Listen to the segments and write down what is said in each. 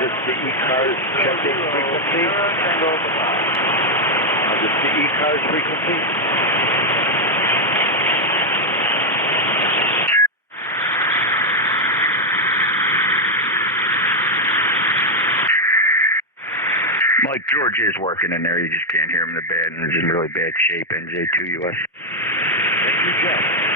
this the ECARS check-in frequency? Is this the ECARS frequency? Mike, George is working in there. You just can't hear him in the bed, and it's in really bad shape. NJ2US. Thank you, Jeff.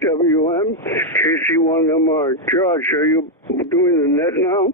KWM, KC1MR. Josh, are you doing the net now?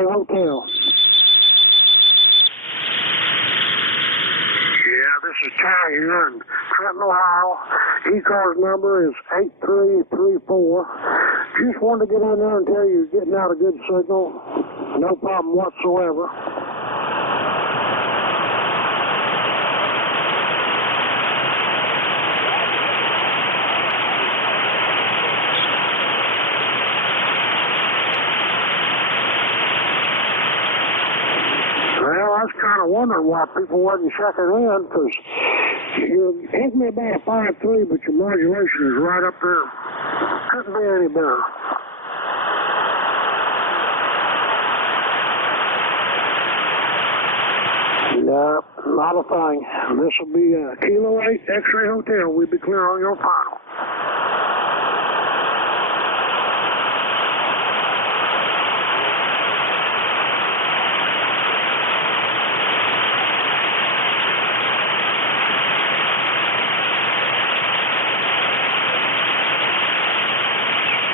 X-Ray Hotel. Yeah, this is Terry here in Trenton, Ohio. ECARS number is 8334. Just wanted to get in there and tell you you're getting out a good signal. No problem whatsoever. Well, I was kind of wondering why people wasn't checking in, because you're hitting me about a 5.3, but your modulation is right up there. Couldn't be any better. No, not a thing. This will be Kilo 8 X-Ray Hotel. We'll be clear on your final.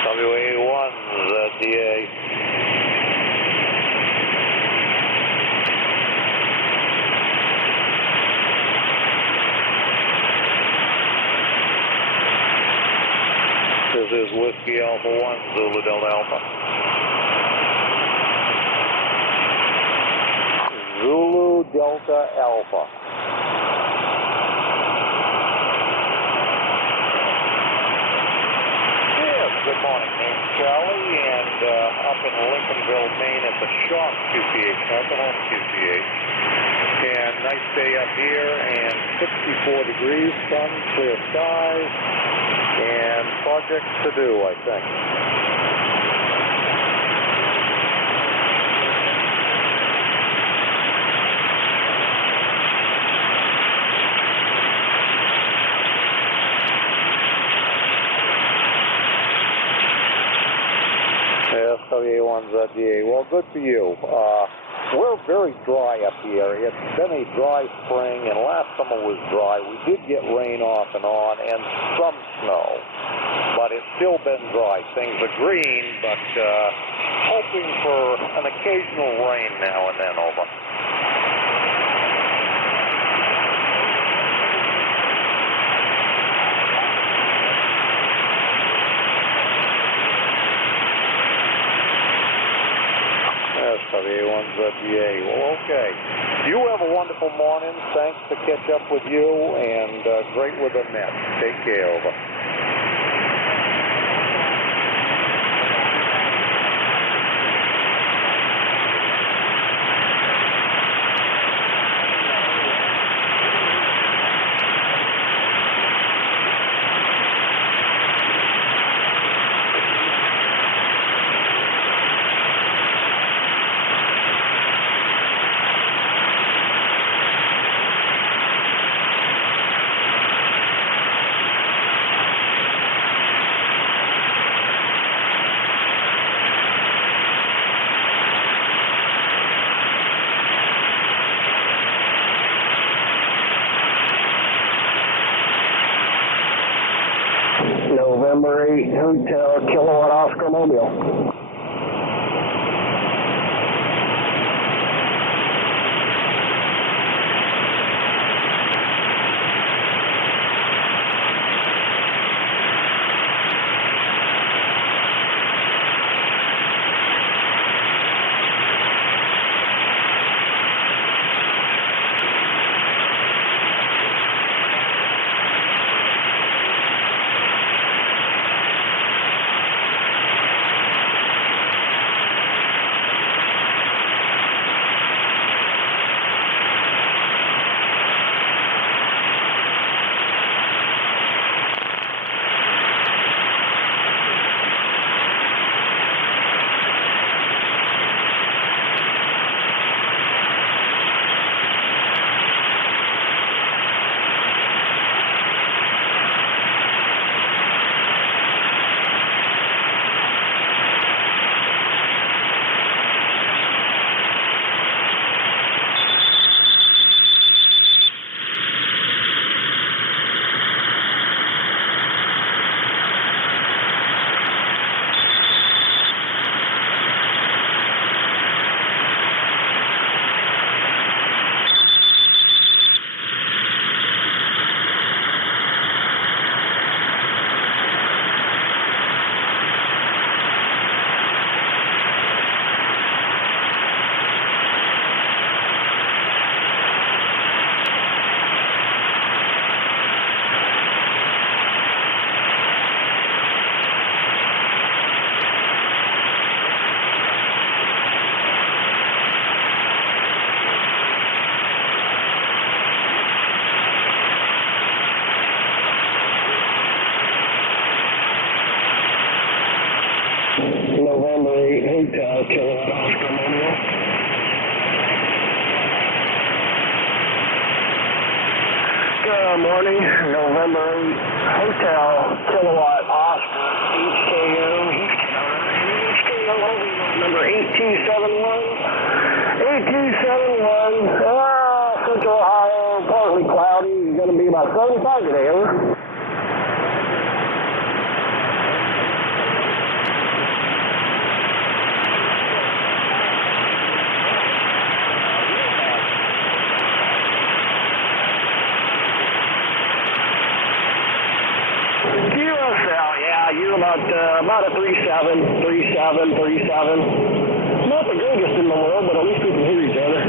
WA1ZDA. This is Whiskey Alpha 1, Zulu Delta Alpha. Zulu Delta Alpha. Yes, good morning. Name's Charlie, and up in Lincolnville, Maine at the Shop QCH, not the home QCH. And nice day up here, and 64 degrees, sun, clear skies. And projects to do, I think. SWA1ZDA. Well, good for you. We're very dry up here. It's been a dry spring, and last summer was dry. We did get rain off and on, and some snow, but it's still been dry. Things are green, but hoping for an occasional rain now and then. Over. SWA1ZDA. Well, okay. You have a wonderful morning. Thanks to catch up with you, and great with the net. Take care. Over. November 8 Hotel Kilowatt Oscar Mobile. kilowatt Oscar Romeo. Good morning, November 8, Hotel Kilowatt Oscar, HKO, number 8271, Central Ohio, partly cloudy, going to be about 75 today, over. You're about a 37. Not the greatest in the world, but at least we can hear each other.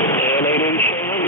And 887.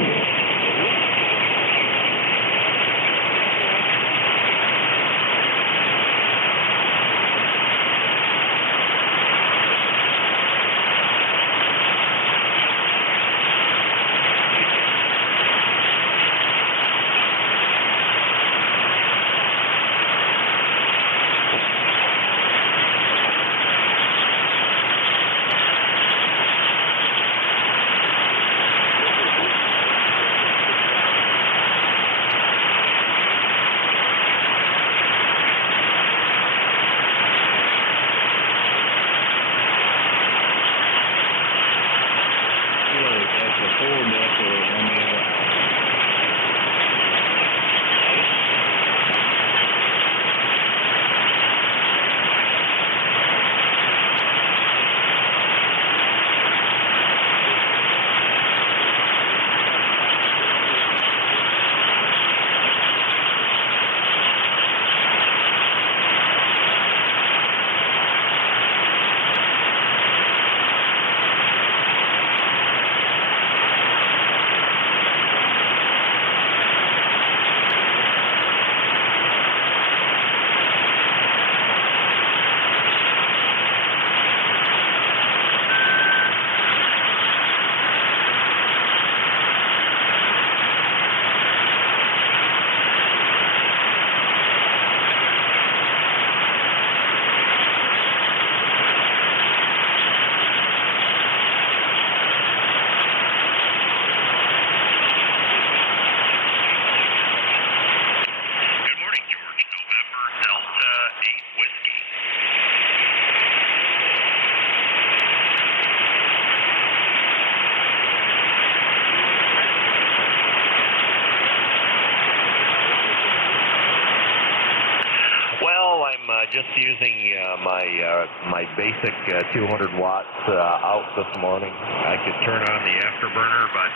Just using my basic 200 watts out this morning. I could turn on the afterburner, but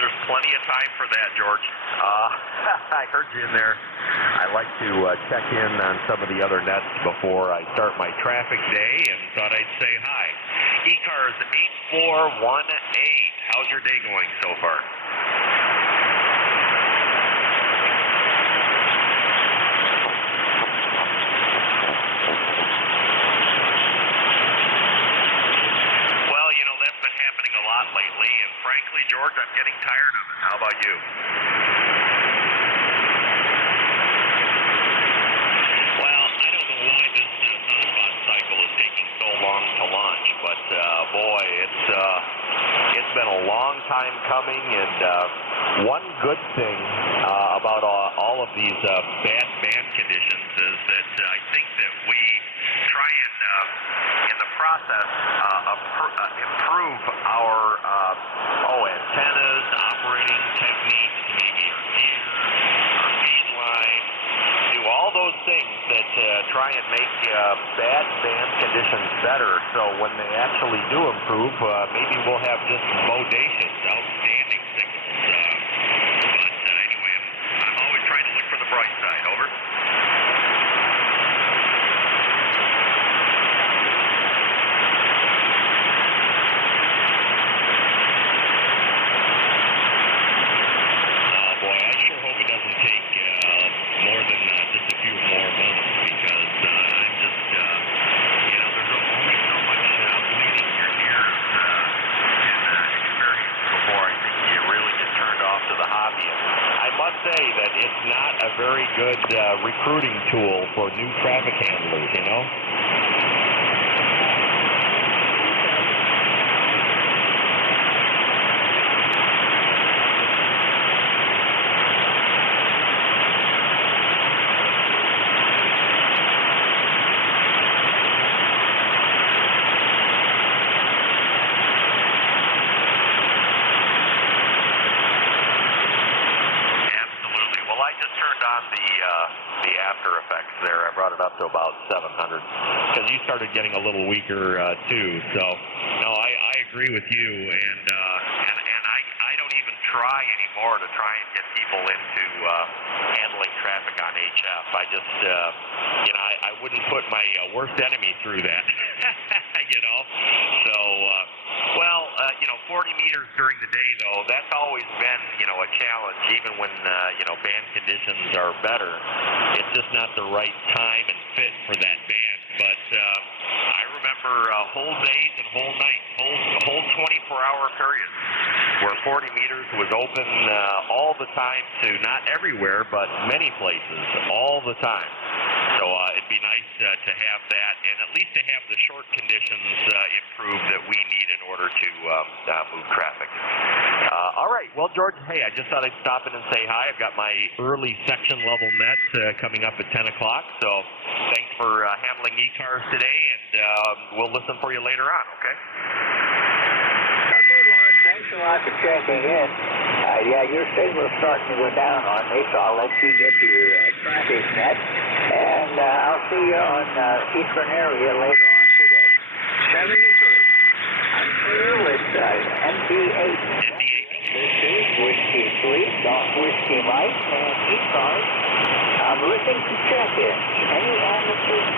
there's plenty of time for that, George. I heard you in there. I like to check in on some of the other nets before I start my traffic day, and thought I'd say hi. ECARS 8418. How's your day going so far? Lately, and frankly, George, I'm getting tired of it. How about you? Well, I don't know why this sunspot cycle is taking so long to launch, but boy, it's been a long time coming, and one good thing about all of these bad band conditions is that I think that we try and, in the process, improve our antennas, operating techniques, maybe our gear, our feed line, do all those things that try and make bad band conditions better. So when they actually do improve, maybe we'll have just bodacious, outstanding signals. But anyway, I'm always trying to look for the bright side. Over. say that it's not a very good recruiting tool for new traffic handlers, you know? The after effects there. I brought it up to about 700 because you started getting a little weaker too. So no, I agree with you, and I don't even try anymore to try and get people into handling traffic on HF. I just I wouldn't put my worst enemy through that. So 40 meters during the day though, that's always been a challenge, even when band conditions are better. It's just not the right time and fit for that band. But I remember whole days and whole nights, whole 24-hour periods where 40 meters was open all the time to not everywhere, but many places all the time. So it'd be nice to have that, and at least to have the short conditions improved that we need in order to move traffic. All right, well, George, hey, I just thought I'd stop in and say hi. I've got my early section level net coming up at 10 o'clock, so thanks for handling ECARS today, and we'll listen for you later on, okay? Okay, Lawrence, thanks a lot for checking in. Yeah, your signal's starting to go down on me, so I'll let you get to your traffic net, and I'll see you on Eastern area later on today. 73. I'm clear with NJ8. This is Whiskey 3, Golf Whiskey Mike, and ECARS. I'm looking to check in. Any attitude?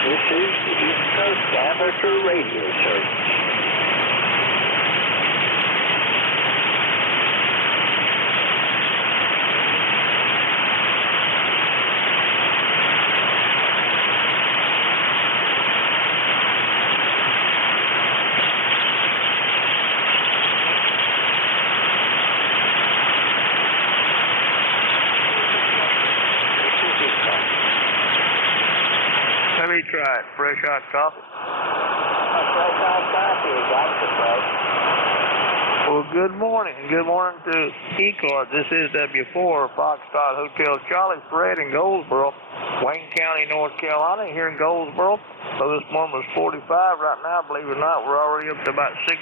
This is the East Coast Amateur Radio Service. Let me try it. Fresh hot coffee. Fresh hot coffee, gotcha, Fred. Well, good morning. Good morning to ECARS. This is W4 Foxtrot Hotel Charlie, Fred in Goldsboro, Wayne County, North Carolina, here in Goldsboro. So this morning was 45. Right now, believe it or not, we're already up to about 65.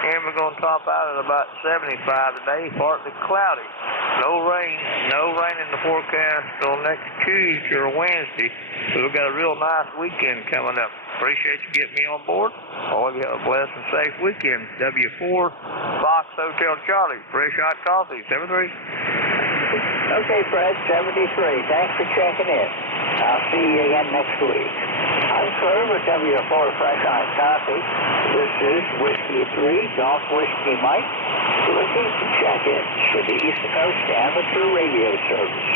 And we're going to top out at about 75 today, partly cloudy. No rain in the forecast till next Tuesday or Wednesday. So we've got a real nice weekend coming up. Appreciate you getting me on board. Hope you have a blessed and safe weekend. W4 Fox Hotel Charlie, fresh hot coffee, 73. Okay, Fred, 73. Thanks for checking in. I'll see you again next week. I'm Kurt with W4 Fresh Hot Coffee. This is Whiskey 3, Golf Whiskey Mike, looking to check-in for the East Coast Amateur Radio Service.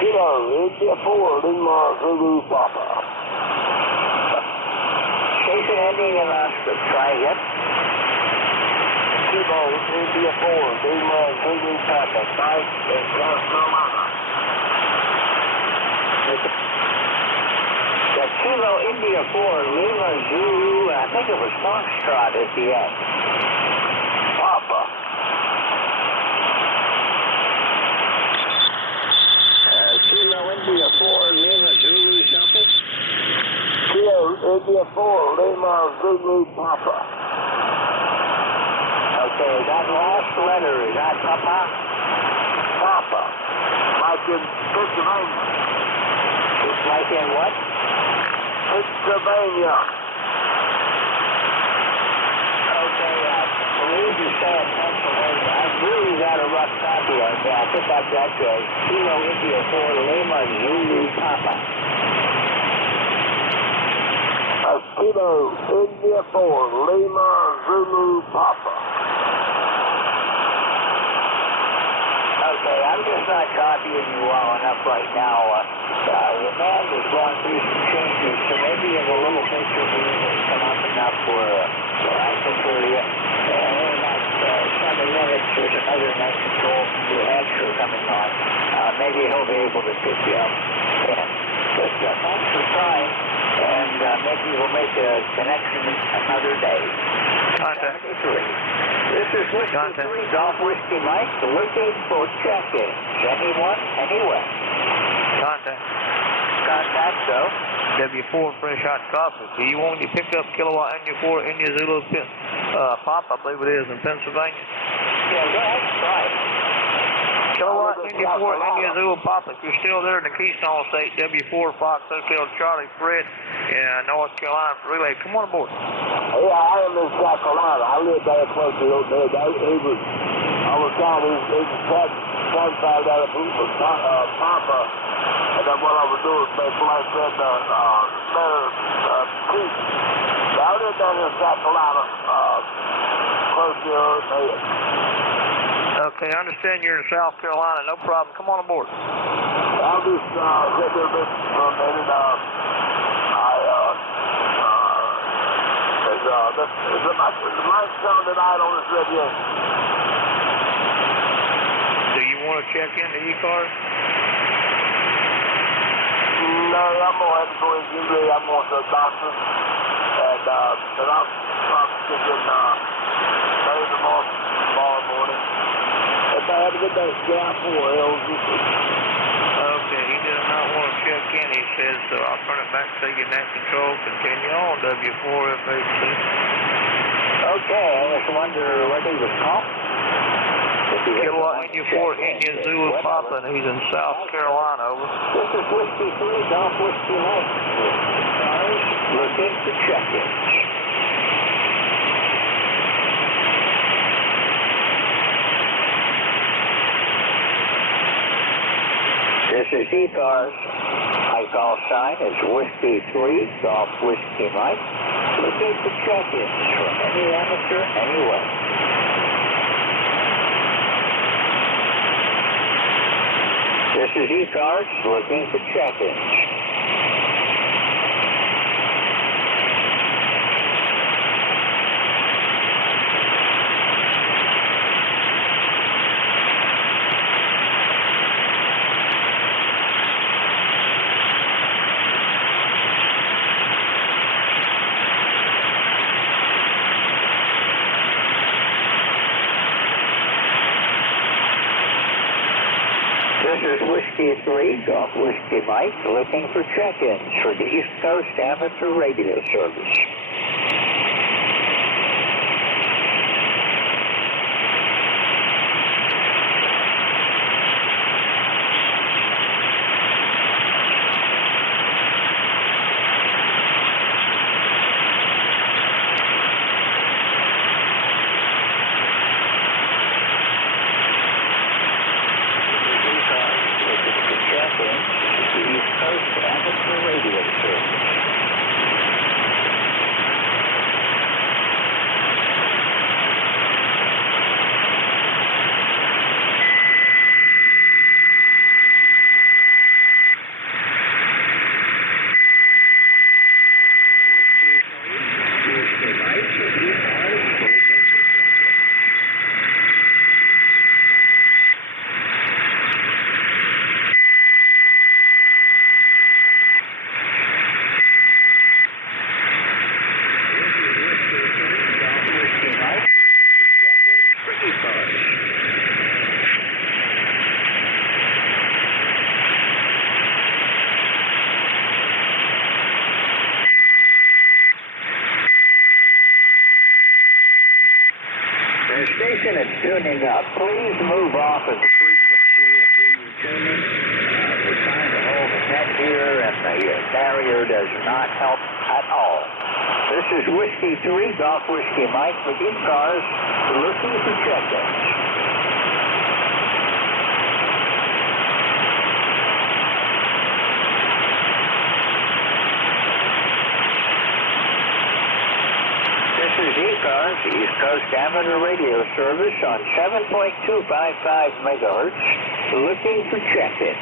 Kilo, NJ4, Lima, Zulu, Papa. Station ending in Austin. Try again. Kilo, NJ4, Lima, Zulu, Papa. Site in South Carolina. The Kilo India 4, Lima, Zulu, I think it was Foxtrot at the end. Papa. Kilo India 4, Lima, Zulu, something? Kilo, India 4, Lima, Zulu, Papa. Okay, that last letter, is that Papa? Papa. Like in Pennsylvania. It's like in what? Pennsylvania. Okay, I believe you said Pennsylvania. I really got a rough copy of that. I think I've got Kilo India 4 Lima Zulu Papa. Kilo India 4 Lima Zulu Papa. Okay, I'm just not copying you well enough right now. The man was going through some changes, so maybe in a little bit you'll be able to come up enough where I can hear you. And in about 7 minutes, there's another night control from New Hampshire coming on. Maybe he'll be able to pick you up then. But thanks for trying, and maybe we'll make a connection another day. Contact. This is Whiskey 3 Golf Whiskey Mike, looking for check-in. Anyone, anywhere. Contact. Contact, so. W4 Fresh Hot Coffee. Do you want me to pick up Kilowatt India 4 India Zulu Pop, I believe it is, in Pennsylvania? Yeah, go ahead and try it. Kilowatt India 4 India Zulu Pop. If you're still there in the Keystone State, W4 Fox Hotel Charlie Fred in North Carolina relay. Come on aboard. Yeah, I am in South Carolina. I live there close to there. I was trying to find out if he was Papa, and then what I would do is make like that better peace. I live down in South Carolina, close to there. Okay, I understand you're in South Carolina. No problem. Come on aboard. I'll just get there for a minute. Is the light shown tonight on this radio? Do you want to check into ECARS? No, I'm going to have to go in Julie. I'm going to the doctor. And then I'll probably get in maybe tomorrow morning. If I have a good day, yeah, 4 L's. Okay, he does not want to check in, he says, so I'll turn it back to you, net control. Continue on, W4FHC. Okay, I just wonder what he was calling. Kilowatt India 4 India Zulu Papa, and he's in South Carolina, over. This is Whiskey 3 Golf Whiskey Mike. Looking for check-ins. This is ECARS. My call sign is Whiskey 3 Golf Whiskey Mike. Looking for check-ins from any amateur, anywhere. This is ECARS looking for check-ins. This is Whiskey 3 Golf Whiskey Mike looking for check-ins for the East Coast Amateur Radio Service. The station is tuning up. Please move off of the frequency and do your tuning. We're trying to hold the net here, and the barrier does not help This is Whiskey 3, Golf Whiskey Mike with ECARS, looking for check-ins. This is ECARS, East Coast Amateur Radio Service on 7.255 megahertz, looking for check-ins.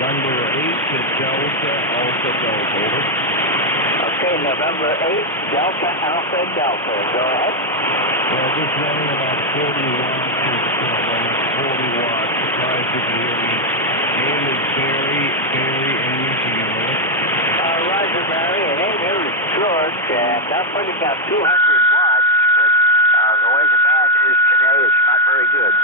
November 8th to Delta Alpha Delta. Okay, November 8th, Delta Alpha Delta. Go ahead. Well, this running about 40 watts. It's 40 watts. Surprised if you hear me. Name is Barry in Michigan. Roger, Barry, and name here is George, and I'm putting out 200 watts, but the way the band is today, it's not very good.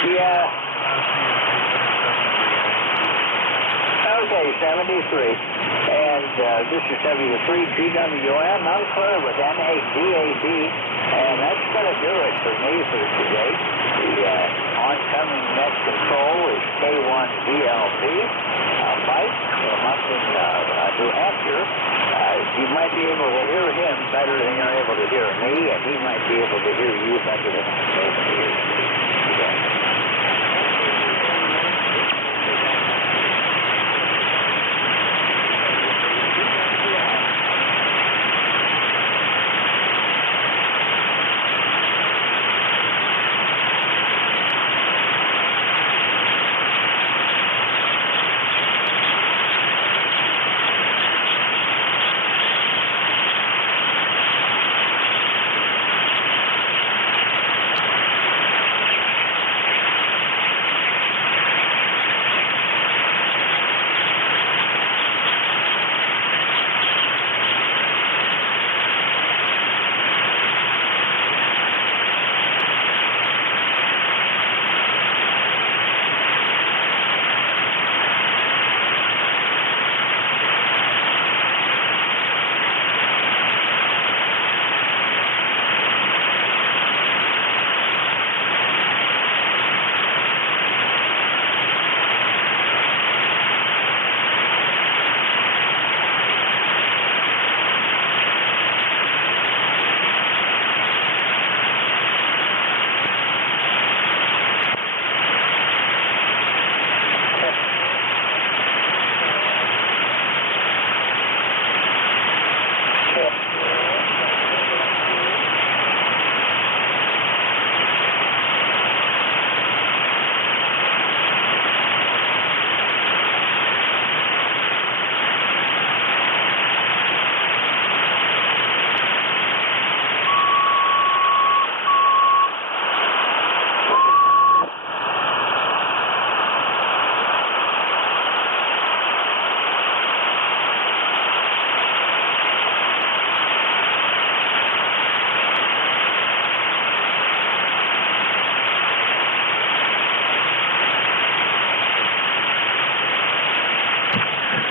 Yeah. Okay, 73. And this is W3GWM. I'm clear with NADAB, and that's going to do it for me for today. The oncoming net control is K1VLP. Mike from up in New Hampshire. You might be able to hear him better than you're able to hear me, and he might be able to hear you better than I'm able to hear you.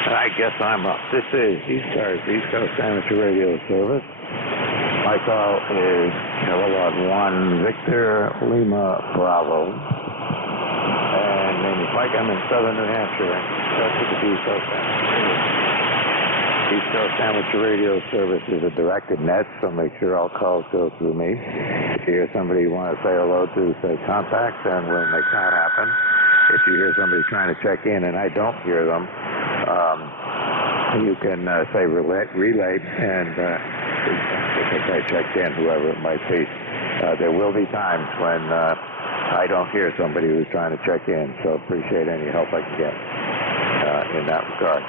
I guess I'm up. This is ECARS, East Coast Amateur Radio Service. My call is Kilowatt 1 Victor Lima Bravo. And name is Mike. I'm in southern New Hampshire. That's with the East Coast Amateur Radio. East Coast Amateur Radio Service is a directed net, so make sure all calls go through me. If you hear somebody you want to say hello to, say contact, and we'll make that happen. If you hear somebody trying to check in and I don't hear them, you can say relay, and if I checked in, whoever it might be. There will be times when I don't hear somebody who's trying to check in, so appreciate any help I can get in that regard.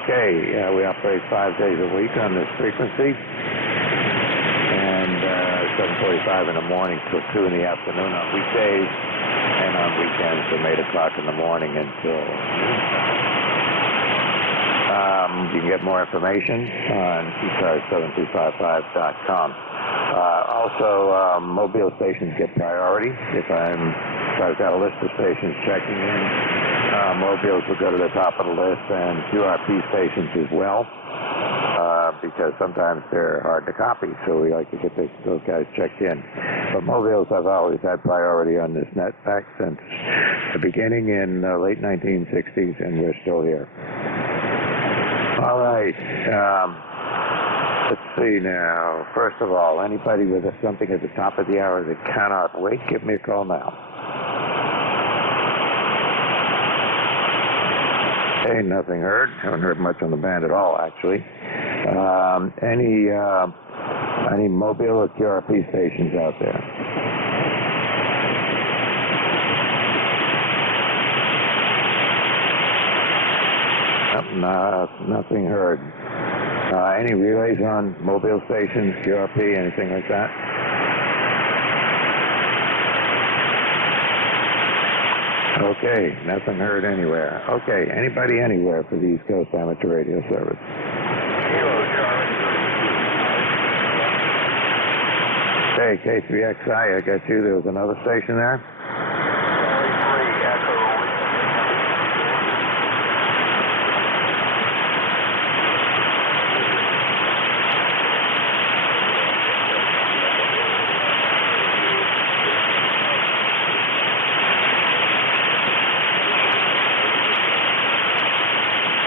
Okay, we operate 5 days a week on this frequency, and 7:45 in the morning till 2 in the afternoon on weekdays, and on weekends weekends from 8 o'clock in the morning until you can get more information on ECARS7255.com. Also, mobile stations get priority. If I've got a list of stations checking in, mobiles will go to the top of the list, and QRP stations as well, because sometimes they're hard to copy, so we like to get those guys checked in. But mobiles have always had priority on this net back since the beginning in the late 1960s, and we're still here. All right. Let's see now. First of all, anybody with something at the top of the hour that cannot wait, give me a call now. Hey, nothing heard. Haven't heard much on the band at all, actually. Any mobile or QRP stations out there? Nothing heard. Any relays on mobile stations, QRP, anything like that? Okay, nothing heard anywhere. Okay, anybody anywhere for the East Coast Amateur Radio Service? Hey, K3XI, I got you. There was another station there?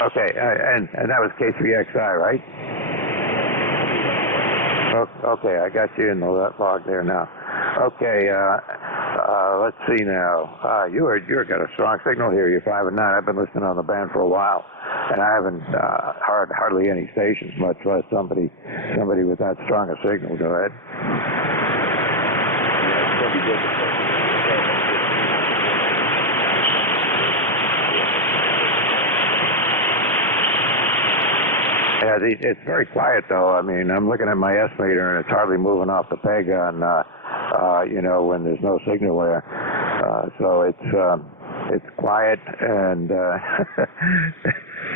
Okay, and that was K3XI, right? Okay, I got you in the log there now. Okay, let's see now. You've got a strong signal here. You're 5 and 9. I've been listening on the band for a while, and I haven't heard hardly any stations, much less somebody with that strong a signal. Go ahead. Yeah, it's very quiet though. I mean, I'm looking at my S-meter and it's hardly moving off the peg on, when there's no signal there. So it's quiet and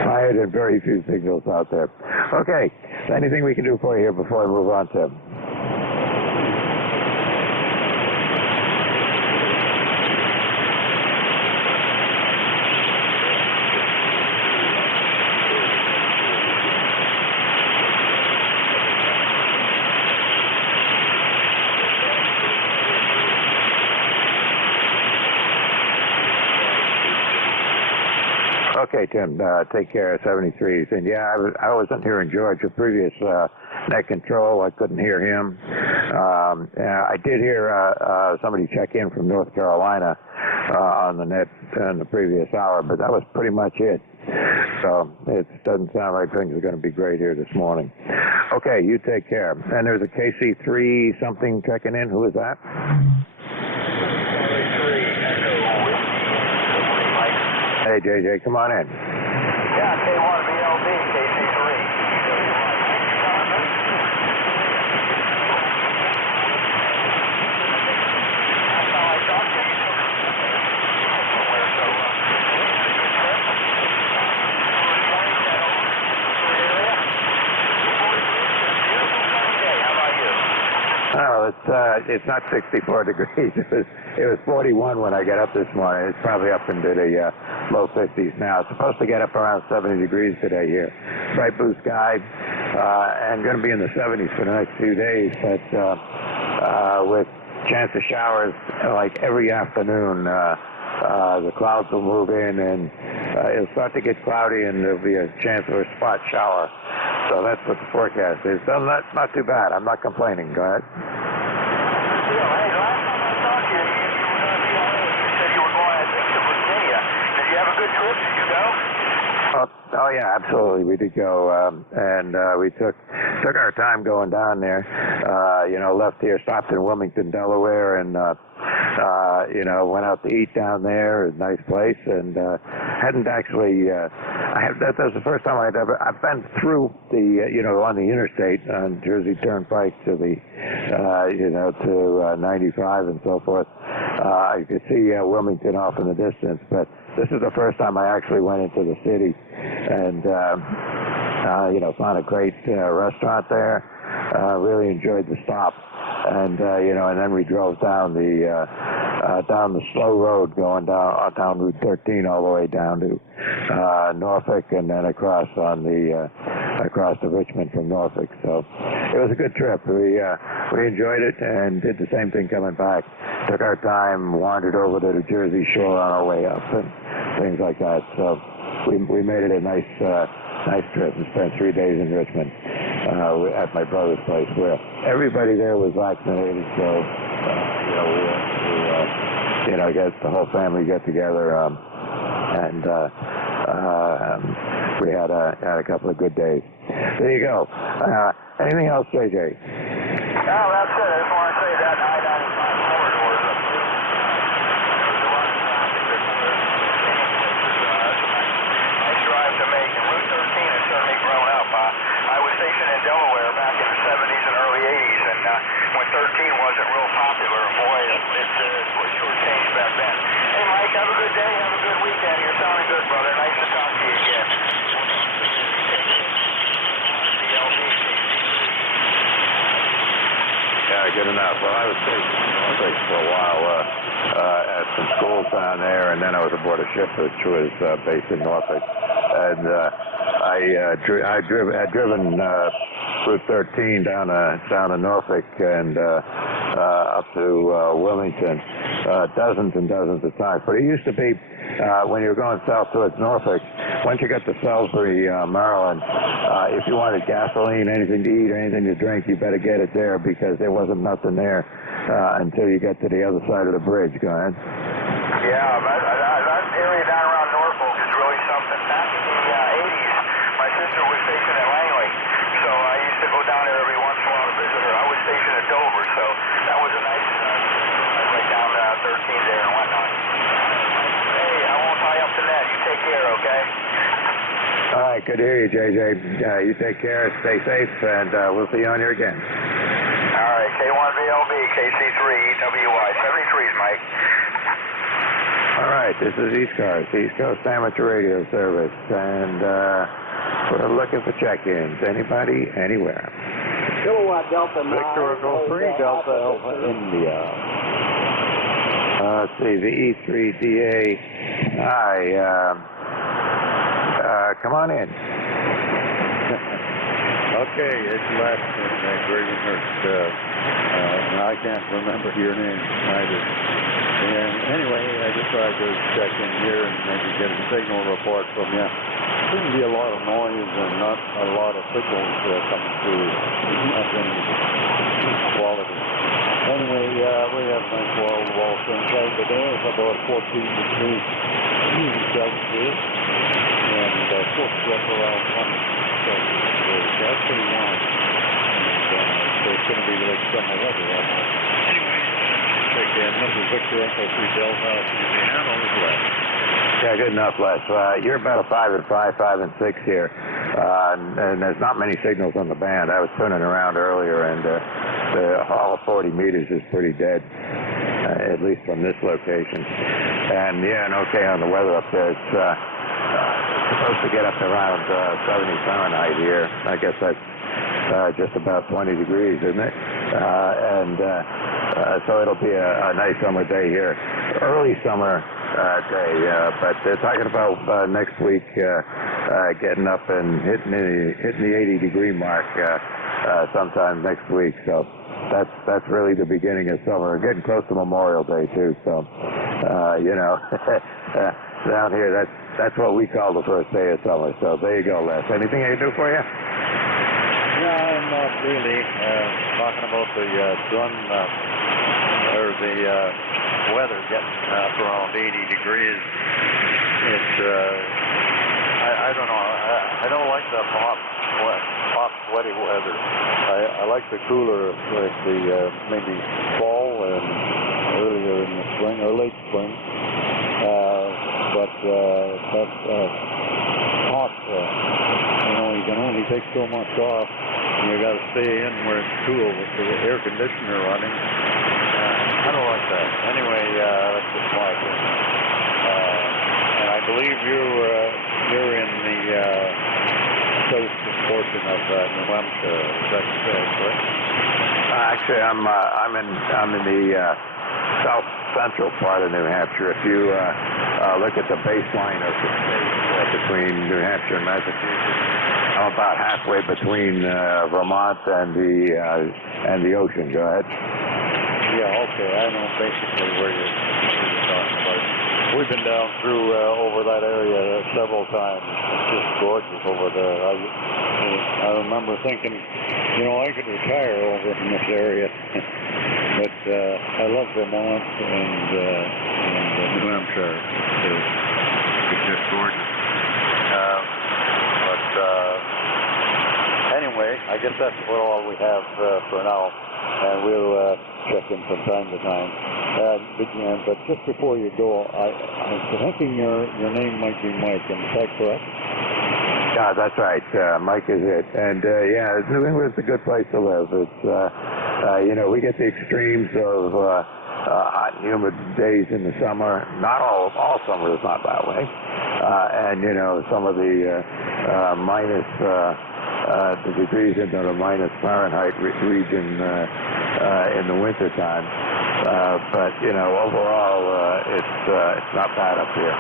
quiet and very few signals out there. Okay, anything we can do for you here before I move on, Tim? Okay, Tim, take care of 73s. And yeah, I wasn't hearing George, a previous net control. I couldn't hear him. I did hear somebody check in from North Carolina on the net in the previous hour, but that was pretty much it. So it doesn't sound like things are going to be great here this morning. Okay, you take care. And there's a KC3 something checking in. Who is that? Hey, JJ, come on in. Yeah, K1BLB, KC3. That's how I talk to you. Oh, it's not 64 degrees. It was 41 when I got up this morning. It's probably up into the low 50s now. It's supposed to get up around 70 degrees today here. Bright blue sky, and going to be in the 70s for the next few days, but with chance of showers like every afternoon. The clouds will move in, and it'll start to get cloudy, and there'll be a chance of a spot shower. So that's what the forecast is. So not too bad. I'm not complaining. Go ahead. Hey, last time I talked to you, you said you were going to Virginia. Did you have a good trip? Did you go? Oh yeah, absolutely. We did go, and we took our time going down there. Left here, stopped in Wilmington, Delaware, and went out to eat down there. It was a nice place, and hadn't actually. That was the first time I've been through the on the interstate on Jersey Turnpike to the to 95 and so forth. You could see Wilmington off in the distance, but this is the first time I actually went into the city, and found a great restaurant there. Really enjoyed the stop, and and then we drove down the slow road going down Route 13 all the way down to Norfolk, and then across to Richmond from Norfolk. So it was a good trip. We enjoyed it and did the same thing coming back. Took our time, wandered over to the Jersey Shore on our way up, and things like that. So we made it a nice trip and spent 3 days in Richmond at my brother's place, where everybody there was vaccinated. So I guess the whole family get together, and we had a couple of good days. There you go. Anything else, JJ? No, that's it. I just want to say that I-95 corridor is a nice drive to make, and Route 13 has certainly grown up. I was stationed in Delaware back in the 70s and early 80s, and when 13 wasn't real popular, boy, it sure changed back then. Hey, Mike, have a good day, have a good weekend. You're sounding good, brother. Nice to talk to you again. Yeah, good enough. Well, I was stationed in Norfolk for a while at some schools down there, and then I was aboard a ship which was based in Norfolk. And I'd driven Route 13 down to Norfolk and up to Wilmington dozens and dozens of times. But it used to be when you were going south towards Norfolk, once you got to Salisbury, Maryland, if you wanted gasoline, anything to eat, or anything to drink, you better get it there, because there wasn't nothing there until you get to the other side of the bridge. Go ahead. Yeah, that area down around Norfolk is really something. Back in the 80s, my sister was stationed at Langley, so I used to go down there every once in a while to visit her. I was stationed at Dover, so that was a nice right down 13 there and whatnot. Hey, I won't tie up the net. You take care, okay? All right, good to hear you, JJ. You take care, stay safe, and we'll see you on here again. All right, K1VLB, KC3, EWI, 73s, Mike. All right, this is ECARS, East Coast Amateur Radio Service, and we're looking for check-ins. Anybody, anywhere. Kilowatt Delta 9. Victor Echo 3, Delta Alpha India. Let's see, the E3DA. Hi, come on in. Okay, it's Les in Gravenhurst. I can't remember your name either. And anyway, I just thought I'd go check in here and maybe get a signal report from you. Seems to be a lot of noise and not a lot of signals coming through. Nothing quality. Anyway, we have a nice wall sunshine today. It's about 14 degrees Celsius. And force up around 1 Celsius. That's pretty warm. And so it's going to be like summer weather almost. Anyway, check in. This is Victor Echo 3 Delta. Louisiana on his left. Yeah, good enough, Les. You're about a 5 and 5, 5 and 6 here. And there's not many signals on the band. I was turning around earlier, and all of 40 meters is pretty dead, at least from this location. And yeah, and okay on the weather up there. It's supposed to get up to around 70 Fahrenheit here. I guess that's just about 20 degrees, isn't it? So it'll be a nice summer day here. Early summer day, but they're talking about next week getting up and hitting the 80-degree mark sometime next week. So that's really the beginning of summer. We're getting close to Memorial Day too. So down here, that's what we call the first day of summer. So there you go, Les. Anything I can do for you? Yeah, not really. Talking about the the weather getting up around 80 degrees. It's I don't know. I don't like the hot, sweaty weather. I like the cooler, like the maybe fall and earlier in the spring or late spring. But that's hot. You can only take so much off. You got to stay in where it's cool with the air conditioner running. I don't like that. Anyway, that's just my opinion. And I believe you're in the south portion of New Hampshire. Is that correct? Actually, I'm in the south central part of New Hampshire. If you look at the baseline of the state between New Hampshire and Massachusetts, I'm about halfway between Vermont and the ocean. Go ahead. Yeah, okay. I know basically where you're talking about. We've been down through over that area several times. It's just gorgeous over there. I remember thinking, I could retire over in this area. But I love Vermont and New Hampshire. It's just gorgeous. Anyway, I guess that's about all we have for now. And we'll check in from time to time. But just before you go, I'm thinking your name might be Mike. Is that correct? Yeah, that's right. Mike is it. And yeah, New England's a good place to live. It's we get the extremes of hot and humid days in the summer. Not all summer is not that way. And some of the minus the degrees into the minus Fahrenheit region in the wintertime. But overall, it's not bad up here.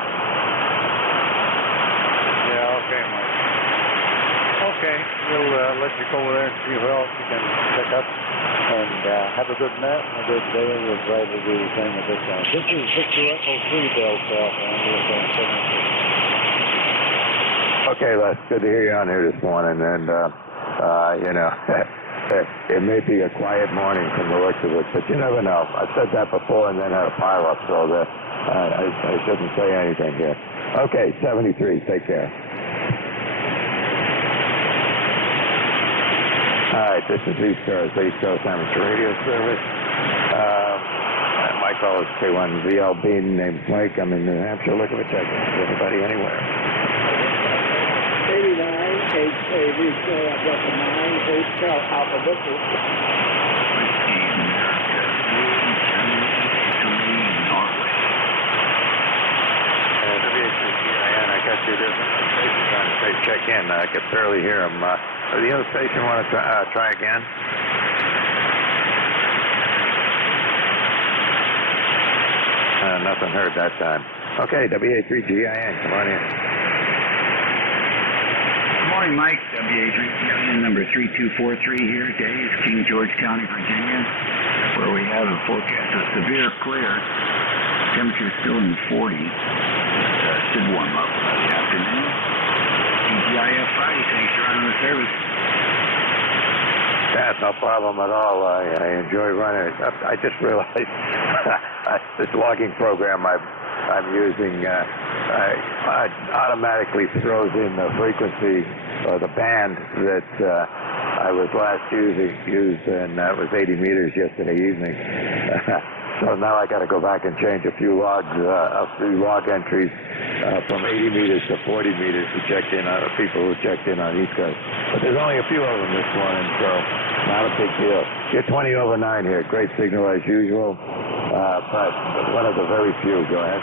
Yeah. Okay, Mike. Okay, we'll let you go over there and see who else you can pick up. And have a good night and a good day. We'll try to do the same at this time. This is Victor Echo 3 Delta, and we're saying 7. Okay, Les, good to hear you on here this morning. And, it may be a quiet morning from the looks of it, but you never know. I've said that before and then had a pile up, so I shouldn't say anything here. Okay, 73, take care. All right, this is ECARS, East Coast Amateur Radio Service. My call is K1VLB, name's Mike. I'm in New Hampshire looking for check-ins. Anybody anywhere? 89, 8, I've got the 9, 8, Alpha Victor. WHCGIN, I got you different stations trying to say check in. I could barely hear them. The other station want to try again? Nothing heard that time. Okay, WA3GIN, come on in. Good morning, Mike. WA3GIN number 3243 here. Today is King George County, Virginia, where we have a forecast of severe clear. Temperature still in the 40s. Should warm up by the afternoon. TGIF Friday, thanks for running the service. Yeah, no problem at all. I enjoy running it. I just realized this logging program I'm using automatically throws in the frequency or the band that I was last used, and that was 80 meters yesterday evening. So now I got to go back and change a few log entries from 80 meters to 40 meters to check in on the people who checked in on ECARS. But there's only a few of them this morning, so not a big deal. You're 20 over 9 here. Great signal as usual, but one of the very few. Go ahead.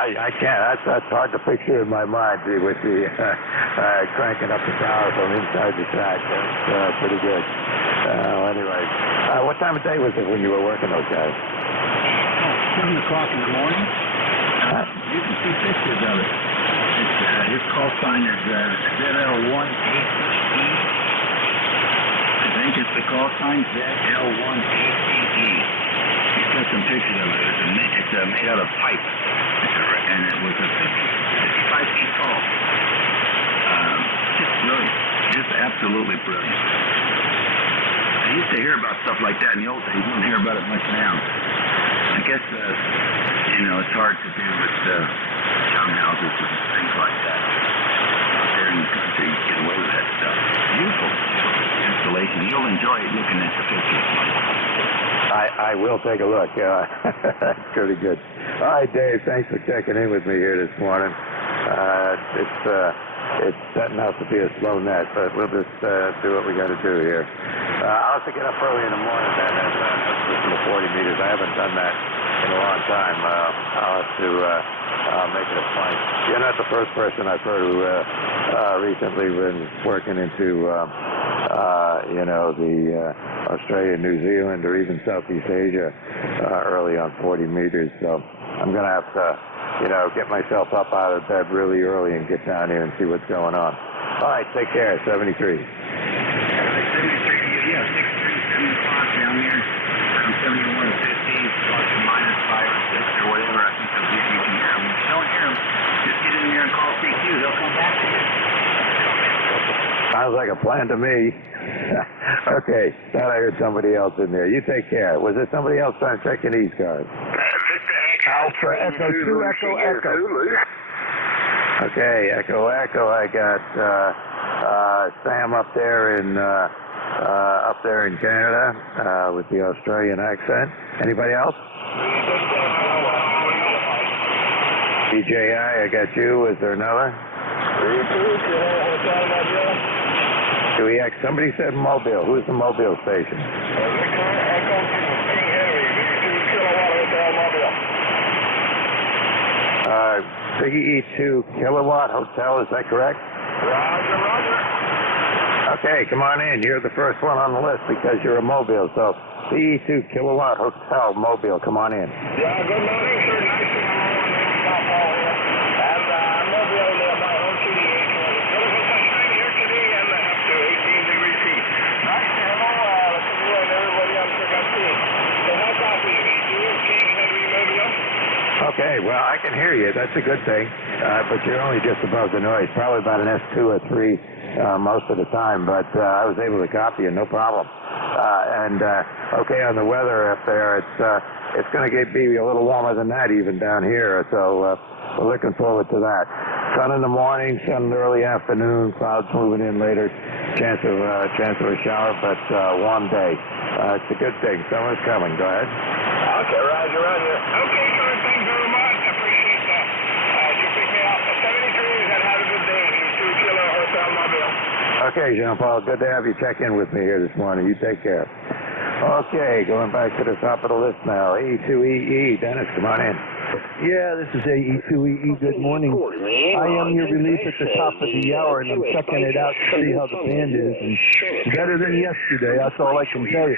I can't. That's hard to picture in my mind with the cranking up the power from inside the track. That's pretty good. Anyway, what time of day was it when you were working those guys? 7 o'clock in the morning. You can see pictures of it. His call sign is ZL18E. I think it's the call sign ZL18E. He's got some pictures of it. It's made out of pipe. And it was a 55 feet tall. Just brilliant. Just absolutely brilliant. I used to hear about stuff like that in the old days. You don't hear about it much now. I guess, it's hard to do with townhouses and things like that. Out there in the country, you get away with that stuff. Beautiful installation. You'll enjoy looking at the pictures. I will take a look. That's pretty good. All right, Dave, thanks for checking in with me here this morning. It's setting out to be a slow net, but we'll just do what we got to do here. I'll have to get up early in the morning then and listen to 40 meters. I haven't done that in a long time. I'll have to make it a point. You're not the first person I've heard who recently been working into, the Australia, New Zealand, or even Southeast Asia early on 40 meters. So I'm going to have to, get myself up out of bed really early and get down here and see what's going on. All right, take care. 73. 73, yeah, 7 o'clock down there, around 71 to 50, plus or minus 5 or 6 or whatever. I think you can hear them. If you don't hear them, just get in there and call CQ. They'll come back to you. Sounds like a plan to me. Okay, thought I heard somebody else in there. You take care. Was there somebody else trying to check in ECARS? Alpha Echo 2 Echo Echo. Okay, Echo Echo. I got Sam up there in Canada with the Australian accent. Anybody else? DJI, I got you. Is there another? Somebody said Mobile. Who's the Mobile station? Biggie E2 Kilowatt Hotel, is that correct? Roger. Okay, come on in. You're the first one on the list because you're a Mobile. So Biggie E2 Kilowatt Hotel Mobile, come on in. Yeah, good morning, sir. Nice to meet you. And Mobile near my own city. Beautiful sunshine here today and up to 18 degrees C. Nice to hello to you and everybody on Purgatory. So how copy? You King Henry Mobile? Okay, well, I can hear you. That's a good thing. But you're only just above the noise, probably about an S2 or 3 most of the time. But I was able to copy you, no problem. Okay, on the weather up there, it's going to be a little warmer than that even down here. So we're looking forward to that. Sun in the morning, sun in the early afternoon, clouds moving in later. Chance of a shower, but warm day. It's a good thing. Summer's coming. Go ahead. Okay, Roger. Okay, sir, thanks very much. I appreciate that. You picked me up. 73 and have a good day. E2 Kilo Hotel Mobile. Okay, Jean-Paul, good to have you check in with me here this morning. You take care. Okay, going back to the top of the list now. A2EE. Dennis, come on in. Yeah, this is AE2EE. Good morning. I am your relief at the top of the hour, and I'm checking it out to see how the band is. And better than yesterday, that's all I can tell you.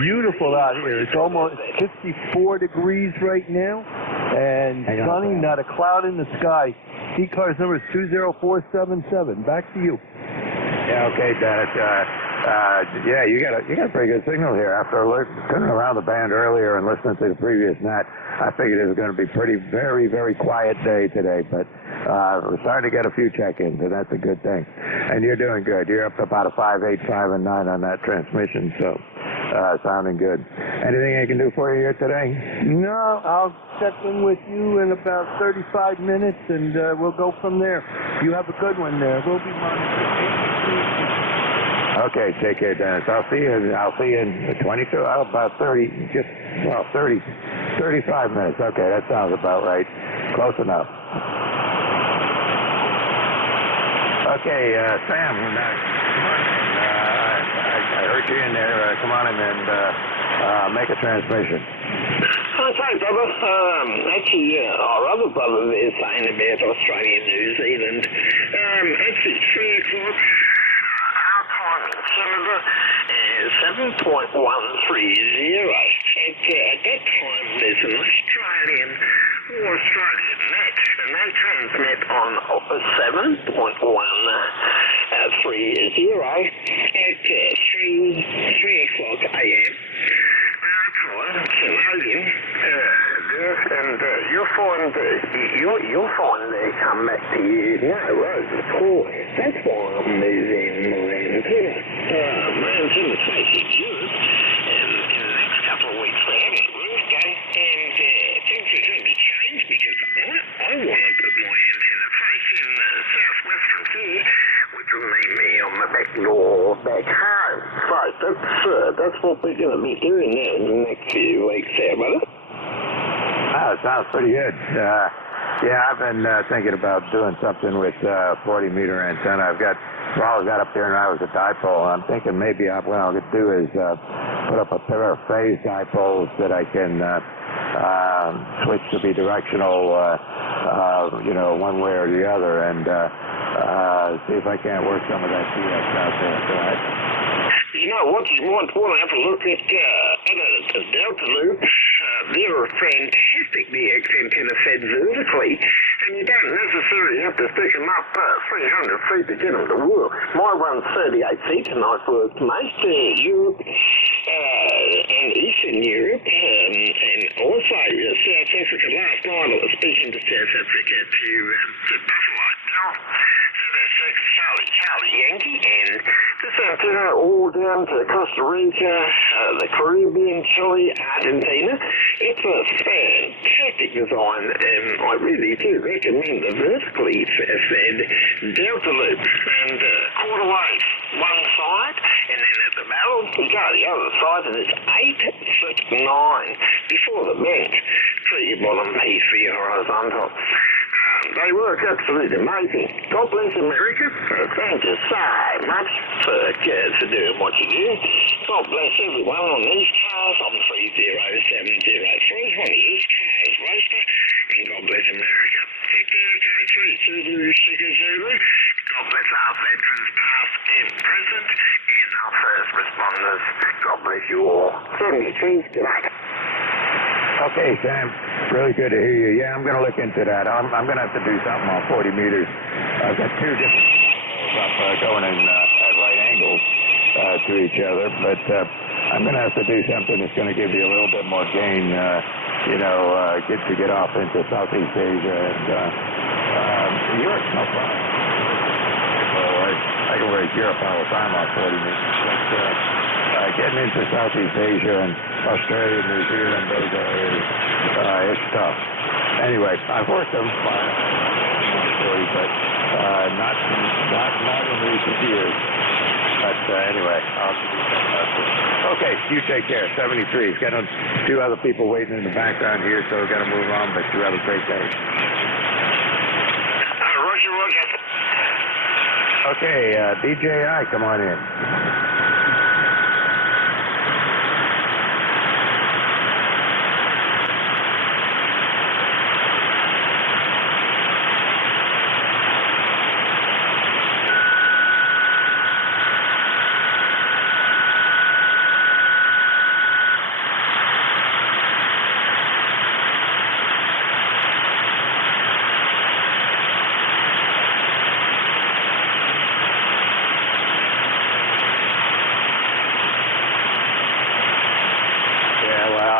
Beautiful out here. It's almost 54 degrees right now, and sunny, not a cloud in the sky. ECARS number is 20477. Back to you. Yeah, okay, Dennis. You got a pretty good signal here. After turning around the band earlier and listening to the previous net, I figured it was going to be very, very quiet day today. But we're starting to get a few check-ins, and that's a good thing. And you're doing good. You're up to about a 5, 8, 5, and 9 on that transmission, so sounding good. Anything I can do for you here today? No, I'll check in with you in about 35 minutes, and we'll go from there. You have a good one there. We'll be monitoring. Okay, take care, Dennis. I'll see you in 22, about 30, 35 minutes. Okay, that sounds about right. Close enough. Okay, Sam, come on in. I heard you in there. Come on in and make a transmission. okay, brother. Actually, our other brother there saying about Australia and New Zealand. Actually, 3 o'clock, our time in Canada is 7.130. At that time, there's an Australian net, and they transmit on 7.130 at 3 o'clock a.m. Canadian, and you'll find they come back to you. No, Rose, of course. That's why I'm moving my antenna. My antenna facing Europe, and in the next couple of weeks we're having a birthday, and things are going to change because I want to put my antenna facing southwestern here, which will mean me on my back door back home. So that's what we're going to be doing now in the next few weeks there, brother. Oh, sounds pretty good. Yeah, I've been thinking about doing something with 40-meter antenna. I've got up there and I was a dipole. I'm thinking maybe what I'll do is put up a pair of phase dipoles that I can switch to be directional, one way or the other, and see if I can't work some of that TX out there. Right? You know what? You might want to have a look at a Delta loop. They're fantastic, the X antenna fed vertically, and you don't necessarily have to stick them up 300 feet to get them to work. My one's 38 feet, and I've worked most of Europe and Eastern Europe, and also South Africa. Last night I was speaking to South Africa to Buffalo Bill, Charlie Yankee, and this antenna all down to Costa Rica, the Caribbean, Chile, Argentina. It's a fantastic design, and I really do recommend the vertically fed Delta loop. And quarter wave one side, and then at the barrel you go the other side, and it's 8'9" before the bend for your bottom piece for your horizontal. They work absolutely amazing. God bless America. Thank you so much for doing what you do. God bless everyone on ECARS on 3073. One of ECARS roaster. And God bless America. God bless our veterans past and present, and our first responders. God bless you all. 73. Good night. Okay, Sam. Really good to hear you. Yeah, I'm going to look into that. I'm going to have to do something on 40 meters. I've got 2 different up going in at right angles to each other, but I'm going to have to do something that's going to give you a little bit more gain, get off into Southeast Asia. And Europe's no problem. So I can raise Europe all the time on 40 meters. But getting into Southeast Asia and Australia, New Zealand, those areas, it's tough. Anyway, I've worked them fine, but not in recent years. But anyway, I'll do something. Okay, you take care. 73. Got 2 other people waiting in the background here, so we've got to move on, but you have a great day. Roger. Okay, DJI, come on in.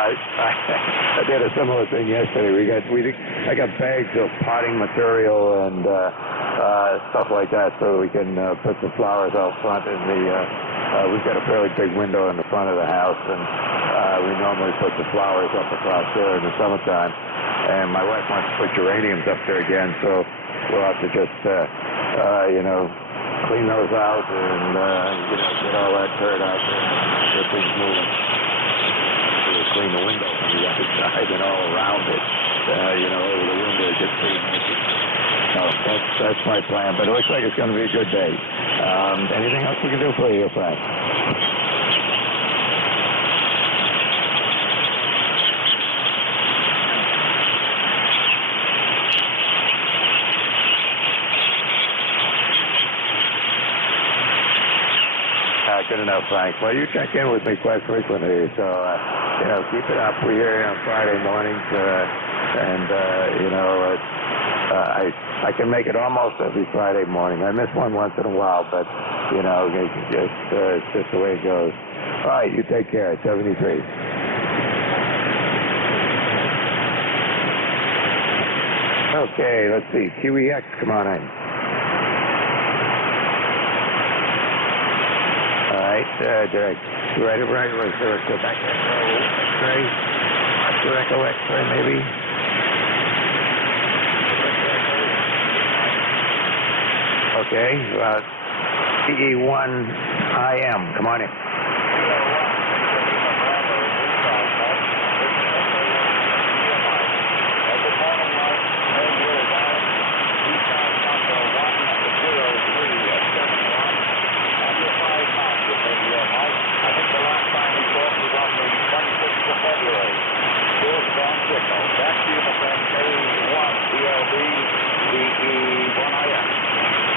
I did a similar thing yesterday. I got bags of potting material and stuff like that, so we can put the flowers out front. We've got a fairly big window in the front of the house, and we normally put the flowers up across there in the summertime. And my wife wants to put geraniums up there again, so we'll have to just clean those out and get all that dirt out there and get things moving. Clean the window from the outside and all around it, over the window, just pretty messy. So that's my plan, but it looks like it's going to be a good day. Anything else we can do for you, Frank? good enough, Frank. Well, you check in with me quite frequently, so, keep it up. We're here on Friday mornings, I can make it almost every Friday morning. I miss one once in a while, but, it's just the way it goes. All right, you take care. 73. Okay, let's see. QEX, come on in. All right, direct. Right, go back X-ray. Echo X-ray, maybe. Okay, TE1IM, come on in.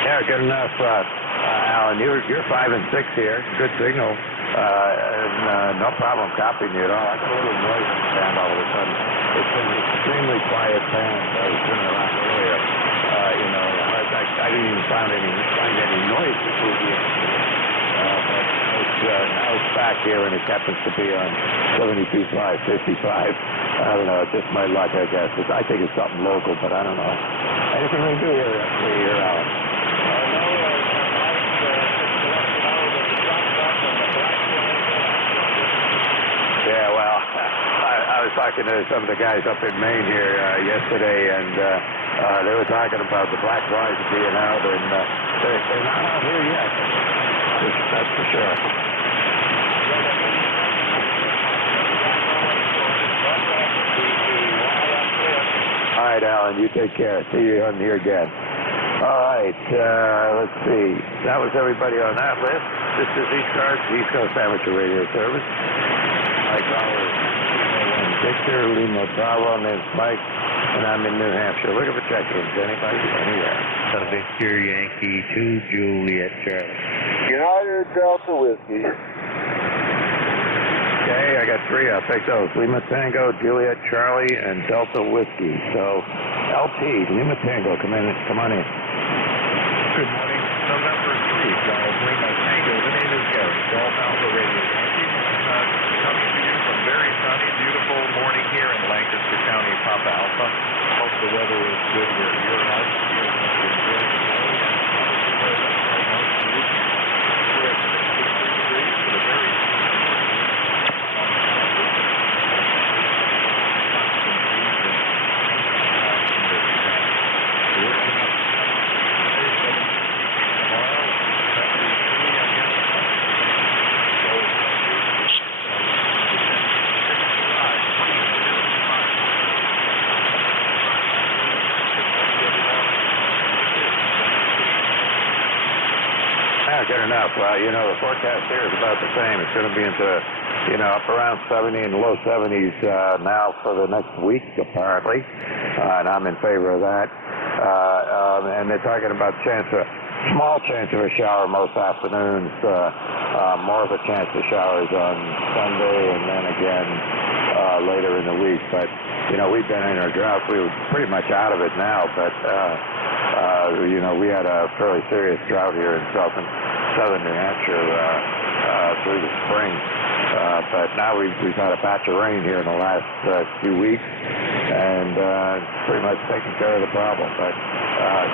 Yeah, good enough, Alan. You're 5 and 6 here. Good signal. No problem copying you at all. I got a little noise in the band all of a sudden. It's been an extremely quiet band. I was turning around earlier. I didn't even find any noise before the but now it's back here, and it happens to be on 72.5, 55. I don't know. It's just my luck, I guess. I think it's something local, but I don't know. Anything we can do here, Alan? Yeah, well, I was talking to some of the guys up in Maine here yesterday, and they were talking about the black flies being out, and they're not out here yet. That's for sure. All right, Alan, you take care. See you on here again. All right, let's see. That was everybody on that list. This is ECARS, East Coast Amateur Radio Service. Mike Howard, Victor, Lima Bravo, name's Mike, and I'm in New Hampshire. Looking for check-ins. Anybody? Anywhere. Victor, Yankee 2, Juliet, Charlie. United Delta Whiskey. Okay, I got 3. I'll take those. Lima Tango, Juliet Charlie, and Delta Whiskey. So, LT, Lima Tango, come on in. Good morning. November 3, Golf Lima Tango. The name is Gary. Golf Alpha Radio Yankee. Coming to you from very sunny, beautiful morning here in Lancaster County, Papa Alpha. Hope the weather is good where you're at. We're at 63 degrees for the very Good enough. Well, the forecast here is about the same. It's going to be into, up around 70 and low 70s now for the next week, apparently. And I'm in favor of that. And they're talking about small chance of a shower most afternoons, more of a chance of showers on Sunday, and then again later in the week. But, we've been in a drought. We were pretty much out of it now, but, we had a fairly serious drought here in southern New Hampshire through the spring. But now we've had a batch of rain here in the last few weeks, and pretty much taking care of the problem. But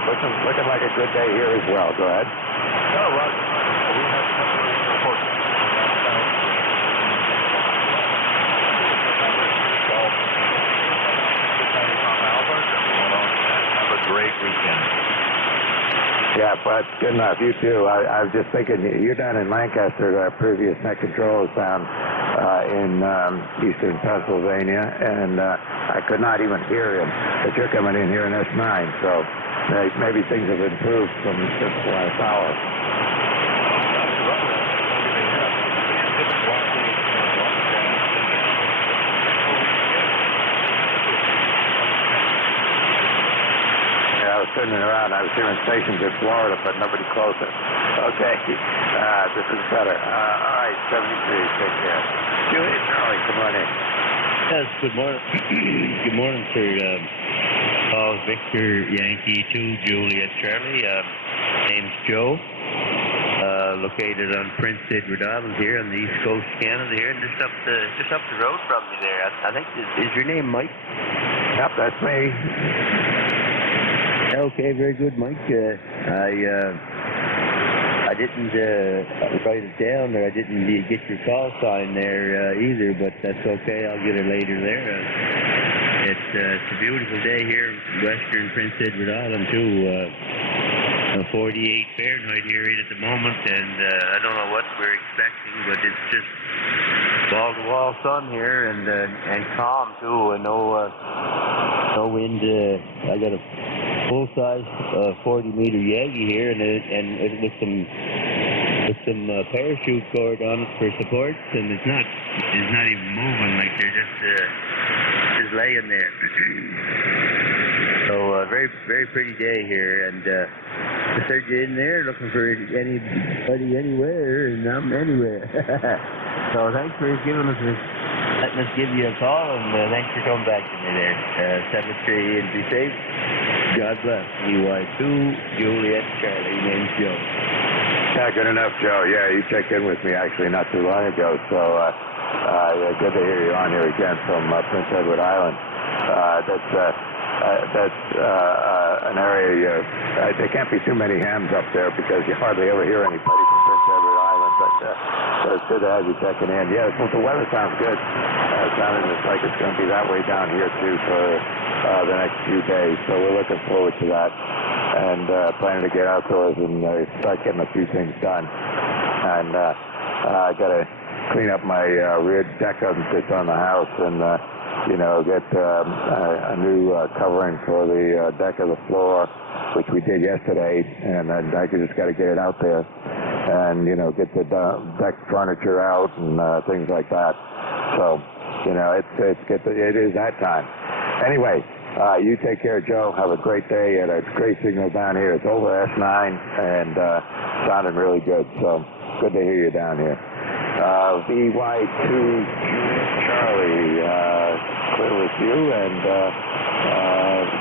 looking like a good day here as well. Go ahead. Oh, well, we have have a great weekend. Yeah, but good enough. You too. I was just thinking, you're down in Lancaster. Our previous net control is down in eastern Pennsylvania, and I could not even hear him. But you're coming in here in S9, so maybe things have improved since the last hour. turning around. I was hearing stations in Florida, but nobody closer. Okay, this is better. All right, 73, take care. Juliet, Charlie, come on in. Yes, good morning. Good morning, sir. Paul Victor Yankee 2 Juliet Charlie. Name's Joe. Located on Prince Edward Island here on the east coast of Canada here, and just up the road from me there. I think is your name Mike? Yep, that's me. Okay, very good, Mike. I didn't write it down, or I didn't get your call sign there either, but that's okay. I'll get it later there. It's a beautiful day here, western Prince Edward Island too. 48 Fahrenheit here right at the moment, and I don't know what we're expecting, but it's just wall-to-wall sun here, and calm too, and no wind. I got a full-size 40-meter Yagi here, and with some parachute cord on it for supports, and it's not even moving, like they're just laying there. So very, very pretty day here, and I heard you in there looking for anybody anywhere, and I'm anywhere. So thanks for letting us give you a call, and thanks for coming back to me there. 73 and be safe. God bless. EY2 Juliet Charlie. Name's Joe. Yeah, good enough, Joe. Yeah, you checked in with me actually not too long ago, so good to hear you on here again from Prince Edward Island. That's an area, there can't be too many hams up there because you hardly ever hear anybody from Prince Edward Island, but it's good to have you checking in. Yeah, the weather sounds good. Sounding like it's going to be that way down here too for the next few days, so we're looking forward to that and planning to get outdoors and start getting a few things done. And I got to clean up my rear deck that's on the house and get a new covering for the deck of the floor, which we did yesterday, and I just got to get it out there and, get the deck furniture out and things like that. So, it is that time. Anyway, you take care, Joe. Have a great day and a great signal down here. It's over S9 and sounding really good, so good to hear you down here. VY2 Charlie, clear with you, and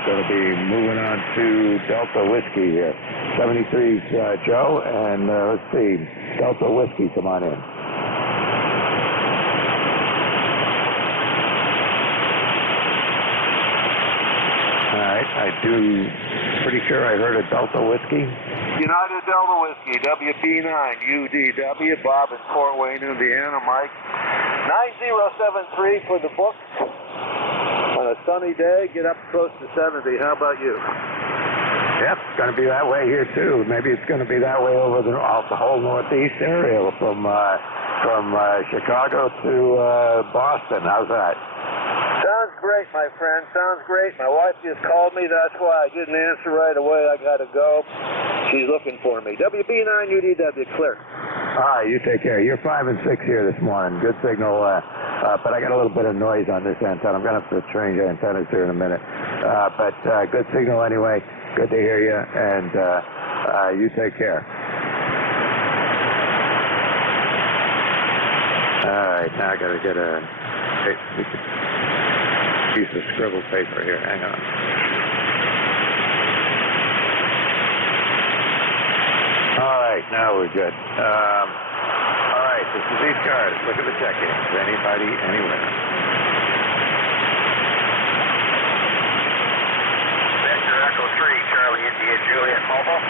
going to be moving on to Delta Whiskey here. 73's Joe, and let's see, Delta Whiskey, come on in. All right, pretty sure I heard a Delta Whiskey. United Delta Whiskey, WP9, UDW, Bob in Fort Wayne, Indiana, Mike. 9073 for the book. On a sunny day, get up close to 70. How about you? Yep, it's going to be that way here too. Maybe it's going to be that way over the whole northeast area from Chicago to Boston. How's that? Sounds great, my friend. Sounds great. My wife just called me. That's why I didn't answer right away. I got to go. She's looking for me. WB9 UDW, clear. All right, you take care. You're 5 and 6 here this morning. Good signal, but I got a little bit of noise on this antenna. I'm going to have to change antennas here in a minute. But good signal anyway. Good to hear you, and you take care. All right, now I got to get a piece of scribble paper here. Hang on. All right, now we're good. All right, this is ECARS. Look at the check-ins. Anybody, anywhere. Vector Echo 3, Charlie, India, Juliet, Mobile.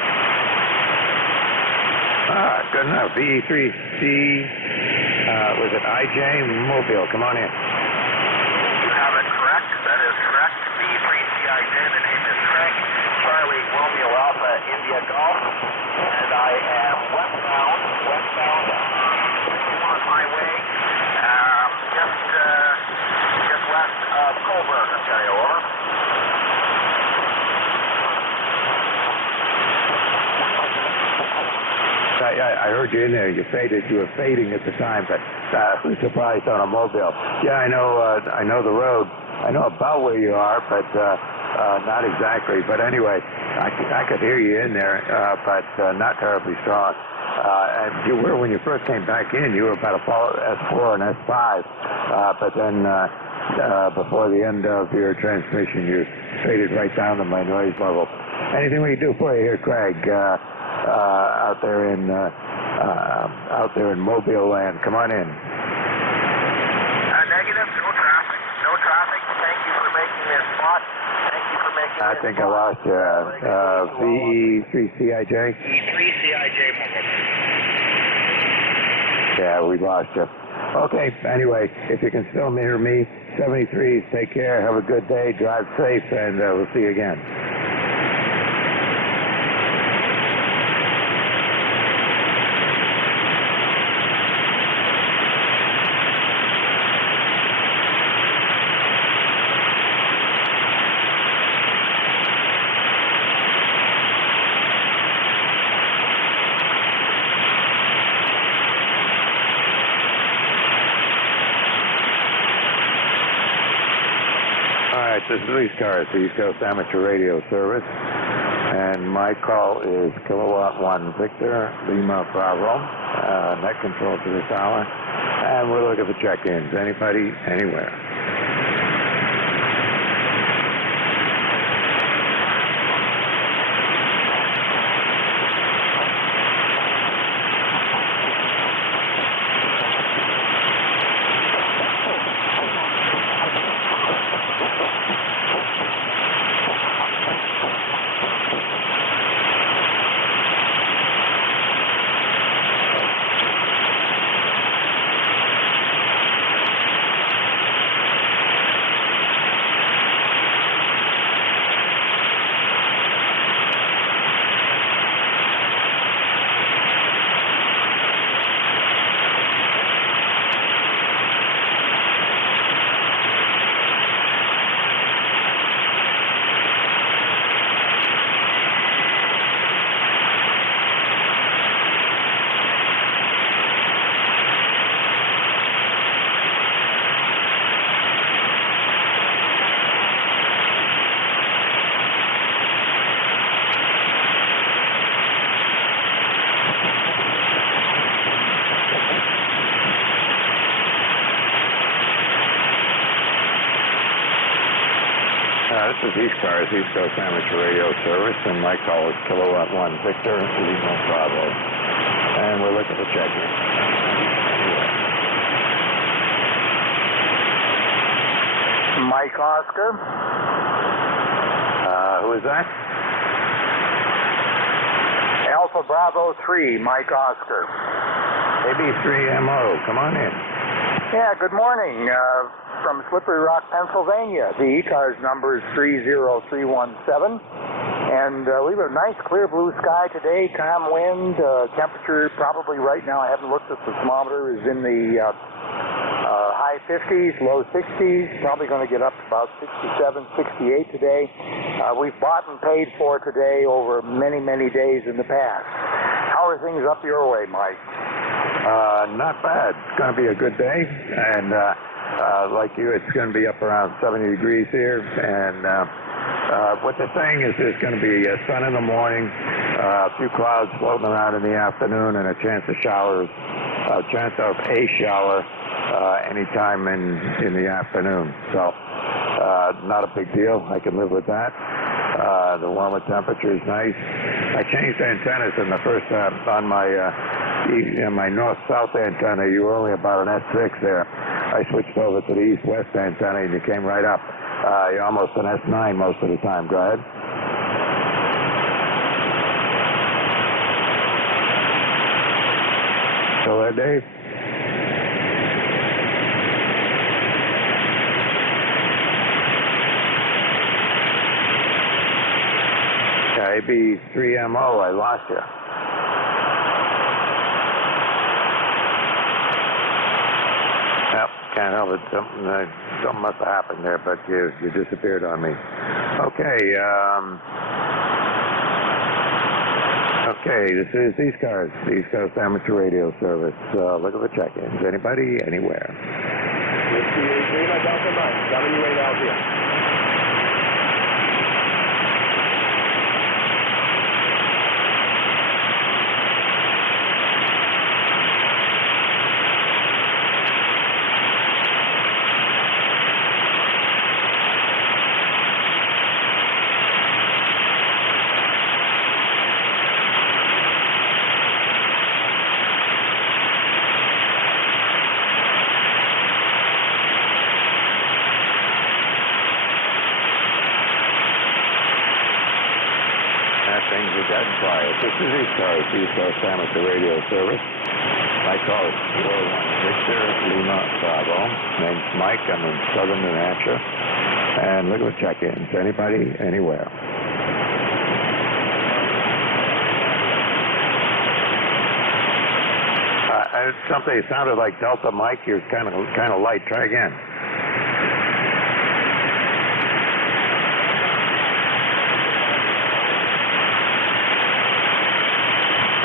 Good enough. VE3C, was it IJ Mobile? Come on in. You have it correct. That is correct. VE3CIJ, the name is Craig. Charlie, Romeo Alpha, India Golf. And I am westbound on my way, just west of Coburg, Ontario, over. I heard you in there. You were fading at the time, but I was surprised on a mobile. Yeah, I know the road. I know about where you are, but Not exactly, but anyway, I could hear you in there, but not terribly strong. And you were, when you first came back in, you were about a S4 and S5, but then before the end of your transmission, you faded right down to my noise level. Anything we can do for you here, Craig, out there in Mobile land? Come on in. Negative, no traffic. No traffic. Thank you for making this spot. Thank you for making I think I lost you. VE3CIJ? E3CIJ mobile. Yeah, we lost you. Okay, anyway, if you can still hear me, 73s, take care, have a good day, drive safe, and we'll see you again. This is ECARS, the East Coast Amateur Radio Service, and my call is Kilowatt 1 Victor, Lima Bravo, net control for this hour, and we're looking for check-ins. Anybody, anywhere. This is ECARS, East Coast Amateur Radio Service, and my call is Kilowatt 1 Victor, Lima Bravo. And we're looking for check-in. Mike Oscar. Who is that? Alpha Bravo 3, Mike Oscar. AB3MO, come on in. Yeah, good morning. From Slippery Rock, Pennsylvania. The ECARS number is 30317. And we have a nice clear blue sky today, calm wind, temperature probably right now, I haven't looked at the thermometer, is in the high 50s, low 60s, probably going to get up to about 67, 68 today. We've bought and paid for today over many, many days in the past. How are things up your way, Mike? Not bad. It's going to be a good day, and like you, it's going to be up around 70 degrees here, and what they're saying is there's going to be sun in the morning, a few clouds floating around in the afternoon, and a chance of showers, a chance of a shower anytime in the afternoon. So not a big deal. I can live with that. The warmer temperature is nice. I changed antennas in the first on my north-south antenna. You were only about an S6 there. I switched over to the east-west antenna, and you came right up. You're almost an S9 most of the time. Go ahead. Still there, Dave? AB3MO, I lost you. Yep, can't help it. Something must have happened there, but you disappeared on me. Okay, this is ECARS, the East Coast Amateur Radio Service. Look at the check-ins. Anybody, anywhere. things have gotten quiet. This is ECARS, East Coast Amateur Radio Service. My call is 41 Victor Lima Bravo. Name's Mike. I'm in southern New Hampshire. And look at the check-ins. Anybody, anywhere. Something sounded like Delta Mike. You're kind of light. Try again.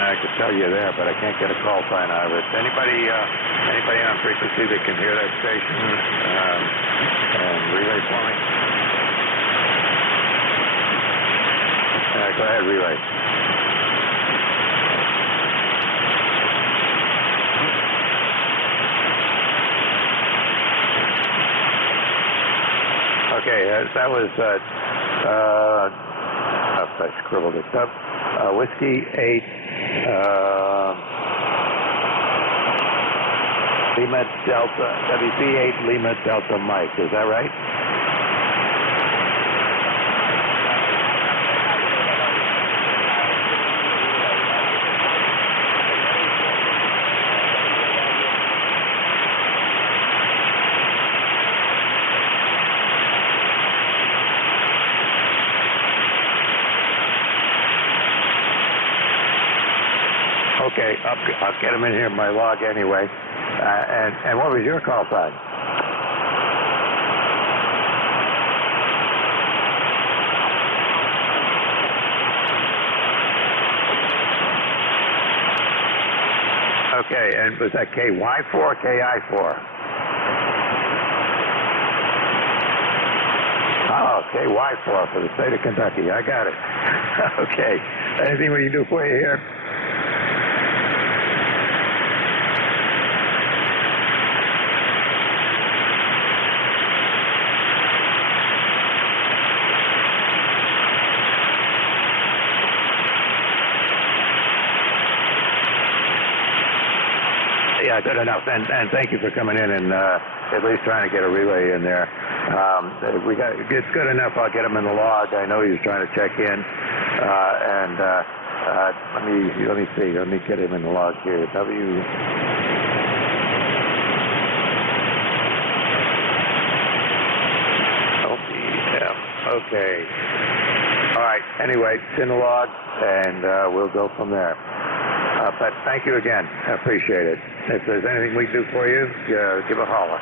I could tell you there, but I can't get a call sign out of it. Anybody on frequency that can hear that station and relay for me? Go ahead, relay. Okay, that was, I scribbled it up. Whiskey 8, Lima Delta, WC8 Lima Delta Mike, is that right? Okay, I'll get them in here in my log anyway. And what was your call sign? Okay, and was that KY4 or KI4? Oh, KY4 for the state of Kentucky. I got it. Okay. Anything we can do for you here? Yeah, good enough. And thank you for coming in and at least trying to get a relay in there. It's good enough. I'll get them in the log. I know he was trying to check in. Let me see. Let me get him in the log here. LPM. Okay. All right. Anyway, it's in the log, and we'll go from there. But thank you again. I appreciate it. If there's anything we can do for you, give a holler.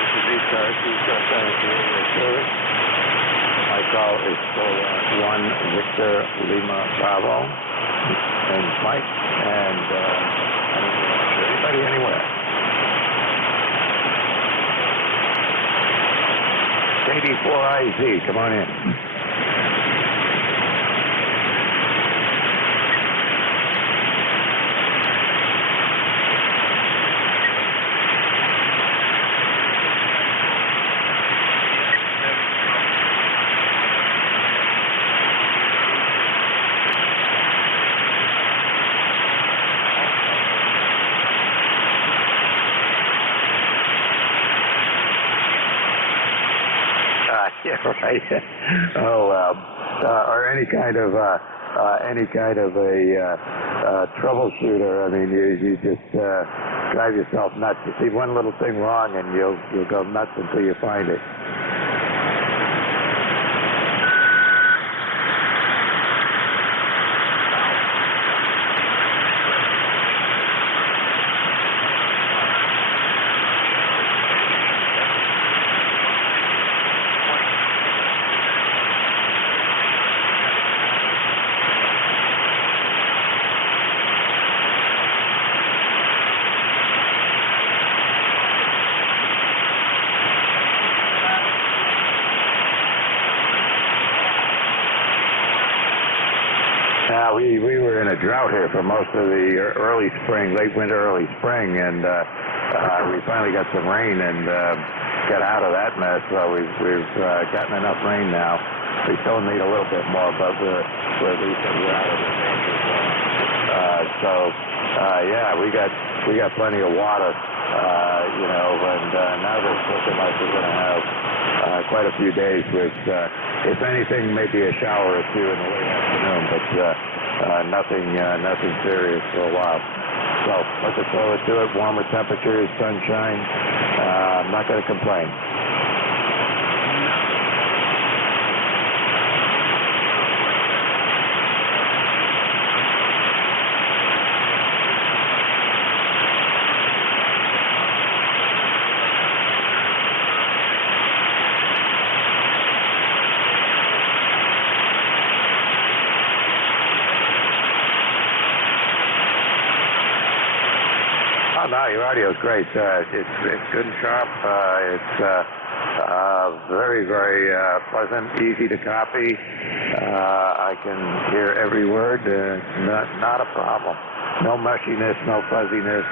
This is ECARS, East Coast Amateur Radio Service. My call is 41 Victor Lima Bravo. And Mike, and anybody, anywhere. KD4IZ, come on in. Yeah, right. Oh, or any kind of a troubleshooter. I mean, you just drive yourself nuts. You see one little thing wrong, and you'll go nuts until you find it. We were in a drought here for most of the early spring, late winter, early spring, and we finally got some rain and got out of that mess. So we've gotten enough rain now We still need a little bit more, but we're at least we're out of the danger zone. Yeah, we got plenty of water, and now it's looking like we're going to have quite a few days with, if anything, maybe a shower or two in the late afternoon, but nothing serious for a while. So looking forward to it. Warmer temperatures, sunshine. I'm not going to complain. No, your audio is great. It's good and sharp. It's very, very pleasant, easy to copy. I can hear every word. Not a problem. No mushiness, no fuzziness,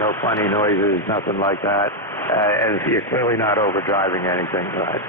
no funny noises, nothing like that. And you're clearly not overdriving anything, right?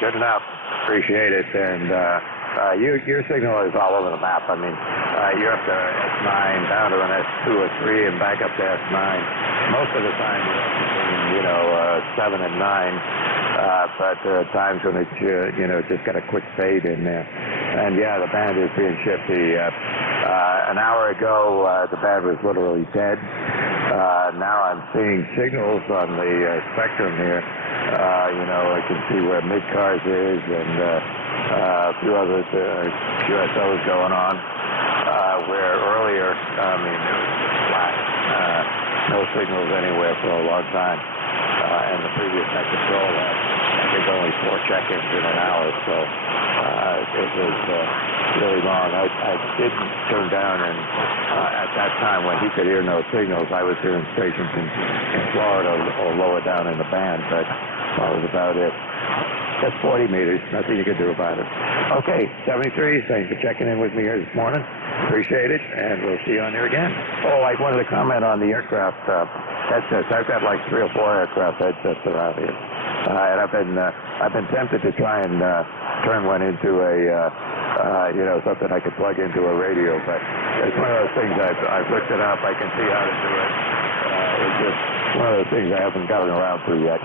Good enough. Appreciate it. And your signal is all over the map. I mean, you're up to S9, down to an S2 or 3, and back up to S9. Most of the time, you're up between, 7 and 9. But there are times when it's, just got a quick fade in there. And yeah, the band is being shifty. An hour ago, the band was literally dead. Now I'm seeing signals on the spectrum here. I can see where ECARS is and a few other QSOs going on, where earlier, it was flat. No signals anywhere for a long time. And the previous net control had, I think, only 4 check-ins in an hour, so it was really long. I did turn down, and at that time when he could hear no signals, I was hearing stations in Florida or lower down in the band, but that was about it. That's 40 meters. Nothing you can do about it. Okay, 73, thanks for checking in with me here this morning. Appreciate it, and we'll see you on there again. Oh, I wanted to comment on the aircraft headsets. I've got like 3 or 4 aircraft headsets around here. And I've been tempted to try and turn one into a something I could plug into a radio, but it's one of those things I've looked it up. I can see how to do it. It's just one of those things I haven't gotten around to yet.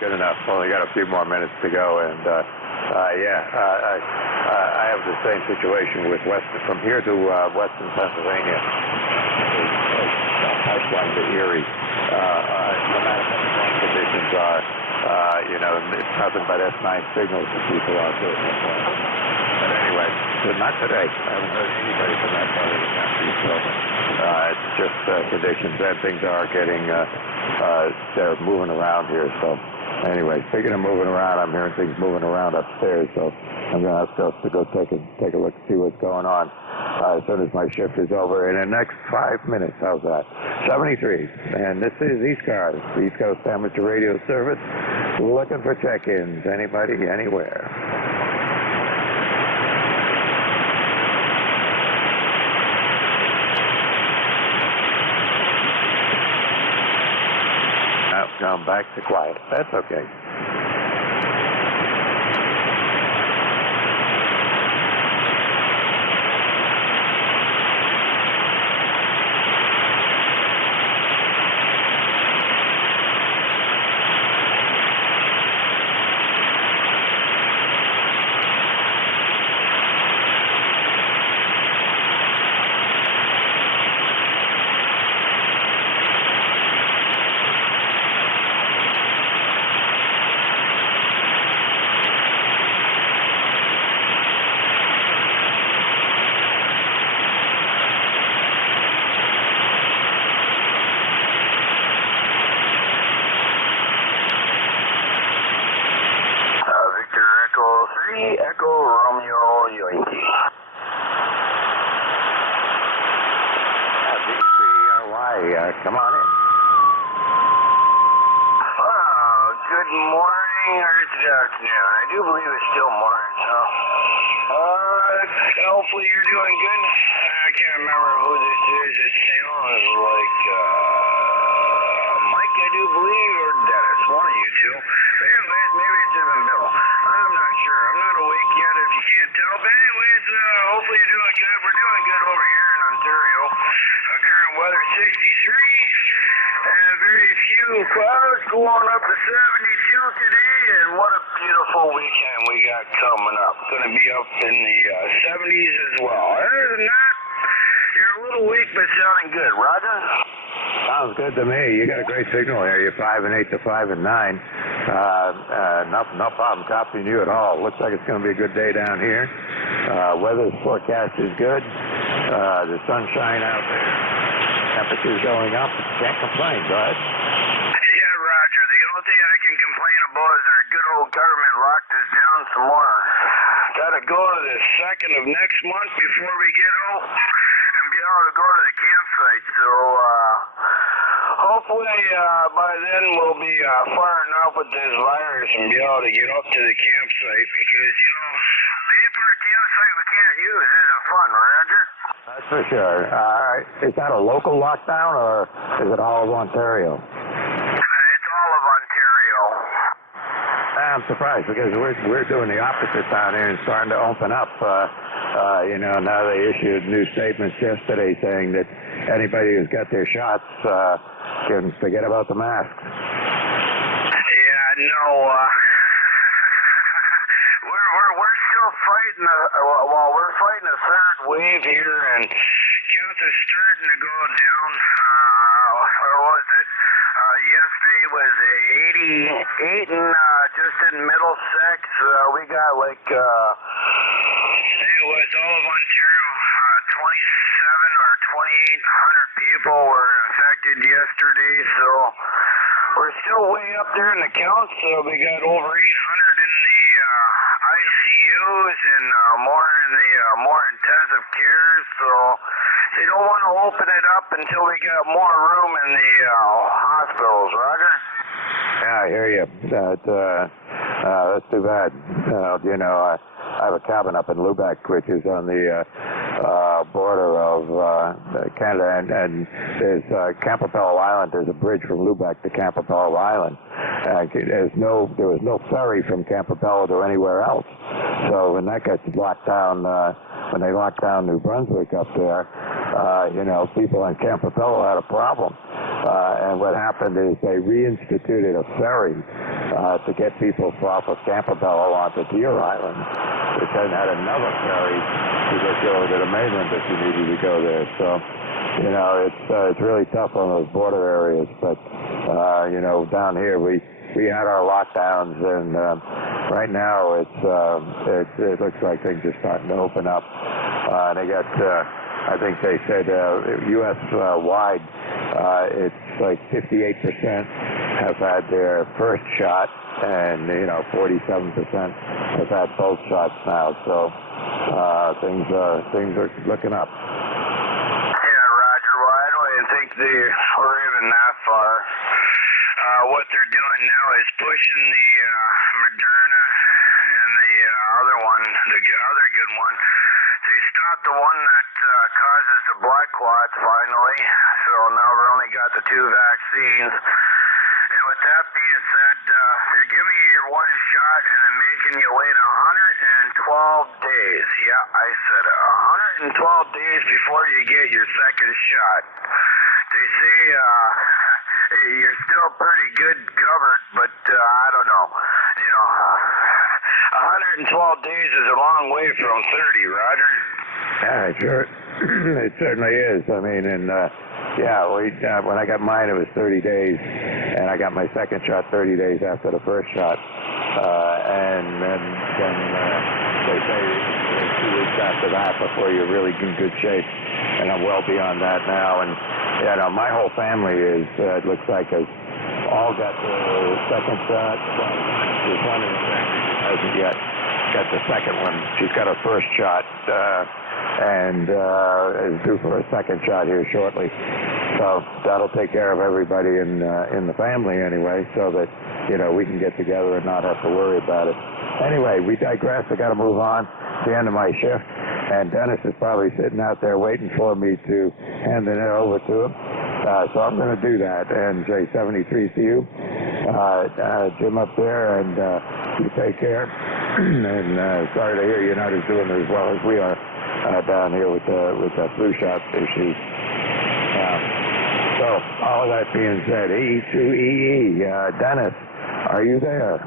good enough. Only got a few more minutes to go, and I have the same situation with Western, from here to Western Pennsylvania. Pipeline to Erie. No matter what the ground conditions are, it's nothing but S9 signals to people out there. But anyway, not today. I haven't heard anybody from that part of the country, so it's just conditions. And things are getting, they're moving around here, so anyway, speaking of moving around, I'm hearing things moving around upstairs, so I'm going to ask us to go take a look and see what's going on as soon as my shift is over in the next 5 minutes. How's that? 73, and this is ECARS, the East Coast Amateur Radio Service, looking for check-ins. Anybody, anywhere. Now back to quiet. That's okay. Echo Romeo Yankee. Come on in. Good morning, or it's afternoon. I do believe it's still morning, so. Hopefully you're doing good. I can't remember who this is. It sounds like, Mike, I do believe, or Dennis, one of you two. But anyways, maybe it's even Bill. I'm not sure. I'm not awake yet if you can't tell. But anyways, hopefully you're doing good. We're doing good over here in Ontario. Current weather 63. Very few clouds, going up to 72 today, and what a beautiful weekend we got coming up. Going to be up in the 70s as well. Other than that, you're a little weak, but sounding good. Roger? Sounds good to me. You got a great signal here. You're 5 and 8 to 5 and 9. No problem copying you at all. Looks like it's going to be a good day down here. Weather forecast is good. The sunshine out there. Temperature's going up. Can't complain, bud. Yeah, Roger. The only thing I can complain about is our good old government locked us down some more. Got to go to the 2nd of next month before we get out and be able to go to the campsite. So, hopefully, by then we'll be far enough with this virus and be able to get up to the campsite because, paying for a campsite we can't use isn't fun, Roger. That's for sure. All right. Is that a local lockdown or is it all of Ontario? It's all of Ontario. I'm surprised because we're doing the opposite down here and starting to open up. Now they issued new statements yesterday saying that anybody who's got their shots can forget about the masks. Yeah, no. We're still fighting. We're fighting a third wave here, and counts are starting to go down. What was it? Yesterday was 88, and just in Middlesex, we got like it was all of Ontario. 27 or 2,800 people were infected yesterday, so we're still way up there in the counts. We got over 800 in the ICUs and more in the more intensive cares, so they don't want to open it up until we got more room in the hospitals, Roger? Yeah, I hear you. That's too bad. I have a cabin up in Lubec, which is on the border of Canada, and there's Campbell Island. There's a bridge from Lubec to Campbell Island. There was no ferry from Campbell to anywhere else. So when that gets locked down, when they locked down New Brunswick up there, people in Campobello had a problem. And what happened is they reinstituted a ferry to get people off of Campobello onto Deer Island, which then had another ferry to get you over to the mainland if you needed to go there. So, it's really tough on those border areas. But, down here we had our lockdowns, and right now it looks like things are starting to open up. They got, I think they said U.S. wide, it's like 58% have had their first shot, and 47% have had both shots now. So things are looking up. Yeah, Roger. Well, I don't even think we're even that far. What they're doing now is pushing the Moderna and the other one, the other good one. They stopped the one that causes the blood clots finally, so now we've only got the 2 vaccines. And with that being said, they're giving you your one shot and then making you wait 112 days. Yeah, I said it. 112 days before you get your second shot. They say you're still pretty good covered, but I don't know. 112 days is a long way from 30, Roger. Yeah, sure. It certainly is. I mean, and when I got mine, it was 30 days, and I got my second shot 30 days after the first shot, and then they say 2 weeks after that before you're really in good shape, and I'm well beyond that now. And my whole family is it looks like has all got the second shot. There's one in the family that hasn't yet got the second one. She's got her first shot and is due for a second shot here shortly. So that'll take care of everybody in the family anyway, so that we can get together and not have to worry about it. Anyway, we digress. I got to move on. It's the end of my shift, and Dennis is probably sitting out there waiting for me to hand it over to him. So I'm going to do that and say 73 to you, Jim up there, and you take care. And sorry to hear you're not doing as well as we are down here with the flu shot issues. So all of that being said, E2EE, Dennis, are you there?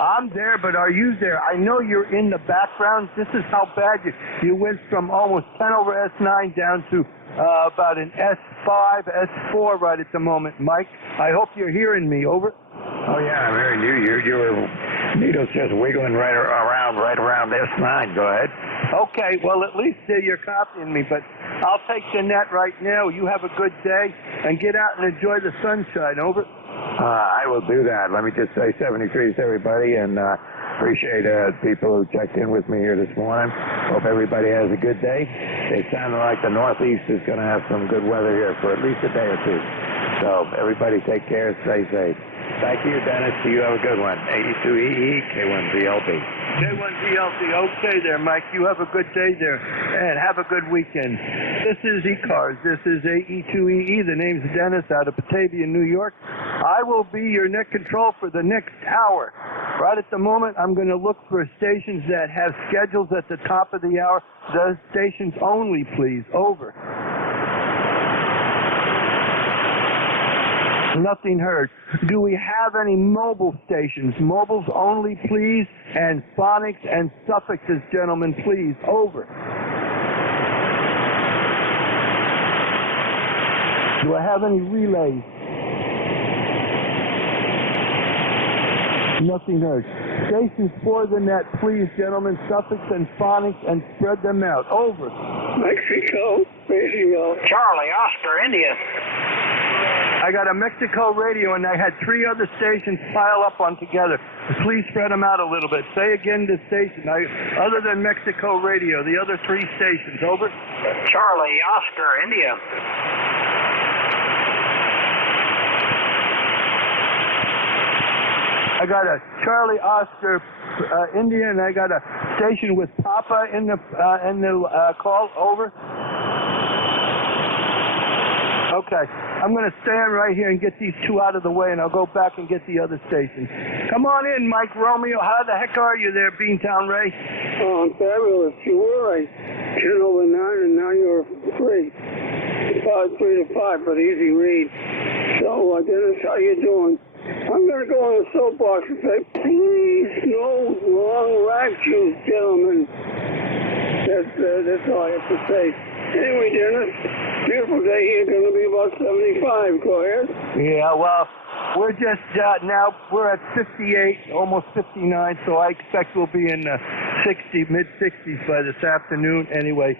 I'm there, but are you there? I know you're in the background. This is how bad you went from almost 10 over S9 down to about an S5, S4 right at the moment, Mike. I hope you're hearing me. Over. Oh, yeah, I'm hearing you. Your needle's just wiggling right around S9. Go ahead. Okay, well, at least you're copying me, but I'll take the net right now. You have a good day, and get out and enjoy the sunshine. Over. I will do that. Let me just say 73 to everybody, and appreciate people who checked in with me here this morning. Hope everybody has a good day. It sounded like the Northeast is going to have some good weather here for at least a day or two. So everybody take care, stay safe. Thank you, Dennis. You have a good one. AE2EE, K1VLB. K1VLB. Okay there, Mike. You have a good day there, and have a good weekend. This is ECARS. This is AE2EE. The name's Dennis out of Batavia, New York. I will be your net control for the next hour. Right at the moment, I'm going to look for stations that have schedules at the top of the hour. Those stations only, please. Over. Nothing heard. Do we have any mobile stations? Mobiles only, please. And phonics and suffixes, gentlemen, please. Over. Do I have any relays? Nothing heard. Stations for the net, please, gentlemen. Suffix and phonics, and spread them out. Over. Mexico Radio. Charlie, Oscar, India. I got a Mexico radio, and I had 3 other stations pile up on together. Please spread them out a little bit. Say again the station. Other than Mexico radio, the other 3 stations. Over. Charlie, Oscar, India. I got a Charlie Oscar India, and I got a station with Papa in the call. Over. Okay, I'm going to stand right here and get these 2 out of the way, and I'll go back and get the other stations. Come on in, Mike Romeo. How the heck are you there, Beantown Ray? Oh, I'm fabulous. You were 10 over 9, and now you're 3. 3 to 5, but easy read. So, Dennis, how you doing? I'm going to go on the soapbox and say, please, no long rack shoes, gentlemen. That's all I have to say. Anyway, Dennis, beautiful day here, going to be about 75. Go ahead. Yeah, well, we're just now, we're at 58, almost 59, so I expect we'll be in mid-60s by this afternoon. Anyway,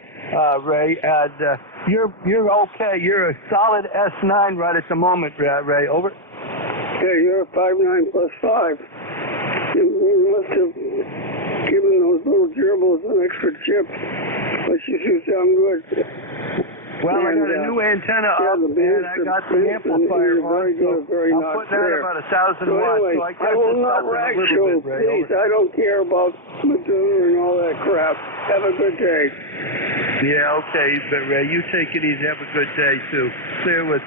Ray, and you're okay. You're a solid S9 right at the moment, Ray. Over. Yeah, you're a 5.9 plus 5. You must have given those little gerbils an extra chip. But you sound good. Well, I got a new antenna up, and I got the amplifier on, so I'm putting out about 1,000 watts. Anyway, So I will not rack show, please. I don't care about Matuna and all that crap. Have a good day. Yeah, okay, but Ray, you take it easy. Have a good day, too. Clear with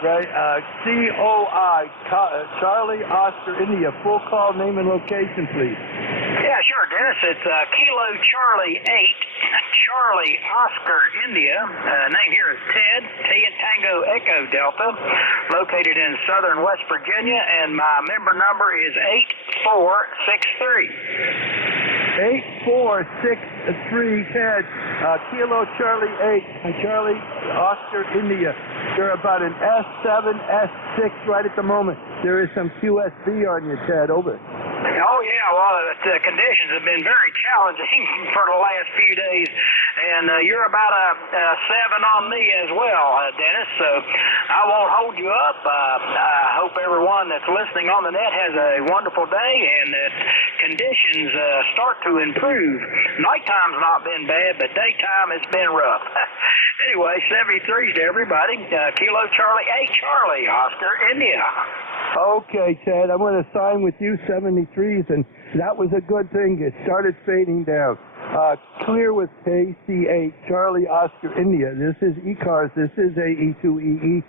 Ray. COI, Charlie Oscar India. Full call, name and location, please. Yeah, sure, Dennis. It's Kilo Charlie 8, Charlie Oscar India. Name here is Ted, T and Tango Echo Delta, located in southern West Virginia, and my member number is 8463. 8463, Ted. Kilo Charlie 8, Charlie Oscar India. You're about an S7, S6 right at the moment. There is some QSB on you, Ted. Over. Oh, yeah, well, the conditions have been very challenging for the last few days, and you're about a 7 on me as well, Dennis, so I won't hold you up. I hope everyone that's listening on the net has a wonderful day and that conditions start to improve. Nighttime's not been bad, but daytime has been rough. Anyway, 73s to everybody. Kilo Charlie 8, Charlie, Oscar, India. Okay, Ted, I'm going to sign with you, 73s, and that was a good thing. It started fading down. Clear with KC8, Charlie Oscar India. This is ECARS. This is AE2EE.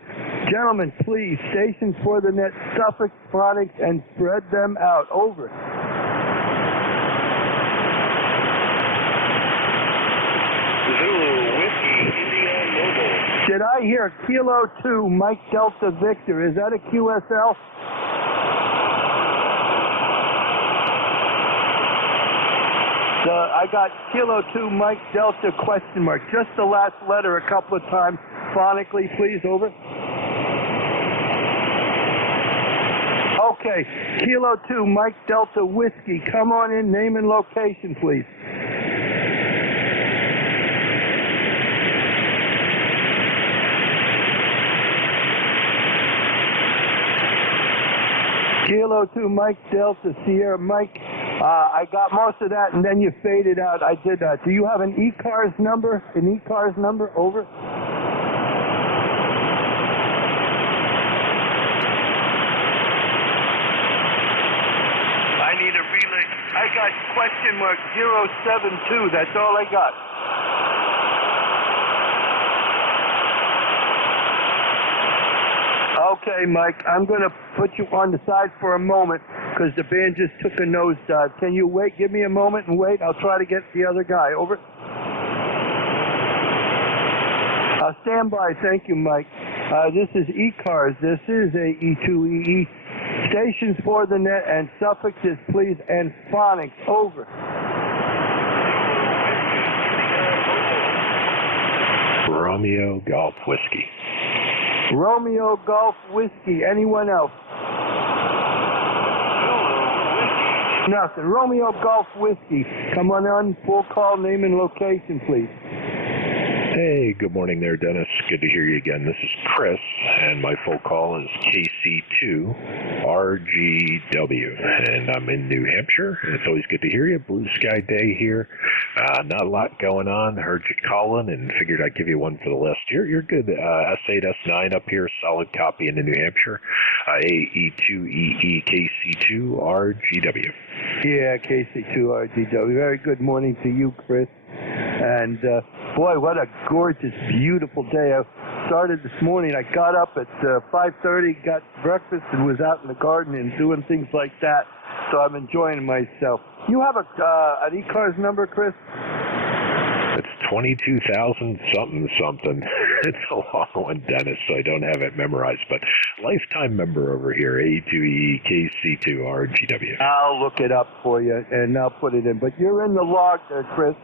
Gentlemen, please, stations for the net, Suffolk, Phonics, and spread them out. Over. Did I hear Kilo 2, Mike Delta Victor? Is that a QSL? I got Kilo 2, Mike Delta, question mark. Just the last letter a couple of times, phonically, please, over. Okay, Kilo 2, Mike Delta Whiskey. Come on in, name and location, please. Kilo 2, Mike Delta, Sierra Mike. I got most of that, and then you faded out. I did that. Do you have an ECARS number? An ECARS number? Over. I need a relay. I got question mark 072. That's all I got. Okay, Mike, I'm going to put you on the side for a moment because the band just took a nosedive. Can you wait? Give me a moment and wait. I'll try to get the other guy. Over. Stand by. Thank you, Mike. This is ECARS. This is AE2EE. Stations for the net and suffixes, please, and phonics. Over. Romeo Golf Whiskey. Romeo Golf Whiskey. Anyone else? Nothing. Romeo Golf Whiskey. Come on, full call, name and location, please. Hey, good morning there, Dennis. Good to hear you again. This is Chris, and my full call is KC2RGW, and I'm in New Hampshire, and it's always good to hear you. Blue sky day here. Not a lot going on. Heard you calling and figured I'd give you one for the list. You're good. S8, S9 up here, solid copy into New Hampshire. AE2EE KC2RGW. Yeah, KC2RGW. Very good morning to you, Chris. And boy, what a gorgeous, beautiful day. I started this morning. I got up at 5:30, got breakfast, and was out in the garden and doing things like that. So I'm enjoying myself. You have an ECARS number, Chris? It's 22,000 something. It's a long one, Dennis, so I don't have it memorized. But lifetime member over here, A2E KC2RGW. I'll look it up for you, and I'll put it in. But you're in the log there, Chris.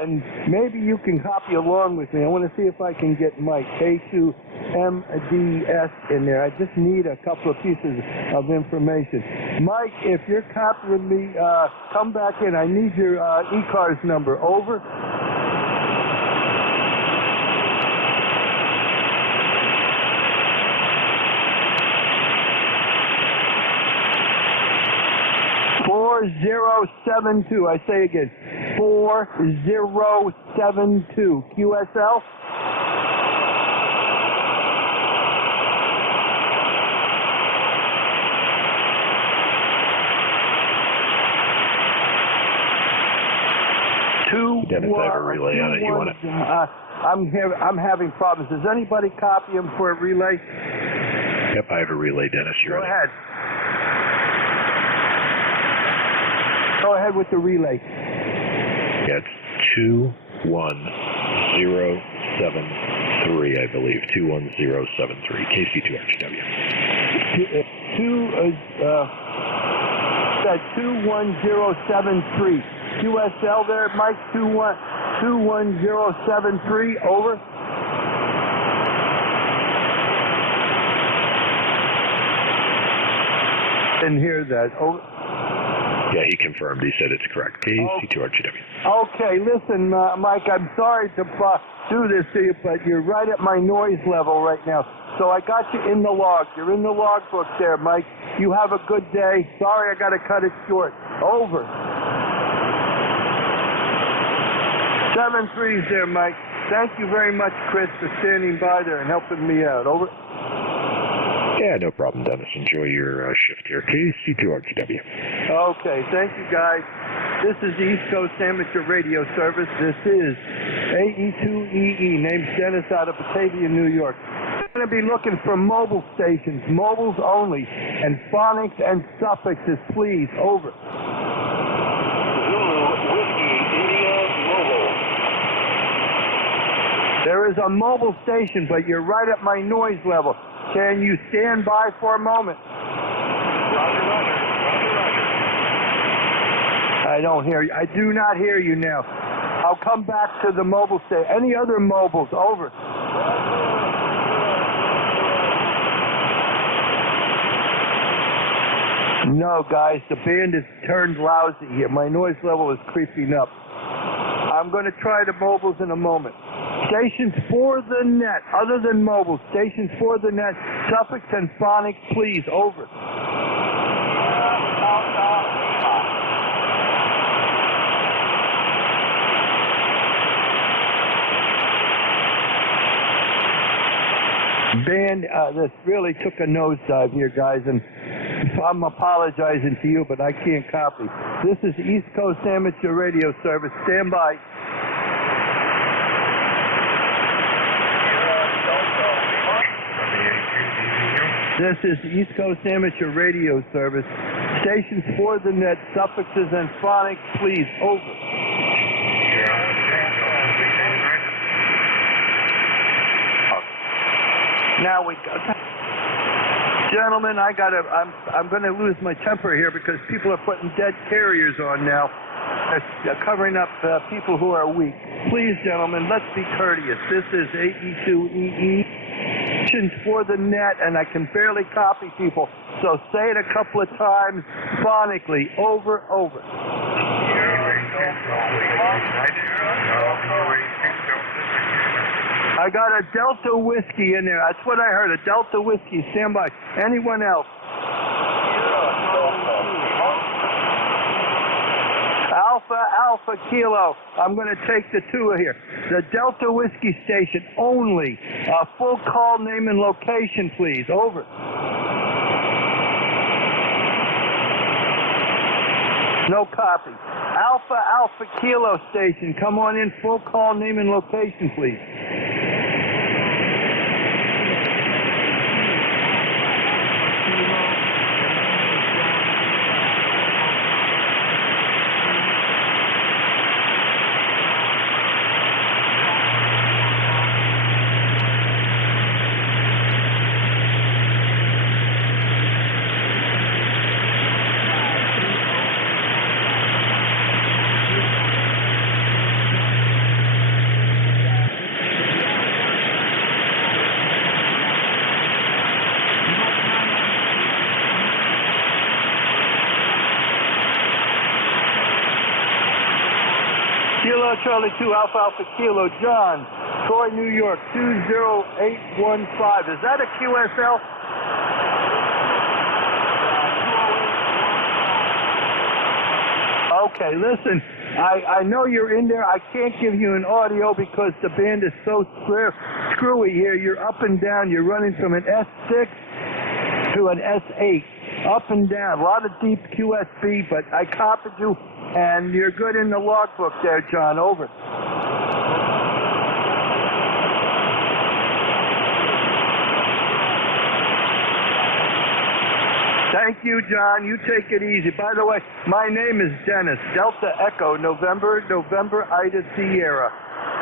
And maybe you can copy along with me. I want to see if I can get Mike, K2MDS, in there. I just need a couple of pieces of information. Mike, if you're copying me, come back in. I need your ECARS number. Over. .4072. I say again, 4072. QSL? Dennis, I have a relay on it. You want it? I'm having problems. Does anybody copy him for a relay? Yep, I have a relay, Dennis. You're Go ahead. Go ahead with the relay. Yeah, it's 21073, I believe. 21073. KC2RGW. 21073. QSL there, Mike. 21073. Over. Didn't hear that. Over. Yeah, he confirmed. He said it's correct. KC2RGW. Okay, listen, Mike, I'm sorry to do this to you, but you're right at my noise level right now. So I got you in the log. You're in the log book there, Mike. You have a good day. Sorry I got to cut it short. Over. 7-3's there, Mike. Thank you very much, Chris, for standing by there and helping me out. Over. Yeah, no problem, Dennis. Enjoy your shift here. KC2RGW. Okay, thank you, guys. This is the East Coast Amateur Radio Service. This is AE2EE. Name's Dennis out of Batavia, New York. We're going to be looking for mobile stations, mobiles only, and phonics and suffixes, please. Over. Zulu Whiskey India Mobile. There is a mobile station, but you're right at my noise level. Can you stand by for a moment? Roger, roger. Roger, roger. I don't hear you. I do not hear you now. I'll come back to the mobile station. Any other mobiles? Over. No, guys, the band is turned lousy here. My noise level is creeping up. I'm going to try the mobiles in a moment. Stations for the net, other than mobile, stations for the net, suffix and phonics, please. Over. Band, this really took a nosedive here, guys, and I'm apologizing to you, but I can't copy. This is East Coast Amateur Radio Service. Stand by. This is East Coast Amateur Radio Service. Stations for the net, suffixes and phonics, please. Over. Now we go. Gentlemen, I'm going to lose my temper here because people are putting dead carriers on now, covering up people who are weak. Please, gentlemen, let's be courteous. This is AE2EE. For the net, and I can barely copy people, so say it a couple of times phonically. Over, over. I got a Delta Whiskey in there. That's what I heard, a Delta Whiskey. Stand by. Anyone else? Alpha Kilo. I'm going to take the two here. The Delta Whiskey Station only. Full call, name, and location, please. Over. No copy. Alpha Kilo Station. Come on in. Full call, name, and location, please. Charlie 2, Alpha Alpha Kilo, John, Troy, New York, 20815. Is that a QSL? Okay, listen, I know you're in there. I can't give you an audio because the band is so screwy here. You're up and down. You're running from an S6 to an S8. Up and down. A lot of deep QSB, but I copied you, and you're good in the logbook there, John. Over. Thank you, John. You take it easy. By the way, my name is Dennis. Delta Echo, November, Ida Sierra.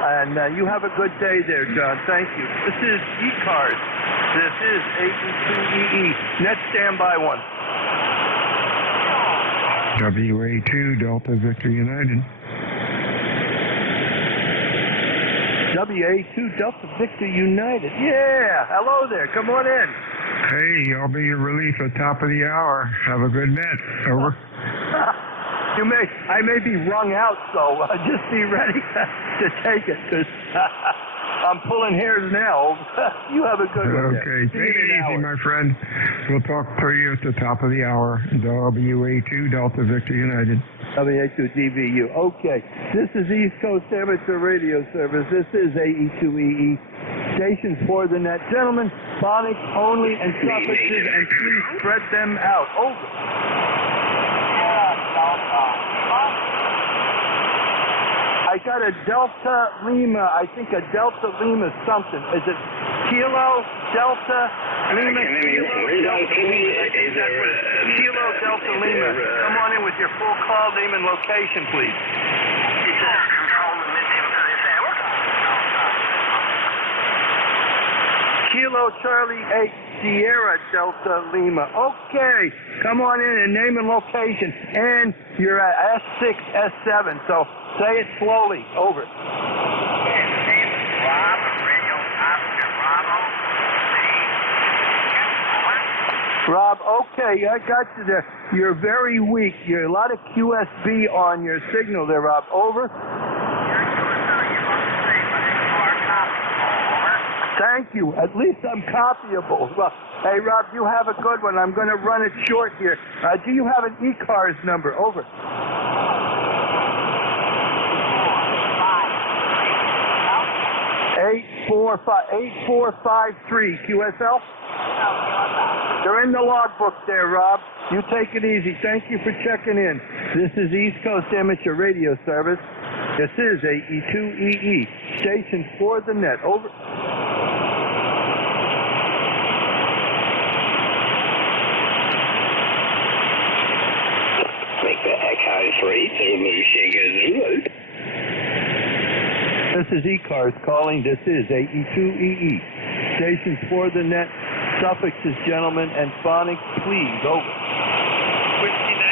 And you have a good day there, John. Thank you. This is ECARS. This is AE2EE. Net standby 1. WA2 Delta Victor United. WA2 Delta Victor United. Yeah. Hello there. Come on in. Hey, I'll be your relief at top of the hour. Have a good net. Over. I may be wrung out, so just be ready to take it, because I'm pulling hairs now. You have a good one. Okay, take it easy, my friend. We'll talk to you at the top of the hour. WA2 Delta Victor United. WA2 DVU. Okay, this is East Coast Amateur Radio Service. This is AE2EE. Stations for the net. Gentlemen, phonics only and suffixes, and please spread them out. Over. I got a Delta Lima, I think a Delta Lima something. Is it Kilo, Delta, Lima, Kilo, Delta Lima? Kilo, Delta Lima. Come on in with your full call name and location, please. Kilo, Charlie 8, Sierra, Delta Lima. Okay, come on in and name and location. And you're at S6, S7, so say it slowly. Over. Rob, okay, I got you there. You're very weak. You're a lot of QSB on your signal there, Rob. Over. Thank you. At least I'm copyable. Well, hey, Rob, you have a good one. I'm going to run it short here. Do you have an ECARS number? Over. 8453 QSL? They're in the logbook there, Rob. You take it easy. Thank you for checking in. This is East Coast Amateur Radio Service. This is AE2EE. Station for the net. Over. This is ECARS calling. This is AE2EE. Stations for the net. Suffixes, gentlemen, and phonics, please. Over. Whiskey 9,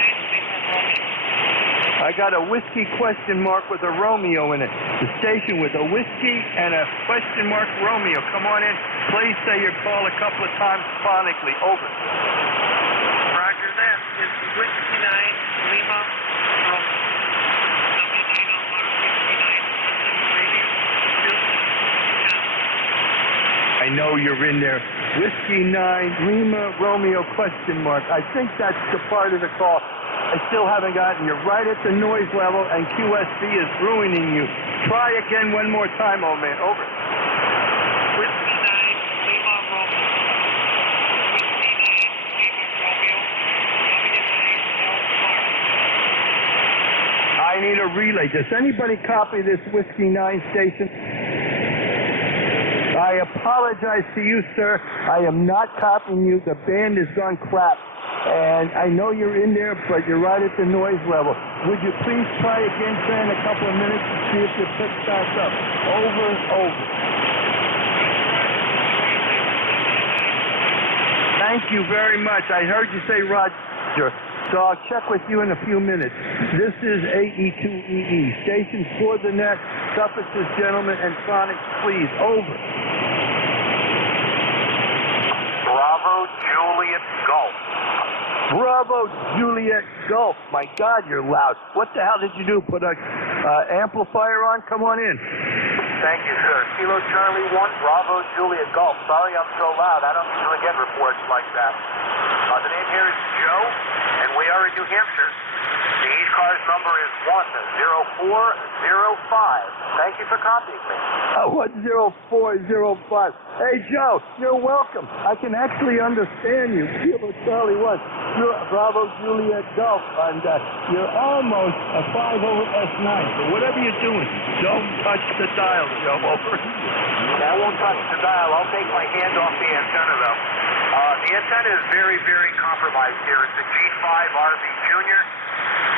I got a whiskey question mark with a Romeo in it. The station with a whiskey and a question mark Romeo. Come on in. Please say your call a couple of times phonically. Over. Roger that. It's Whiskey 9, Lima, I know you're in there. Whiskey 9, Lima, Romeo, question mark. I think that's the part of the call I still haven't gotten. You're right at the noise level, and QSB is ruining you. Try again one more time, old man. Over. Whiskey 9, Lima, Romeo. Whiskey 9, Lima, Romeo. W9, I need a relay. Does anybody copy this Whiskey 9 station? I apologize to you, sir. I am not copying you. The band has gone crap. And I know you're in there, but you're right at the noise level. Would you please try again, sir, in a couple of minutes to see if you pick back up? Over and over. Thank you very much. I heard you say Roger, so I'll check with you in a few minutes. This is AE2EE. Stations for the net. Suffixes, gentlemen, and phonics, please. Over. Bravo, Juliet, Golf. Bravo, Juliet, Golf. My God, you're loud. What the hell did you do? Put a Amplifier on, come on in. Thank you, sir. Kilo Charlie 1, Bravo Juliet Golf. Sorry I'm so loud. I don't usually get reports like that. The name here is Joe, and we are in New Hampshire. The ECARS number is 10405. Thank you for copying me. 10405. Hey, Joe, you're welcome. I can actually understand you. Kilo Charlie 1, Bravo Juliet Golf, and you're almost a 5 over S9. So whatever you're doing, don't touch the dial, Joe. Over. I won't touch the dial. I'll take my hand off the antenna, though. The antenna is very, very compromised here. It's a G5 RV Junior,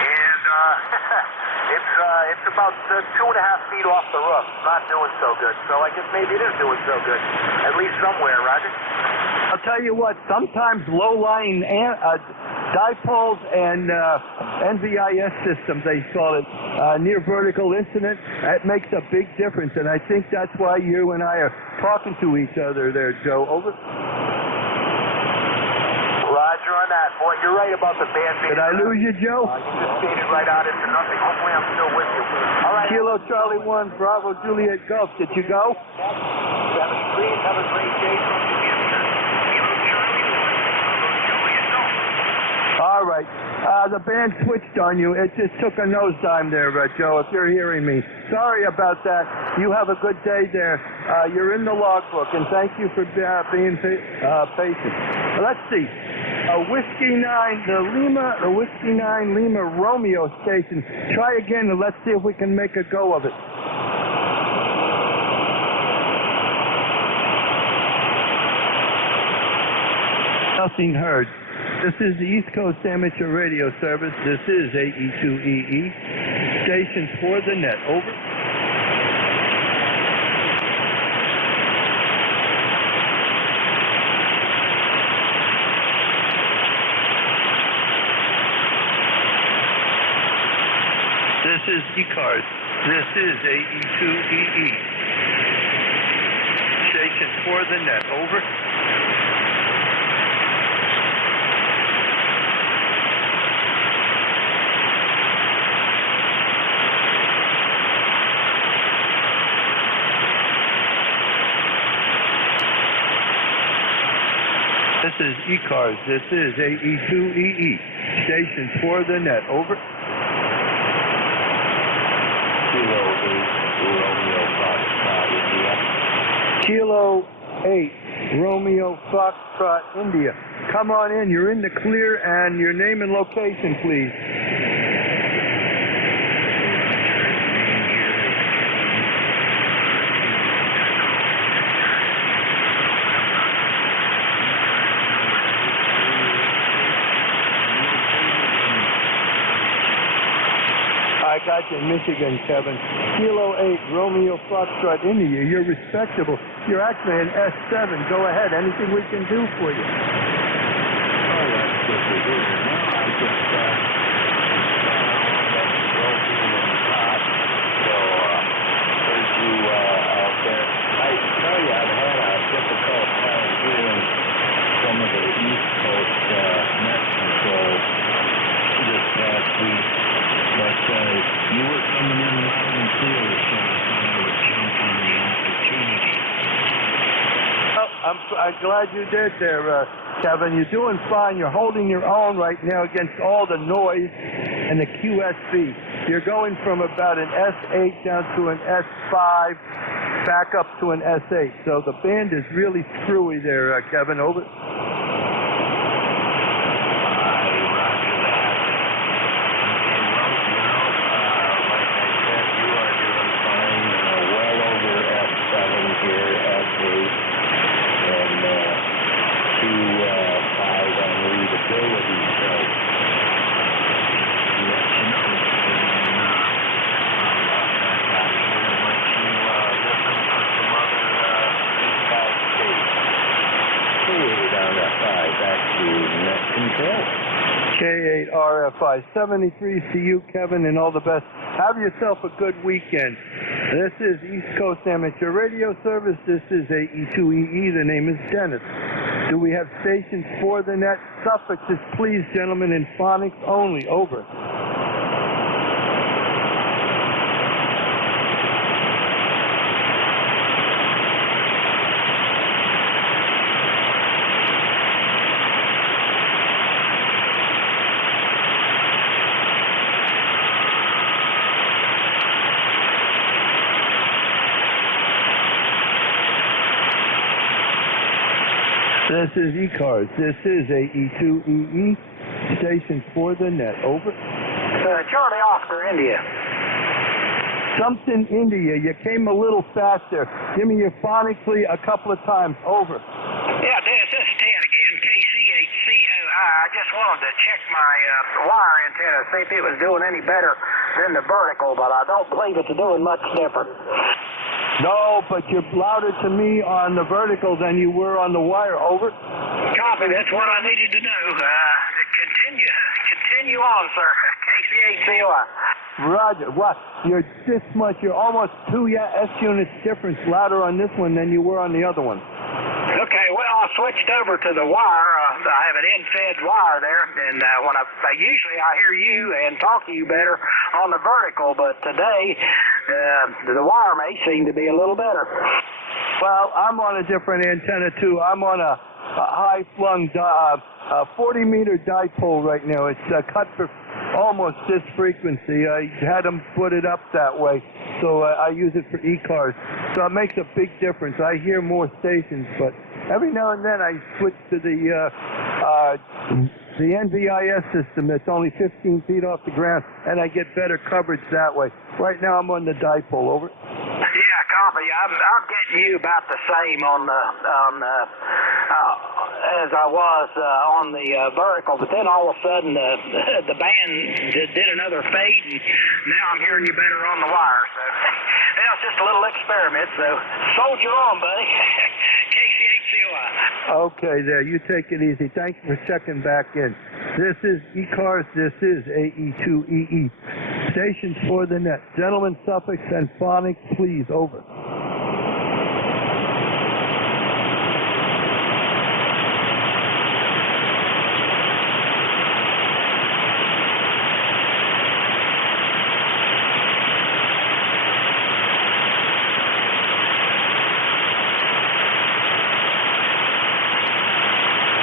and it's about 2.5 feet off the roof. It's not doing so good. So I guess maybe it is doing so good, at least somewhere, Roger. I'll tell you what, sometimes low-lying dipoles and NVIS systems, they call it, near vertical incident, that makes a big difference, and I think that's why you and I are talking to each other there, Joe. Over. Roger on that. Boy, you're right about the band being... Did I lose you, Joe? You just faded right out into nothing. Hopefully I'm still with you. All right. Kilo Charlie 1, Bravo Juliet Golf. Did you go? 73. Have a great day from New Hampshire. Kilo Charlie 1, Bravo Juliet Golf. All right. The band switched on you. It just took a nosedive there, Joe, if you're hearing me. Sorry about that. You have a good day there. You're in the logbook, and thank you for being patient. Let's see. Whiskey 9, the Whiskey 9 Lima Romeo station. Try again, and let's see if we can make a go of it. Nothing heard. This is the East Coast Amateur Radio Service. This is AE2EE. Station for the net. Over. This is ECARS. This is AE2EE. Station for the net. Over. This is ECARS. This is AE2EE. Station for the net. Over. Kilo 8 Romeo Foxtrot India. Come on in. You're in the clear, and your name and location, please. I got you in Michigan, Kevin. Kilo 8, Romeo Foxtrot India. You're respectable. You're actually an S7. Go ahead. Anything we can do for you? Oh, that's good to hear. No, I just so heard you out there. I tell you, I've had a difficult time hearing some of the East Coast net control this past week. But you were coming in loud and clear, so I would jump on the opportunity. Oh, I'm glad you did there, Kevin. You're doing fine. You're holding your own right now against all the noise and the QSB. You're going from about an S8 down to an S5, back up to an S8. So the band is really screwy there, Kevin. Over. K8RFI 73 to you, Kevin, and all the best. Have yourself a good weekend. This is East Coast Amateur Radio Service. This is AE2EE. The name is Dennis. Do we have stations for the net? Suffixes, please, gentlemen, in phonics only. Over. This is ECARS. This is AE2EE. Station for the net. Over. Charlie Oscar, India. Something India. You came a little faster. Give me your phonically a couple of times. Over. Yeah, this is Ted again, KC8COI. I just wanted to check my wire antenna, see if it was doing any better than the vertical, but I don't believe it's doing much different. No, but you're louder to me on the vertical than you were on the wire. Over. Copy. That's what I needed to know. Continue on, sir. KC8COI. Roger. What? You're this much. You're almost 2 S units difference louder on this one than you were on the other one. Okay, well, I switched over to the wire. I have an in-fed wire there, and when usually I hear you and talk to you better on the vertical, but today the wire may seem to be a little better. Well, I'm on a different antenna too. I'm on a high-flung 40-meter dipole right now. It's cut for almost this frequency. I had them put it up that way, so I use it for ECARS. So it makes a big difference. I hear more stations, but every now and then I switch to the NVIS system that's only 15 feet off the ground, and I get better coverage that way. Right now I'm on the dipole. Over. Yeah, copy. I'm getting you about the same as I was on the vertical, but then all of a sudden the band did another fade, and now I'm hearing you better on the wire. So yeah, it's just a little experiment. So soldier on, buddy. KC8COI. Okay, there. You take it easy. Thank you for checking back in. This is ECARS. This is AE2EE. Stations for the net. Gentlemen, suffix and phonics, please. Over.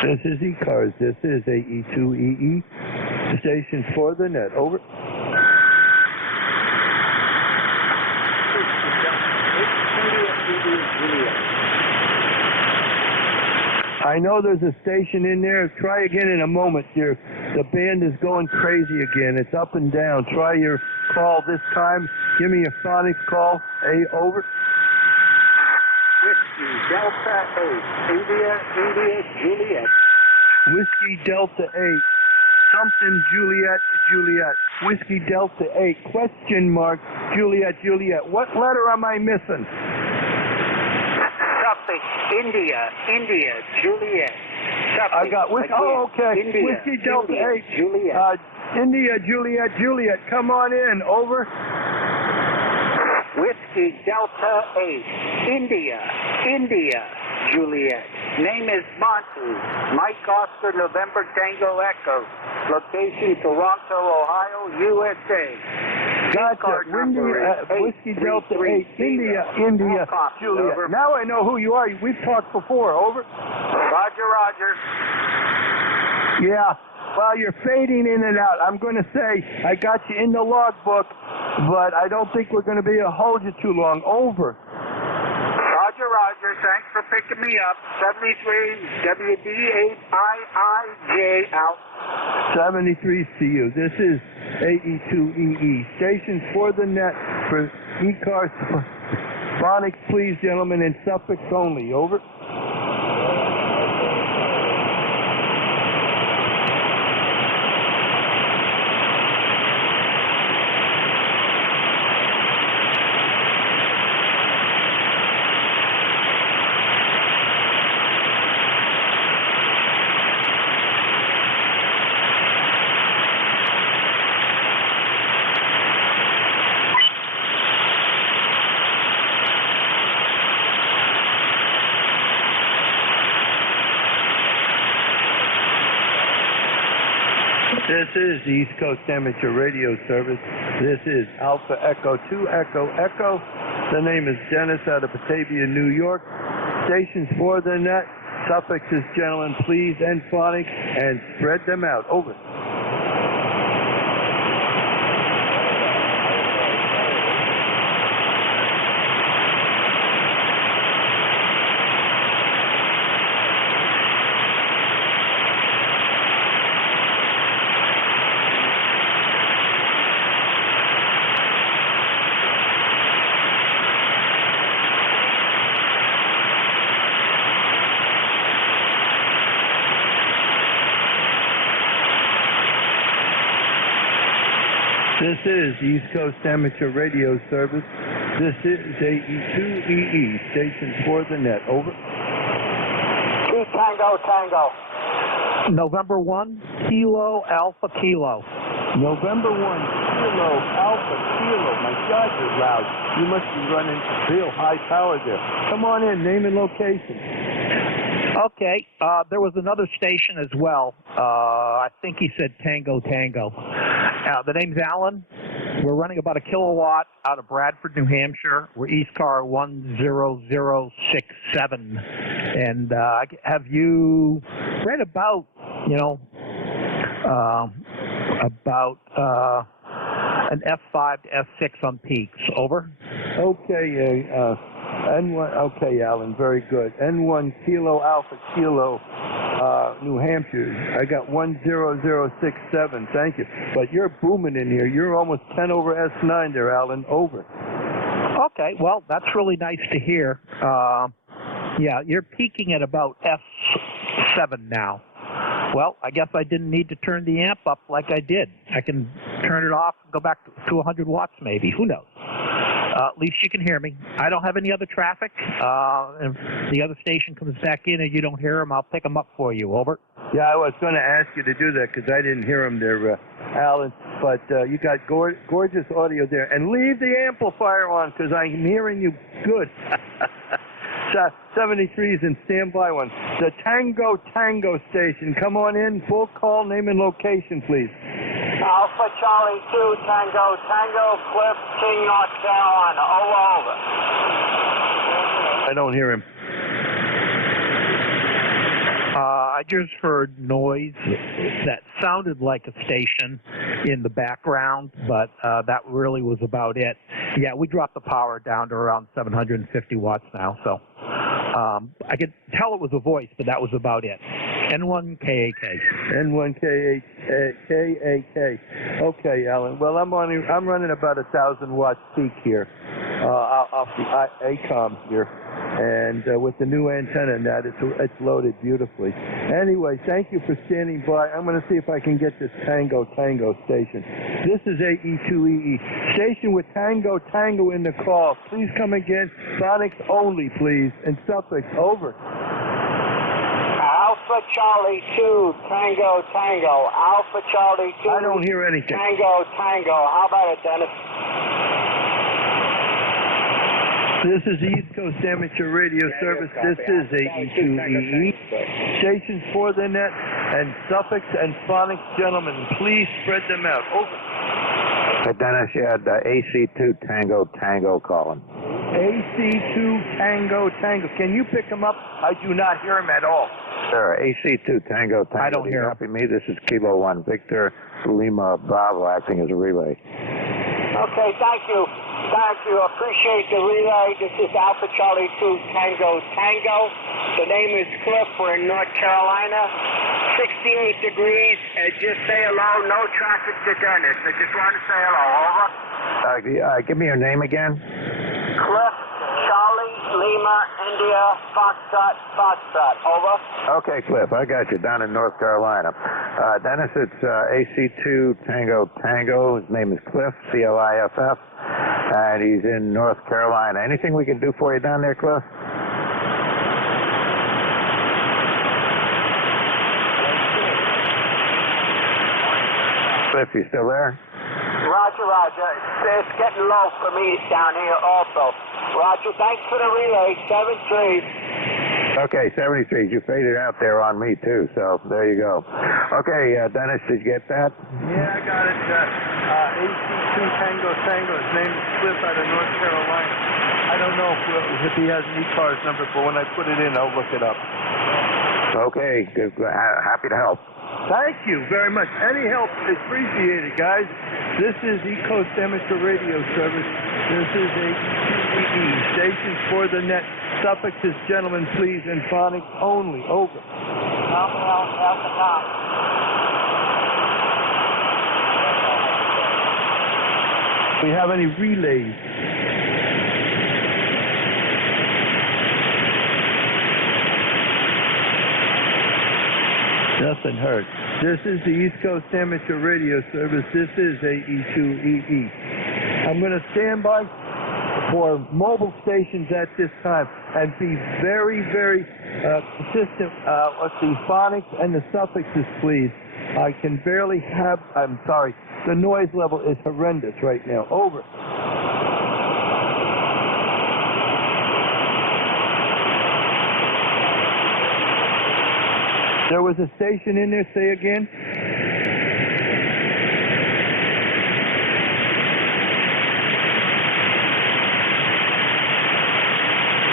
This is ECARS. This is AE2EE. Station for the net. Over. I know there's a station in there. Try again in a moment. The band is going crazy again. It's up and down. Try your call this time. Give me a phonics call. Over. Whiskey Delta 8, India, Juliet. Whiskey Delta 8, something Juliet, Whiskey Delta 8, question mark, Juliet. What letter am I missing? Suffix, India, Juliet. Suffix, I got Whiskey, okay. India, Whiskey Delta 8, Juliet. India, Juliet, come on in. Over. Whiskey Delta 8, India, Juliet. Name is Monty. Mike Oscar, November Tango Echo. Location Toronto, Ohio, USA. Gotcha. Whiskey Delta 8, India, Juliet. Over. Now I know who you are. We've talked before. Over. Roger. Yeah. Well, you're fading in and out. I'm going to say I got you in the logbook, but I don't think we're going to be able to hold you too long. Over. Roger. Thanks for picking me up. 73 WD8IIJ out. 73 CU. This is AE2EE. Stations for the net for ECARS. Phonics, please, gentlemen, and suffix only. Over. This is the East Coast Amateur Radio Service. This is Alpha Echo 2 Echo. The name is Dennis out of Batavia, New York. Stations for the net. Suffixes, gentlemen, please, and phonics, and spread them out. Over. This is East Coast Amateur Radio Service. This is AE2EE, station for the net. Over. 2 Tango Tango. November 1, Kilo Alpha Kilo. November 1, Kilo Alpha Kilo. My God, you're loud. You must be running real high power there. Come on in, name and location. Okay, there was another station as well. I think he said Tango Tango. The name's Alan. We're running about a kilowatt out of Bradford, New Hampshire. We're ECARS 10067. And have you read about, an F5 to F6 on peaks? Over. Okay, N1. Okay, Alan, very good. N1 Kilo Alpha Kilo, New Hampshire. I got 10067. Thank you. But you're booming in here. You're almost 10 over S9 there, Alan. Over. Okay, well, that's really nice to hear. Yeah, you're peaking at about F7 now. Well, I guess I didn't need to turn the amp up like I did. I can turn it off and go back to 100 watts maybe. Who knows? At least you can hear me. I don't have any other traffic. If the other station comes back in and you don't hear them, I'll pick them up for you. Over. Yeah, I was going to ask you to do that because I didn't hear them there, Alan. But you got gorgeous audio there. And leave the amplifier on because I'm hearing you good. 73's in standby one. The Tango Tango station. Come on in. Full call, name and location, please. Alpha Charlie 2 Tango Tango Cliff King, North Carolina. Over. I don't hear him. I just heard noise that sounded like a station in the background, but that really was about it. Yeah, we dropped the power down to around 750 watts now, so I could tell it was a voice, but that was about it. N1KAK. N1KAK. Okay, Alan. Well, I'm running about 1,000 watts peak here off the ACOM here. And with the new antenna and that, it's loaded beautifully. Anyway, thank you for standing by. I'm going to see if I can get this Tango Tango station. This is AE2EE. Station with Tango Tango in the call. Please come again. Phonics only, please. And suffix. Over. Alpha Charlie 2 Tango Tango. Alpha Charlie 2. I don't hear anything. Tango Tango. How about it, Dennis? This is the East Coast Amateur Radio Service. This is AE2EE. Stations for the net and suffix and phonics, gentlemen. Please spread them out. Over. Hey, Dennis, you had AC2 Tango Tango calling. AC2 Tango Tango. Can you pick him up? I do not hear him at all. Sure, AC2 Tango Tango. I don't hear him. Copy me. This is Kilo 1 Victor Lima Bravo acting as a relay. Okay, thank you. Thank you. Appreciate the relay. This is Alpha Charlie 2 Tango Tango. The name is Cliff. We're in North Carolina. 68 degrees. Just say hello. No traffic to Dennis. I just want to say hello. Over. Give me your name again. Cliff Charlie Lima India Foxtrot. Over. Okay, Cliff. I got you down in North Carolina. Dennis, it's AC2 Tango Tango. His name is Cliff, CLIFF. And he's in North Carolina. Anything we can do for you down there, Cliff? Cliff, you still there? Roger. It's getting low for me down here also. Roger, thanks for the relay. 73. Okay, 73. You faded out there on me, too, so there you go. Okay, Dennis, did you get that? Yeah, I got it. AC2 Tango Tango. His name is Cliff out of North Carolina. I don't know if he has an ECARS number, but when I put it in, I'll look it up. Okay, good. Happy to help. Thank you very much. Any help is appreciated, guys. This is East Coast Amateur Radio Service. This is AE2EE. Stations for the net. Suffixes, gentlemen, please, and phonics only. Over. We have any relays? Nothing heard. This is the East Coast Amateur Radio Service. This is AE2EE. I'm going to stand by for mobile stations at this time and be very, very consistent with the phonics and the suffixes, please. I can barely have, I'm sorry, the noise level is horrendous right now. Over. There was a station in there, say again?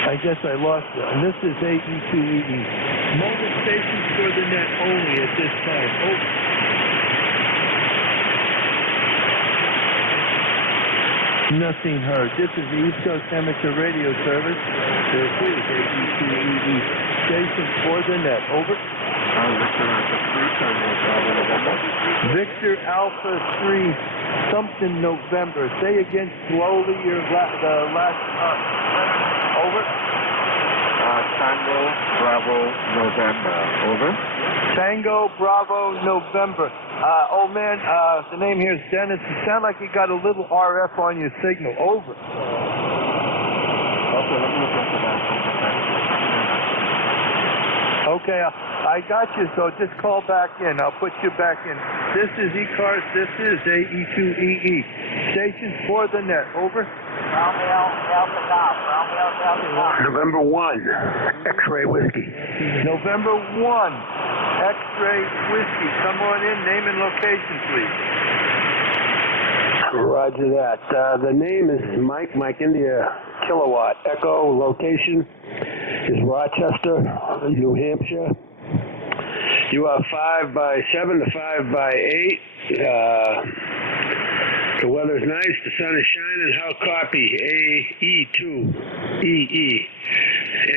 I guess I lost it. And this is AE2EE. Mobile stations for the net only at this time. Over. Nothing heard. This is the East Coast Amateur Radio Service. This is AE2EE. Stations for the net. Over. Victor Alpha 3, something November. Say again slowly the last over. Tango Bravo November. Over. Tango Bravo November. Old man, the name here is Dennis. You sound like you got a little RF on your signal. Over. Okay, let me look into that. Okay, I got you, so just call back in. I'll put you back in. This is ECARS. This is AE2EE. Stations for the net. Over. November 1, X-ray whiskey. November 1, X-ray whiskey. Come on in. Name and location, please. Roger that. The name is Mike India Kilowatt. Echo location is Rochester, New Hampshire. You are 5x7 to 5x8. The weather's nice, the sun is shining. How copy? AE2EE.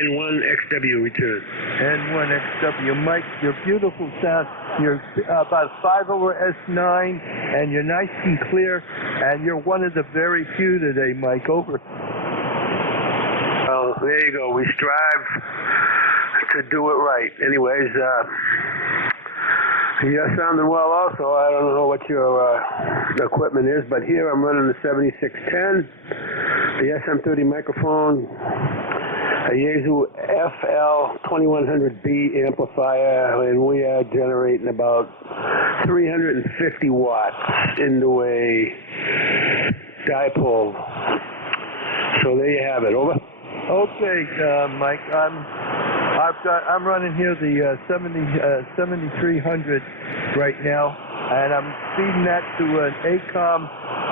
N1XW return. N1XW. Mike, your beautiful sound. You're about 5 over S9, and you're nice and clear, and you're one of the very few today, Mike. Over. Well, there you go. We strive to do it right. Anyways, you're sounding well also. I don't know what your equipment is, but here I'm running the 7610, the SM30 microphone, a Yaesu FL2100B amplifier, and we are generating about 350 watts into a dipole. So there you have it. Over. Okay, Mike. I'm running here the 7300 right now, and I'm feeding that to an ACOM,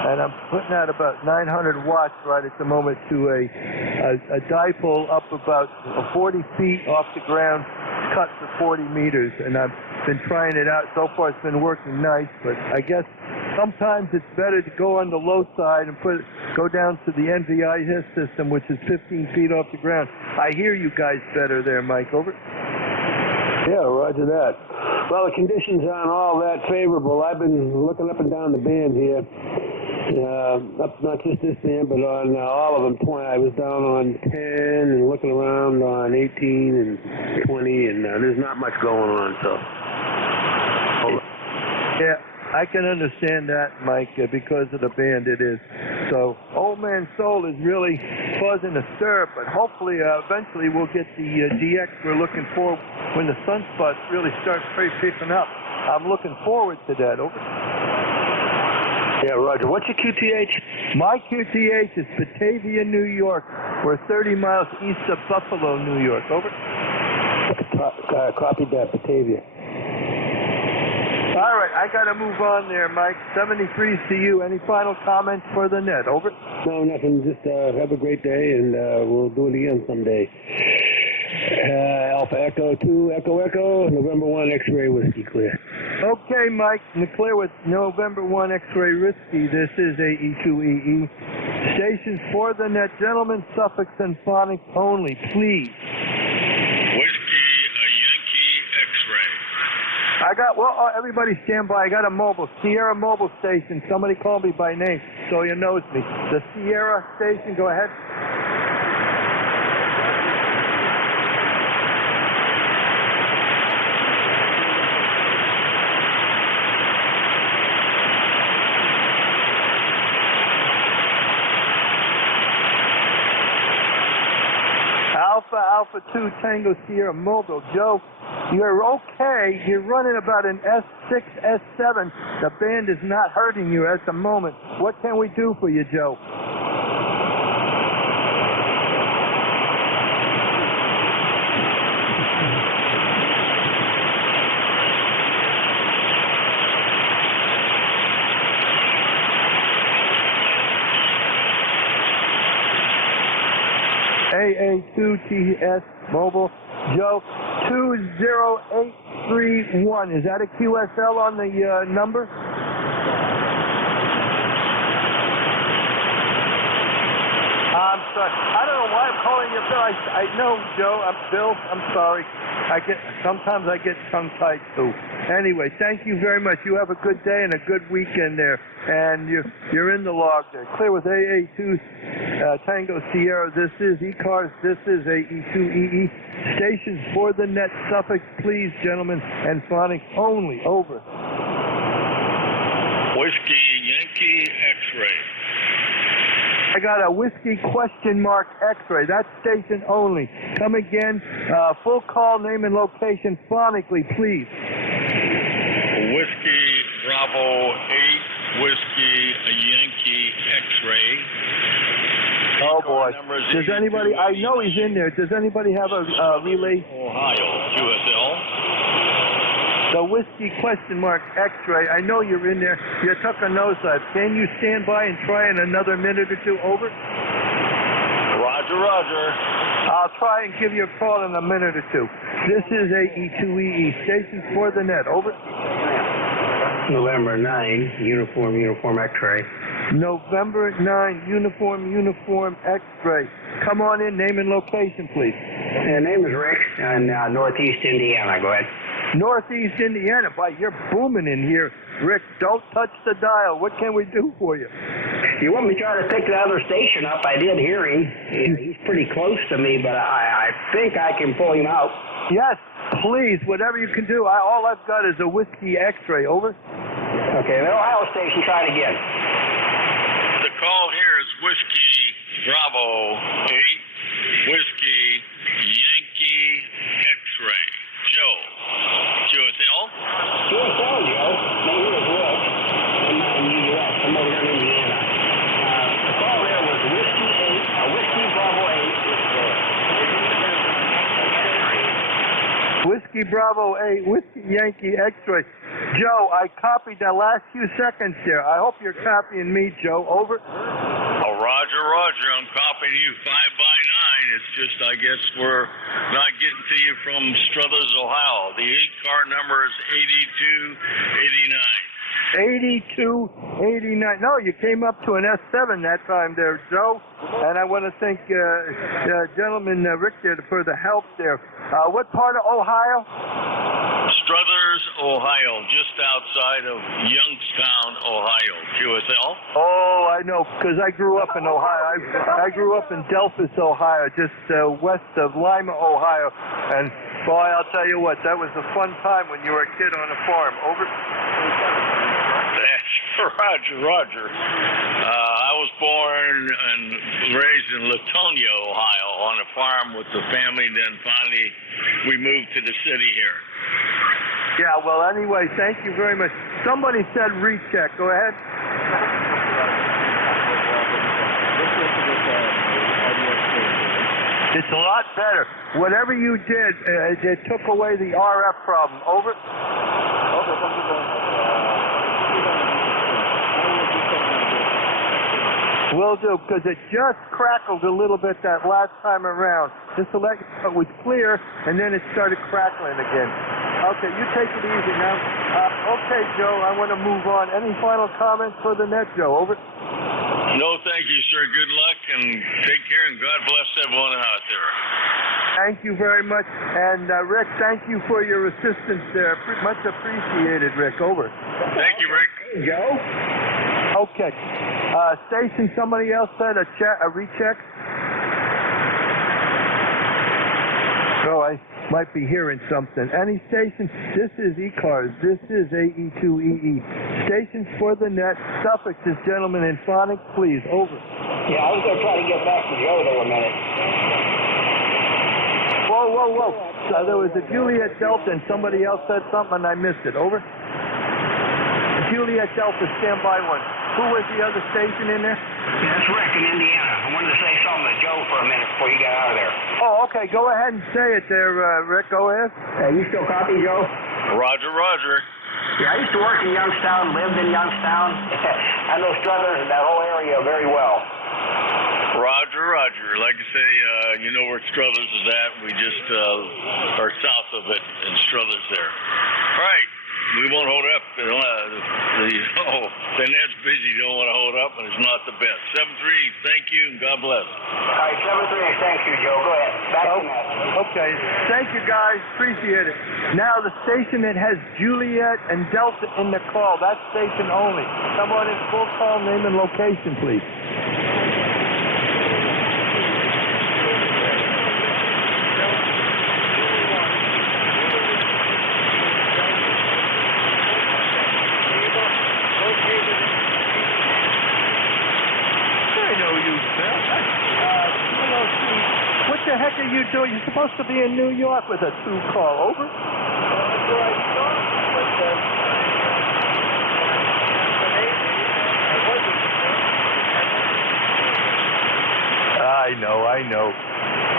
and I'm putting out about 900 watts right at the moment to a dipole up about 40 feet off the ground, cut for 40 meters, and I've been trying it out. So far it's been working nice, but I guess sometimes it's better to go on the low side and go down to the NVIS system, which is 15 feet off the ground. I hear you guys better there, Mike. Over. Yeah, roger that. Well, the conditions aren't all that favorable. I've been looking up and down the band here. Not just this band, but on all of them. 20. I was down on 10 and looking around on 18 and 20, and there's not much going on. So. Yeah. I can understand that, Mike, because of the band it is. So, Old Man Soul is really causing a stir, but hopefully, eventually we'll get the DX we're looking for when the sunspots really start picking up. I'm looking forward to that. Over. Yeah, Roger. What's your QTH? My QTH is Batavia, New York. We're 30 miles east of Buffalo, New York. Over. Copy that, Batavia. All right, I got to move on there, Mike. 73's to you. Any final comments for the net? Over. No, nothing. Just have a great day, and we'll do it again someday. Alpha Echo 2, Echo, November 1, X-ray whiskey, clear. Okay, Mike, clear with November 1 X-ray whiskey. This is AE2EE. Stations for the net. Gentlemen, suffix and phonics only, please. Everybody stand by. I got a mobile, Sierra mobile station. Somebody call me by name so you knows me. The Sierra station, go ahead. Papa 2 Tango Sierra Mobile. Joe, you're okay. You're running about an S6, S7. The band is not hurting you at the moment. What can we do for you, Joe? AA2TS Mobile, Joe, 20831. Is that a QSL on the number? I'm sorry. I don't know why I'm calling you Bill. I know, Joe. I'm Bill. I'm sorry. Sometimes I get tongue-tied too. Anyway, thank you very much. You have a good day and a good weekend there. And you're in the log there. Clear with AA2 Tango Sierra. This is ECARS. This is AE2EE. Stations for the net. Suffix, please, gentlemen. And phonics only. Over. Whiskey Yankee X-ray. I got a whiskey question mark X-ray. That's station only. Come again. Full call, name and location phonically, please. Whiskey Bravo 8, Whiskey Yankee X-ray. Oh boy. Does anybody, I know he's in there. Does anybody have a relay? Ohio, QSL. The whiskey question mark X-ray. I know you're in there. You took a nosedive. Can you stand by and try in another minute or two? Over. Roger, roger. I'll try and give you a call in a minute or two. This is AE2EE. Stations for the net. Over. November 9, uniform X-ray. November 9, uniform X-ray. Come on in. Name and location, please. Name is Rick in Northeast Indiana. Go ahead. Northeast Indiana. Boy, you're booming in here. Rick, don't touch the dial. What can we do for you? You want me to try to pick the other station up? I did hear him. He's pretty close to me, but I think I can pull him out. Yes, please, whatever you can do. All I've got is a whiskey X-ray. Over. Okay, the Ohio station, try it again. The call here is Whiskey Bravo 8, Whiskey Yankee X-ray. Joe. QSL? QSL, Joe. My name is Rick. I'm NJ2US. I'm over here in Indiana. The call there was Whiskey Bravo 8. Whiskey Bravo 8, Whiskey Yankee X-ray. Joe, I copied the last few seconds there. I hope you're copying me, Joe. Over. Oh, roger, roger. I'm copying you 5 by 9. It's just, I guess, we're not getting to you from Struthers, Ohio. The 8-car number is 8289. 8289. No, you came up to an S7 that time there, Joe. And I want to thank gentleman Rick there for the help there. What part of Ohio? Struthers, Ohio, just outside of Youngstown, Ohio. QSL? Oh, I know, because I grew up in Ohio. I grew up in Delphus, Ohio, just west of Lima, Ohio. And boy, I'll tell you what, that was a fun time when you were a kid on a farm. Over. That's Roger. I was born and raised in Latonia, Ohio, on a farm with the family. Then finally, we moved to the city here. Yeah, well, anyway, thank you very much. Somebody said recheck. Go ahead. It's a lot better. Whatever you did, it took away the RF problem. Over. Will do, because it just crackled a little bit that last time around. Just to let you know it was clear, and then it started crackling again. Okay, you take it easy now. Okay, Joe, I want to move on. Any final comments for the net, Joe? Over. No, thank you, sir. Good luck, and take care, and God bless everyone out there. Thank you very much. And, Rick, thank you for your assistance there. Much appreciated, Rick. Over. Thank you, Rick. Joe? Okay. Station, somebody else said a recheck? Oh, I might be hearing something. Any station? This is ECARS. This is AE2EE. Stations for the net. Suffixes, gentlemen, in phonics, please. Over. Yeah, I was going to try to get back to Joe there a minute. whoa. There was a Juliet Delta and somebody else said something and I missed it. Over. Juliet Delta, stand by one. Who was the other station in there? Yeah, that's Rick in Indiana. I wanted to say something to Joe for a minute before you got out of there. Oh, okay. Go ahead and say it there, Rick. Go ahead. You still copy, Joe? Roger, roger. Yeah, I used to work in Youngstown, lived in Youngstown. I know Struthers and that whole area very well. Roger, roger. Like I say, you know where Struthers is at. We just are south of it in Struthers there. All right. We won't hold up. The net's busy. Don't want to hold up, and it's not the best. 7-3, thank you, and God bless. All right, 7-3, thank you, Joe. Go ahead. Back to that. Okay. Thank you, guys. Appreciate it. Now, the station that has Juliet and Delta in the call, that station only. Someone in full call, name and location, please. What the heck are you doing? You're supposed to be in New York with a 2 call. Over. I know.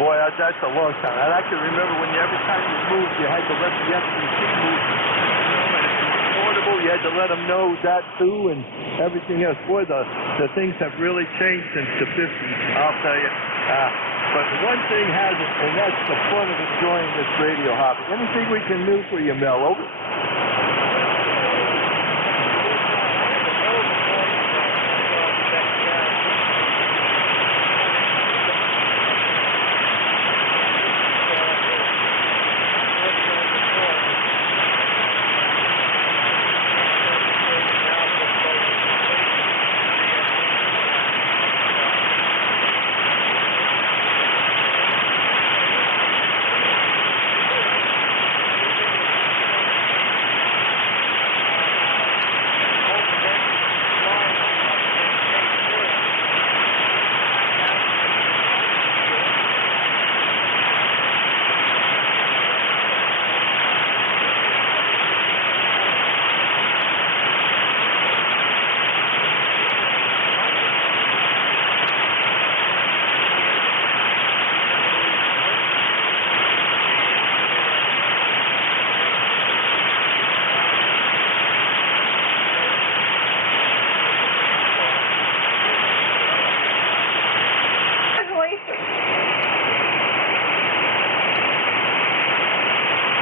Boy, that's a long time. I can remember when every time you moved, you had to let the FCC move. Portable, you had to let them know that too, and everything else. Boy, the things have really changed since the 50s, I'll tell you. But one thing hasn't, and that's the fun of enjoying this radio hobby. Anything we can do for you, Mel? Over.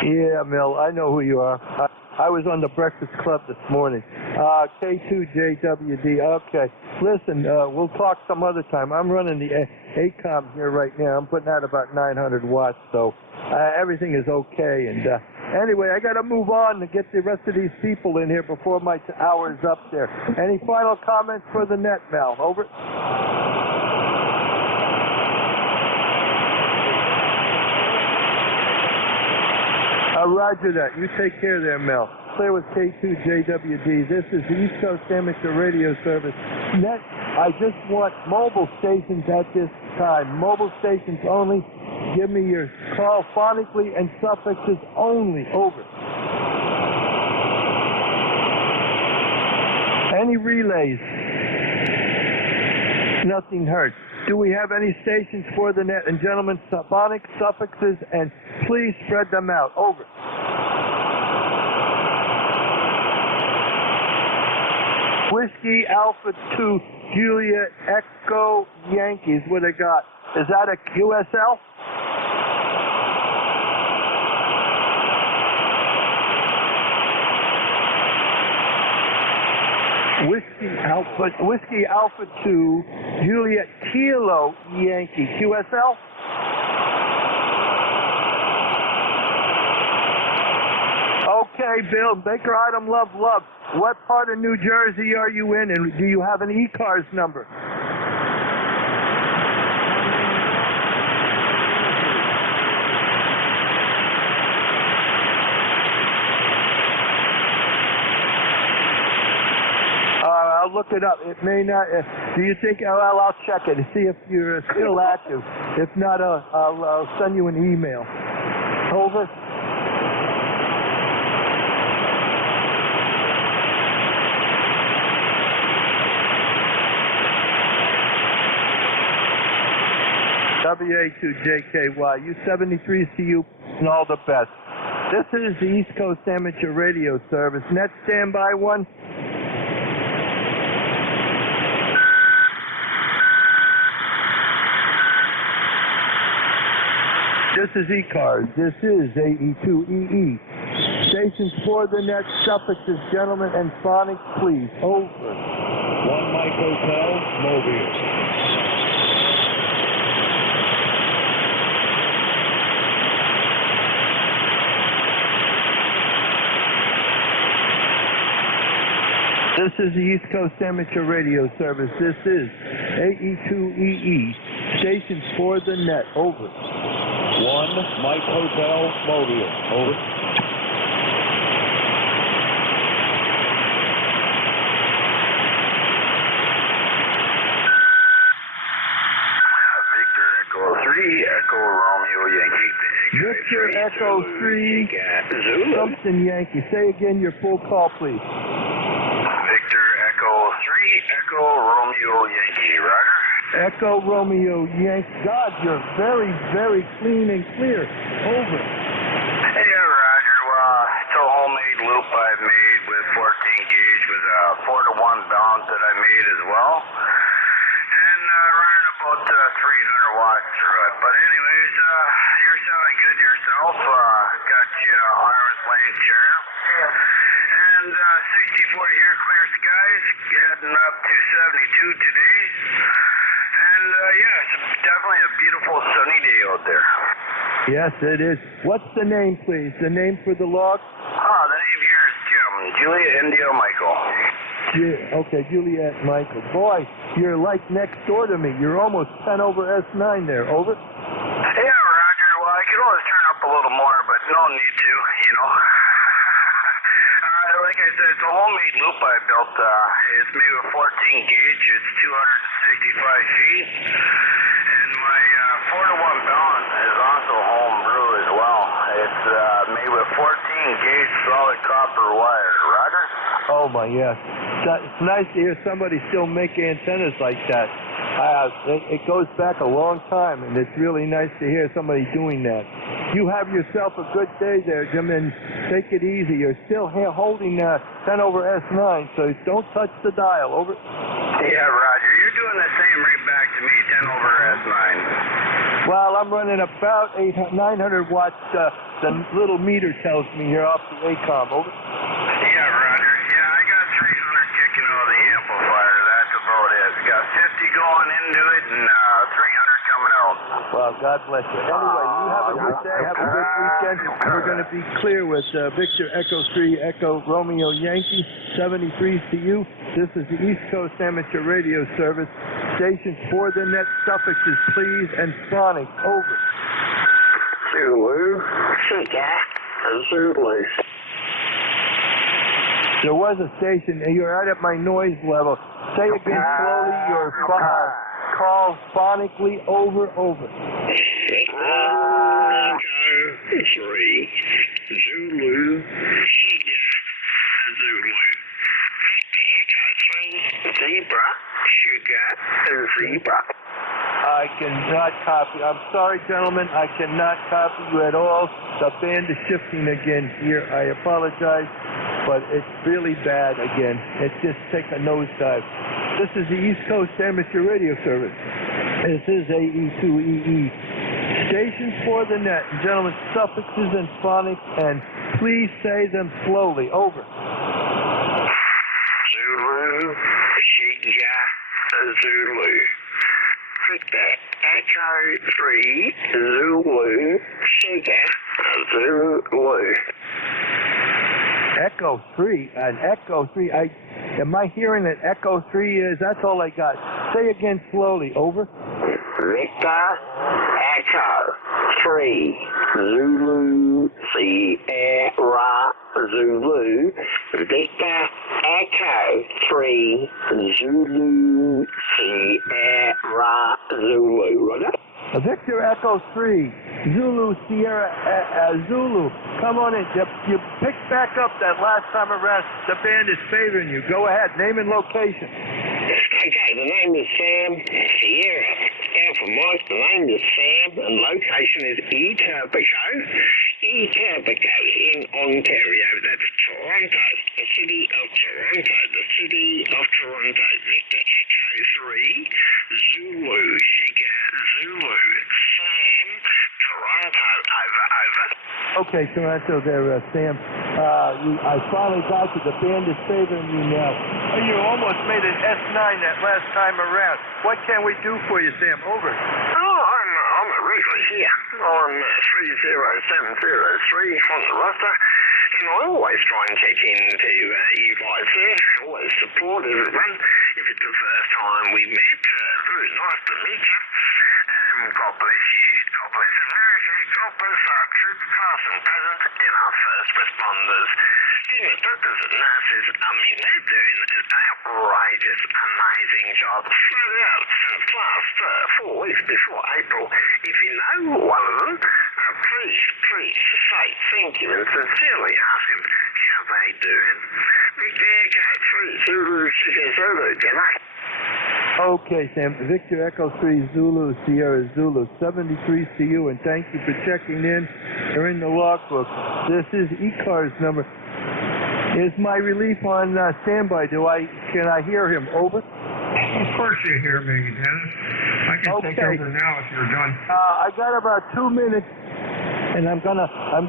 Yeah, Mel, I know who you are. I was on the Breakfast Club this morning. K2JWD. Okay. Listen, we'll talk some other time. I'm running the ACOM here right now. I'm putting out about 900 watts, so everything is okay. And anyway, I got to move on to get the rest of these people in here before my hour's up there. Any final comments for the net, Mel? Over. Roger that. You take care there, Mel. Clear with K2JWD. This is the East Coast Amateur Radio Service. Net, I just want mobile stations at this time. Mobile stations only. Give me your call phonically and suffixes only. Over. Any relays? Nothing hurts. Do we have any stations for the net? And gentlemen, phonic suffixes, and please spread them out. Over. Whiskey Alpha 2 Juliet Echo Yankees. What they got? Is that a QSL? Whiskey Alpha 2 Juliet Kilo Yankee QSL. Okay, Bill. Baker item love. What part of New Jersey are you in, and do you have an ECARS number? I'll look it up. It may not. Do you think? Well, I'll check it to see if you're still active. If not, I'll send you an email. over. WA2JKY, U73 CU, and all the best. This is the East Coast Amateur Radio Service. Net standby 1. This is ECARS. This is AE2EE. Stations for the net, suffixes, gentlemen, and phonics, please. Over. 1 Mike Hotel, Mobile. This is the East Coast Amateur Radio Service. This is AE2EE. Stations for the net. Over. 1 Mike Hotel, Mobile. Over. Victor Echo 3, Echo Romeo Yankee. Victor Echo 3, Thompson Yankee. Say again your full call, please. Victor Echo 3, Echo Romeo Yankee. Roger. Echo Romeo Yankee. God, you're very, very clean and clear. Over. Hey, Roger. Well, it's a homemade loop I made with 14 gauge with a 4-to-1 balance that I made as well. And running about 300 watts through it. But anyways, you're sounding good yourself. Got you arms length chair. And 64 here, clear skies. Heading up to 72 today. And yeah, it's definitely a beautiful sunny day out there. Yes, it is. What's the name, please? The name for the log? The name here is Jim. Julia India Michael. Okay, Juliet Michael. Boy, you're like next door to me. You're almost 10 over S9 there. Over? Yeah, Roger. Well, I could always turn up a little more, but no need to, you know. Like I said, it's a homemade loop I built. It's made with 14 gauge. It's 265 feet. And my 4-to-1 balance is also home brew as well. It's made with 14 gauge solid copper wire. Roger? Oh, my, yes. It's nice to hear somebody still make antennas like that. It goes back a long time, and it's really nice to hear somebody doing that. You have yourself a good day there, Jim, and take it easy. You're still holding 10 over S9, so don't touch the dial. Over. Yeah, Roger. You're doing the same right back to me, 10 over S9. Well, I'm running about 900 watts. The little meter tells me here off the ACOM. Over. Yeah, Roger. Yeah, I got 300 kicking out of the amplifier. That's about it. Got 50 going into it and 300 coming out. Well, God bless you. Anyway, you have a good day. Have a good weekend. We're going to be clear with Victor Echo 3, Echo Romeo Yankee, 73 CU. This is the East Coast Amateur Radio Service. Stations for the net, suffixes, please, and phonics. Over. Zulu, Zulu. There was a station, and you're right at my noise level. Say again slowly your call phonically. Over. Echo 3, Zulu, Zulu. Zebra, sugar, zebra. I cannot copy. I'm sorry, gentlemen. I cannot copy you at all. The band is shifting again here. I apologize, but it's really bad again. It's just take a nosedive. This is the East Coast Amateur Radio Service. This is AE2EE. Stations for the net. Gentlemen, suffixes and phonics, and please say them slowly. Over. Zulu, Zulu. Echo 3, Zulu, Zulu. Echo 3, an Echo 3. Am I hearing an Echo 3 is? That's all I got. Say again slowly. Over. Victor, Echo 3, Zulu, Sierra, Zulu. Victor, Echo 3, Zulu, Sierra, Zulu. Right? Victor Echo 3, Zulu Sierra Zulu. Come on in. You picked back up that last time around. The band is favoring you. Go ahead. Name and location. Okay, the name is Sam Sierra Alpha Mike. The name is Sam, and location is Etobicoke in Ontario. That's Toronto, the city of Toronto. The city of Toronto. Victor Echo 3, Zulu Sugar Zulu. Sam, Toronto, over. Okay, Toronto there, Sam. I finally got you. The band is favoring you now. You almost made an S9 that last time around. What can we do for you, Sam? Over. Oh, I'm a regular here on 30703 on the roster. And I always try and check in to you guys there. Always support everyone. If it's the first time we met, very nice to meet you. God bless you. God bless America. God bless our troops, past and present, and our first responders. And the doctors and nurses, I mean, they're doing an outrageous, amazing job. Flat out since last 4 weeks before April. If you know one of them, please say thank you and sincerely ask them how they doing. Victor Echo 3 Zulu Zulu, July. Okay, Sam. Victor Echo 3 Zulu Sierra Zulu 73 to you, and thank you for checking in. You're in the logbook. This is ECARS number. Is my relief on standby? Can I hear him? Over. Of course you hear me, Dennis. I can take over now if you're done. I got about 2 minutes, and I'm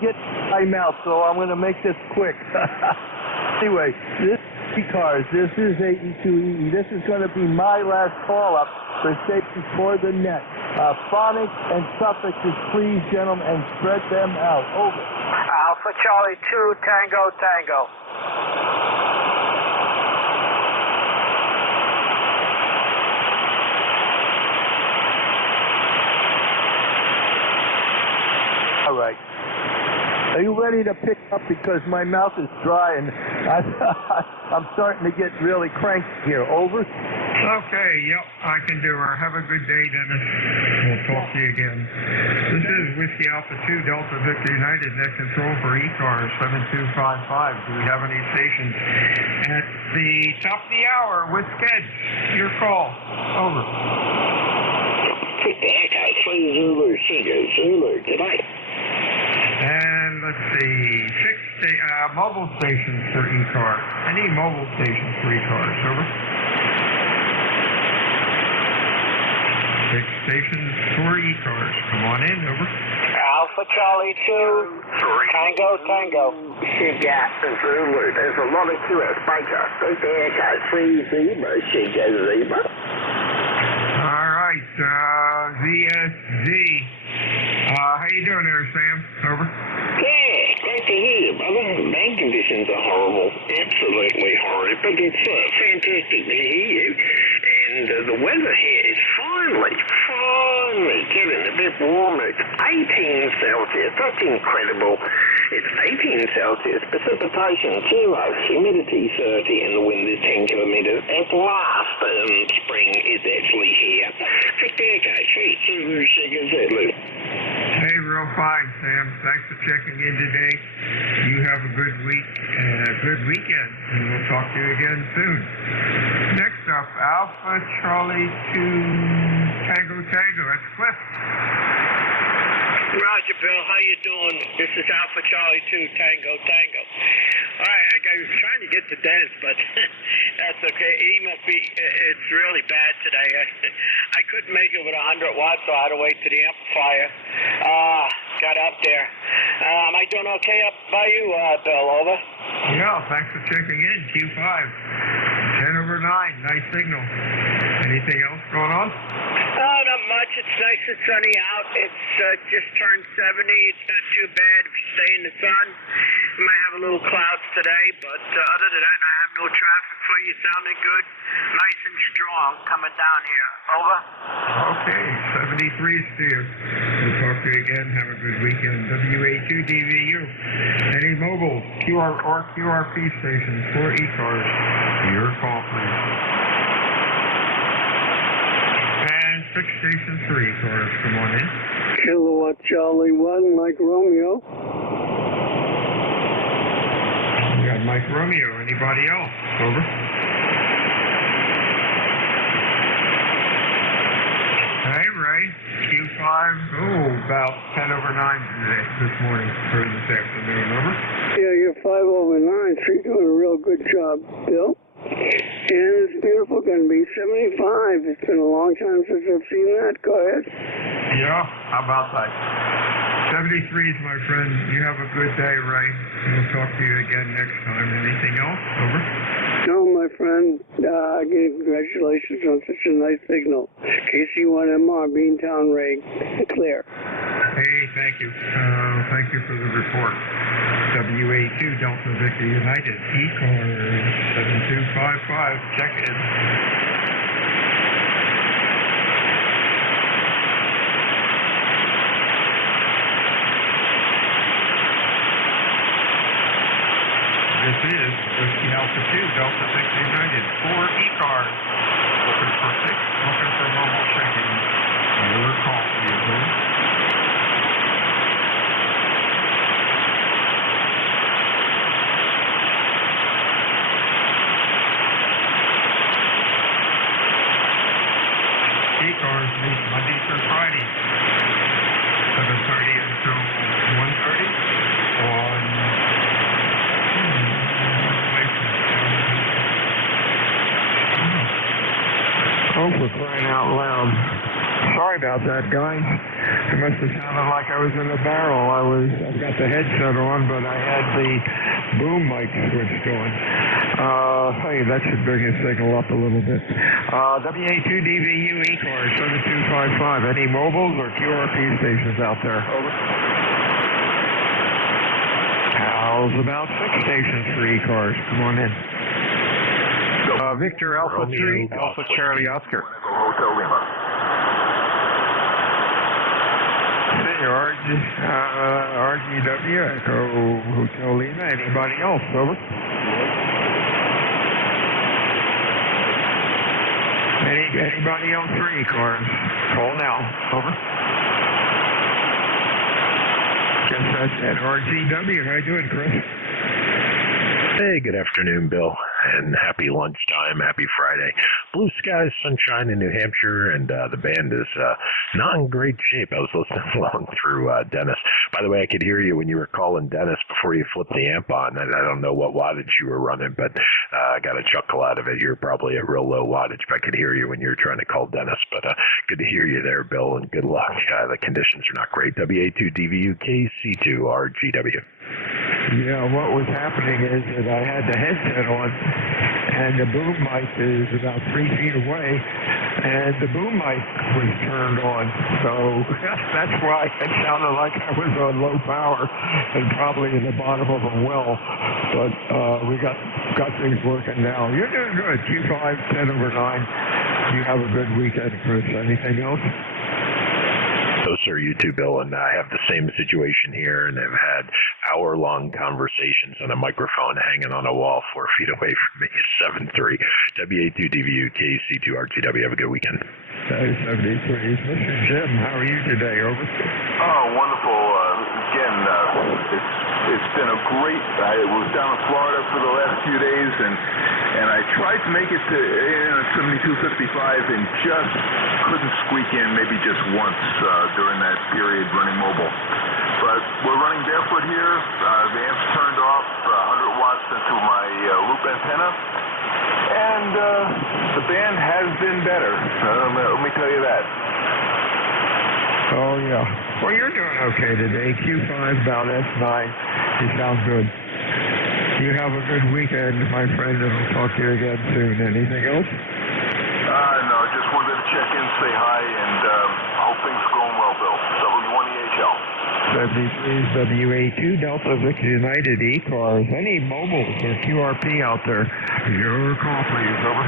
getting time out, so I'm gonna make this quick. Anyway, this ECARS, this is AE2EE. This is going to be my last call-up for safety for the net. Phonics and suffixes, please, gentlemen, and spread them out. Over. Alpha Charlie 2, Tango, Tango. All right. Are you ready to pick up? Because my mouth is dry and I'm starting to get really cranky here. Over. Okay, yep, I can do her. Have a good day, Dennis. We'll talk to you again. This is Whiskey Alpha 2, Delta Victor United, net control for ECARS 7255. Do we have any stations at the top of the hour with Sked? Your call. Over. Victor Echo 3 Zulu Sugar Zulu, goodbye. And let's see, 6 mobile stations for ECARS. Any mobile stations for ECARS? Over. 6 stations for ECARS. Come on in. Over. Alpha Charlie 2, Tango, Tango. Sugar Zulu. There's a lot of QS Baker. Victor Echo 3 Zebra Sugar Zebra. All right, VSZ. How you doing there, Sam? Over. Yeah, great to hear you, brother. Bank conditions are horrible. Absolutely horrible. But it's fantastic to hear you. And the weather here is finally getting a bit warmer. It's 18 Celsius. That's incredible. It's 18 Celsius. Precipitation 0. Humidity 30. And the wind is 10 kilometers. At last, spring is actually here. Victor Echo 3 Zulu Sugar Zulu. Hey, real fine, Sam. Thanks for checking in today. You have a good week and a good weekend, and we'll talk to you again soon. Next up, Alpha Charlie 2 Tango Tango. That's Cliff. Roger, Bill. How you doing? This is Alpha Charlie 2 Tango Tango. All right, I was trying to get to Dennis, but that's okay. He must be, it's really bad today. I couldn't make it with 100 watts, so I had to wait to the amplifier. Got up there. Am I doing okay up by you, Bill? Over? Yeah, thanks for checking in. Q5. 10 over 9. Nice signal. Anything else going on? Oh, not much. It's nice and sunny out. It's just turned 70. It's not too bad if you stay in the sun. You might have a little clouds today, but other than that, I have no traffic for you. Sounding good. Nice and strong coming down here. Over? Okay, 73 Steve. We'll talk to you again. Have a good weekend. WA2DVU. Any mobile QR or QRP stations for ECARS? Your call, please. And 6 stations for ECARS. Come on in. Kilowatt Charlie 1, Mike Romeo. We got Mike Romeo. Anybody else? Over. Hey, Ray. Q5. About 10 over 9 today, this morning, or this afternoon. Over. Yeah, you're 5 over 9, so you're doing a real good job, Bill. And it's beautiful, going to be 75. It's been a long time since I've seen that. Go ahead. Yeah, how about that? 73s, my friend. You have a good day, Ray. We'll talk to you again next time. Anything else? Over. No, my friend. Again, congratulations on such a nice signal. KC1MR, Beantown, Ray. Clear. Hey, thank you. Thank you for the report. WA2 Delta Victor United, ECARS 7255. Check in. This is Whiskey Alpha 2 Delta Victor United, 4 ECARS. Looking for 6, looking for mobile check-in. Your call, please. ECARS meet Monday through Friday, 7:30 until 1:30 on Oh, for crying out loud. Sorry about that, guys. It must have sounded like I was in a barrel. I've got the headset on, but I had the boom mic switched on. Hey, that should bring his signal up a little bit. WA2DVU ECARS 7255. Any mobiles or QRP stations out there? Over. How's about 6 stations for ECARS? Come on in. Victor Alpha 3, Alpha Charlie Oscar. Hotel Lima. RGW, Echo Hotel Lima. Anybody else? Over. Anybody else for ECARS? Call now. Over. Guess that's at RGW. How you doing, Chris? Hey, good afternoon, Bill, and happy lunchtime, happy Friday. Blue skies, sunshine in New Hampshire, and the band is not in great shape. I was listening along through Dennis. By the way, I could hear you when you were calling Dennis before you flipped the amp on. I don't know what wattage you were running, but I got a chuckle out of it. You're probably at real low wattage, but I could hear you when you were trying to call Dennis. But good to hear you there, Bill, and good luck. The conditions are not great. WA2DVU KC2 RGW. Yeah, what was happening is that I had the headset on, and the boom mic is about 3 feet away, and the boom mic was turned on. So that's why it sounded like I was on low power and probably in the bottom of a well. But we got things working now. You're doing good. Q5, 10 over 9. You have a good weekend, Chris. Anything else? So, sir, you too, Bill, and I have the same situation here, and I've had hour-long conversations on a microphone hanging on a wall 4 feet away from me. 7-3, WA2DVU KC2 RGW. Have a good weekend. 73. Mr. Jim, how are you today? Over. Oh, wonderful. Again, it's been a great. I was down in Florida for the last few days, and I tried to make it to 7255 and just couldn't squeak in, maybe just once during that period running mobile. But we're running barefoot here. The amp's turned off, 100 watts into my loop antenna, and the band has been better. Let me tell you that. Oh, yeah. Well, you're doing okay today. Q5, about S9. You sound good. You have a good weekend, my friend, and I'll talk to you again soon. Anything else? No, just wanted to check in, say hi, and hope things are going well, Bill. W1EHL. 73 WA2 Delta Victor United ECARS. Any mobiles or QRP out there? Your call, please. Over.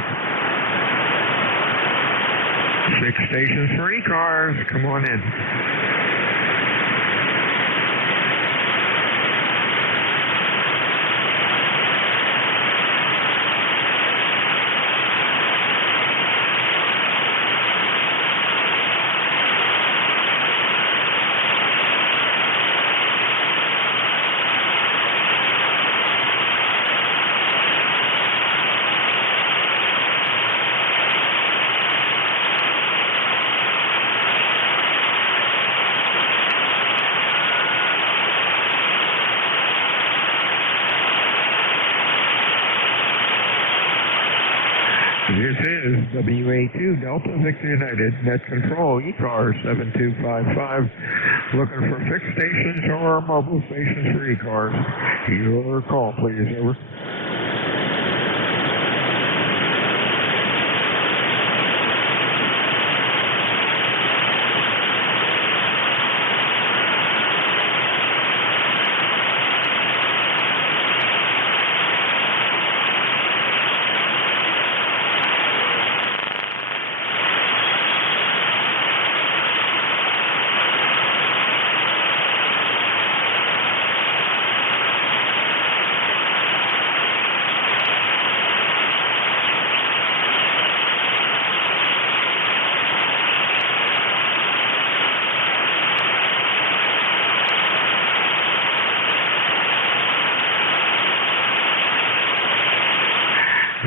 6 stations for ECARS. Come on in. This is WA2 Delta Victor United, Net Control, ECARS 7255, looking for fixed stations or mobile stations for ECARS. Your call, please, over.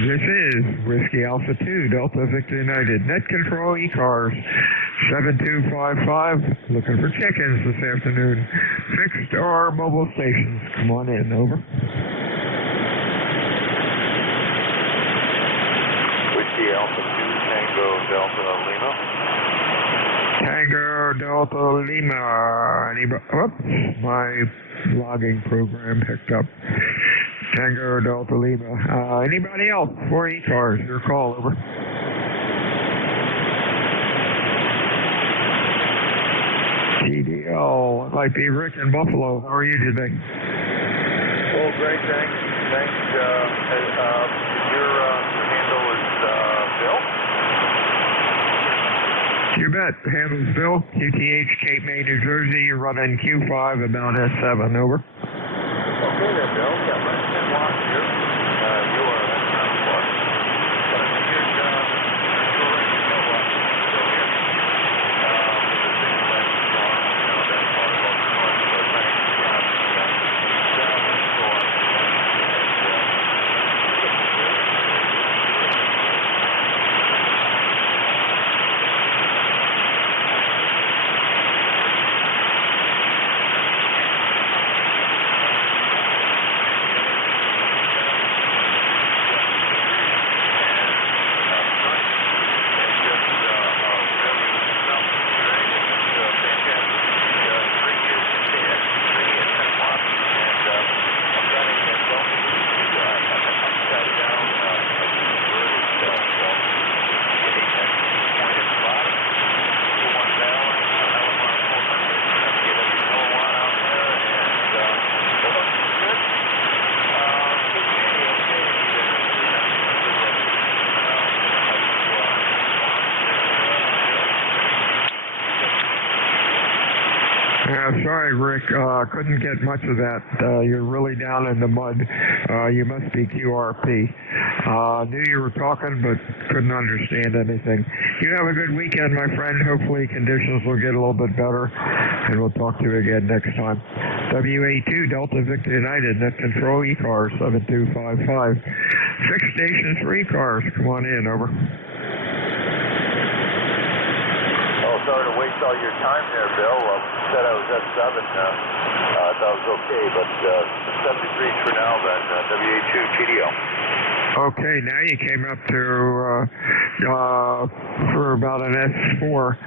This is Whiskey Alpha 2, Delta Victor United, Net Control ECARS 7255, looking for check-ins this afternoon, fixed or mobile stations. Come on in, over. Whiskey Alpha 2, Tango Delta Lima. Tango Delta Lima. Oops, my logging program picked up. Tango Delta Lima. Anybody else for ECARS? Your call, over. TDL. It might be Rick in Buffalo. How are you today? Oh, great, thanks. Thanks. Your handle is Bill? You bet. Handle's Bill. QTH, Cape May, New Jersey. You're running Q5 about S7, over. Okay then, Bill. Yeah, right. 10 watts here. You are at 9 watts. But I figured you're ready to go up. So here, with the signal that's gone, that part about the noise, so thanks. Down the store. Sorry, Rick. Couldn't get much of that. You're really down in the mud. You must be QRP. Knew you were talking, but couldn't understand anything. You have a good weekend, my friend. Hopefully conditions will get a little bit better, and we'll talk to you again next time. WA2 Delta Victor United, Net Control ECARS 7255. Fixed stations for ECARS. Come on in, over. Sorry to waste all your time there, Bill. When you said I was at 7, I thought it was okay, but 73 for now then, WA2 TDO. Okay, now you came up to for about an S4.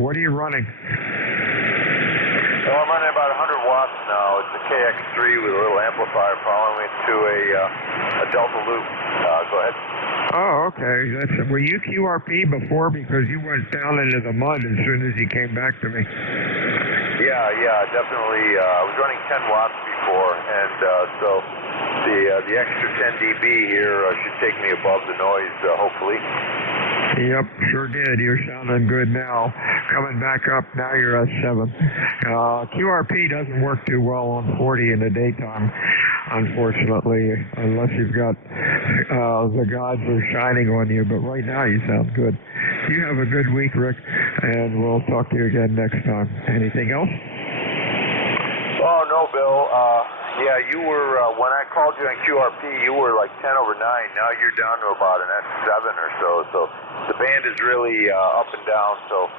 What are you running? Well, I'm running about 100 watts now. It's a KX3 with a little amplifier following it to a Delta loop. Go ahead. Oh, okay. Were you QRP before? Because you went down into the mud as soon as you came back to me. Yeah, definitely. I was running 10 watts before, and so the extra 10 dB here should take me above the noise, hopefully. Yep, sure did. You're sounding good now. Coming back up, now you're at 7. QRP doesn't work too well on 40 in the daytime, unfortunately, unless you've got the gods are shining on you. But right now you sound good. You have a good week, Rick, and we'll talk to you again next time. Anything else? Oh, no, Bill. Yeah, you were, when I called you on QRP, you were like 10 over 9. Now you're down to about an S7 or so. So the band is really up and down. So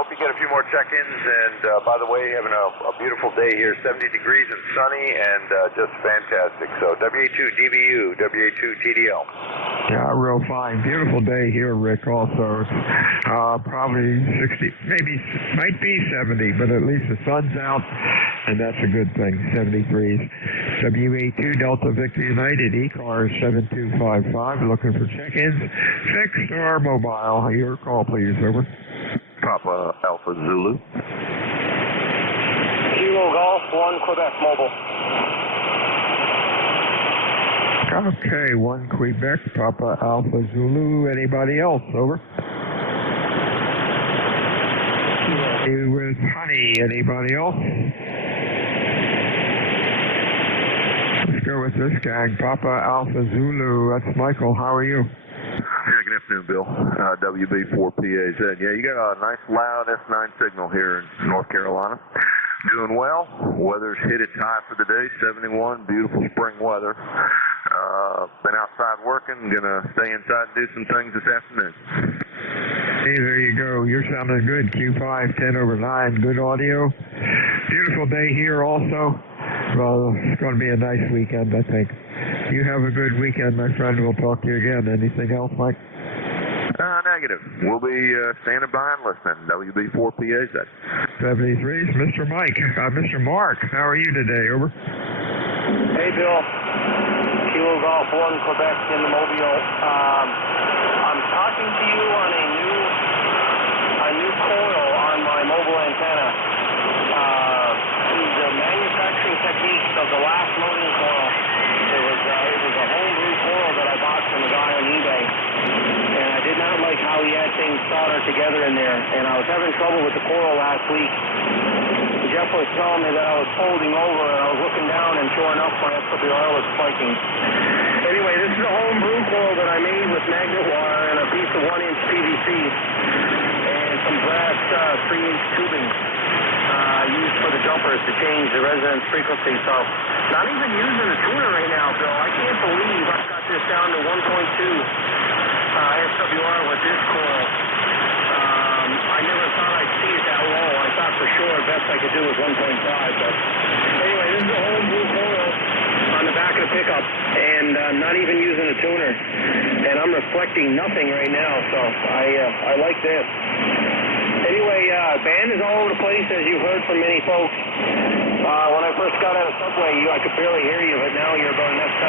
hope you get a few more check-ins. And by the way, having a beautiful day here, 70 degrees and sunny and just fantastic. So WA2 DBU, WA2 TDL. Yeah, real fine. Beautiful day here, Rick, also. Probably 60, maybe, might be 70, but at least the sun's out, and that's a good thing, 73s. WA2 Delta Victor United, ECARS 7255, looking for check-ins, fixed or mobile. Your call, please, over. Papa Alpha Zulu. Kilo Golf 1 Quebec Mobile. Okay, 1 Quebec, Papa Alpha Zulu. Anybody else? Over. With Honey. Anybody else? Let's go with this gang. Papa Alpha Zulu. That's Michael. How are you? Yeah, good afternoon, Bill. WB4PAZ. Yeah, you got a nice loud S9 signal here in North Carolina. Doing well. Weather's hit its high for the day, 71. Beautiful spring weather. Been outside working. Gonna stay inside and do some things this afternoon. Hey, there you go. You're sounding good. Q5, 10 over 9. Good audio. Beautiful day here also. Well, it's going to be a nice weekend, I think. You have a good weekend, my friend. We'll talk to you again. Anything else, Mike? Negative. We'll be standing by and listening. WB4PAZ. 73's Mr. Mike. Mr. Mark, how are you today? Over. Hey, Bill. Kilo Golf 1 Quebec in the Mobile. I'm talking to you on a new coil on my mobile antenna. The manufacturing techniques of the last loading coil. It was a homebrew coil that I bought from a guy on eBay. And I did not like how he had things soldered together in there. And I was having trouble with the coil last week. Jeff was telling me that I was folding over, and I was looking down, and sure enough, my SWR was spiking. Anyway, this is a homebrew coil that I made with magnet wire and a piece of 1-inch PVC and some brass 3-inch tubing used for the jumpers to change the resonance frequency. So, not even using a tuner right now, Bill. I can't believe I got this down to 1.2 SWR with this coil. I never thought I'd see it that low. I thought for sure the best I could do was 1.5. But anyway, this is a homebrew coil on the back of the pickup, and not even using a tuner. And I'm reflecting nothing right now, so I like this. Anyway, band is all over the place, as you've heard from many folks. When I first got out of Subway, I could barely hear you, but now you're about an F7.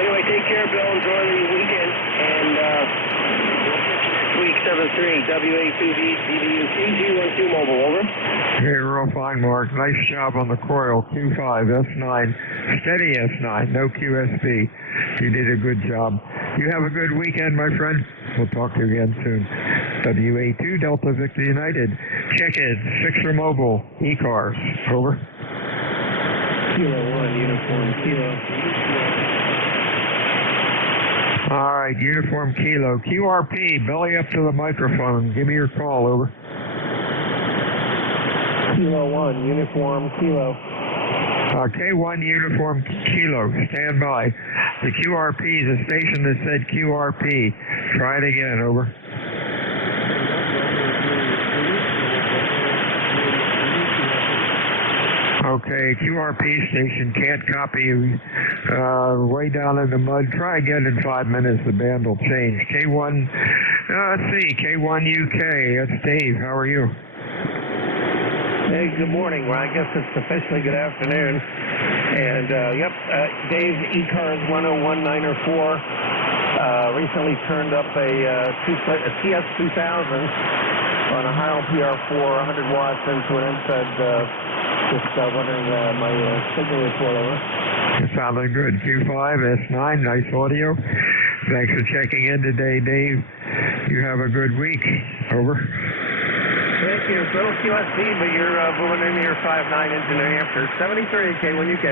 Anyway, take care, Bill. Enjoy the weekend, and week 73, WA2D, DVU, CG12 Mobile, over. Hey, real fine, Mark. Nice job on the coil. Q5, S9, steady S9, no QSB. You did a good job. You have a good weekend, my friend. We'll talk to you again soon. WA2 Delta Victor United. Check in, 6 for mobile, ECARS, over. Kilo 1, uniform, Kilo. All right, uniform Kilo. QRP, belly up to the microphone. Give me your call, over. Kilo 1, uniform Kilo. K1 uniform Kilo, stand by. The QRP is a station that said QRP. Try it again, over. Okay, QRP station can't copy you. Way down in the mud. Try again in 5 minutes. The band will change. K1, let's see, K1 UK. That's Dave. How are you? Hey, good morning. Well, I guess it's officially good afternoon. And, Dave, ECARS 101904 recently turned up a TS2000 on a high PR4, 100 watts into an MFED. Just wondering my signal report, over. It sounded good. Q5, S9, nice audio. Thanks for checking in today, Dave. You have a good week. Over. Thank you. Little QSD, but you're moving into your 5.9 into New Hampshire. 73, K1 UK.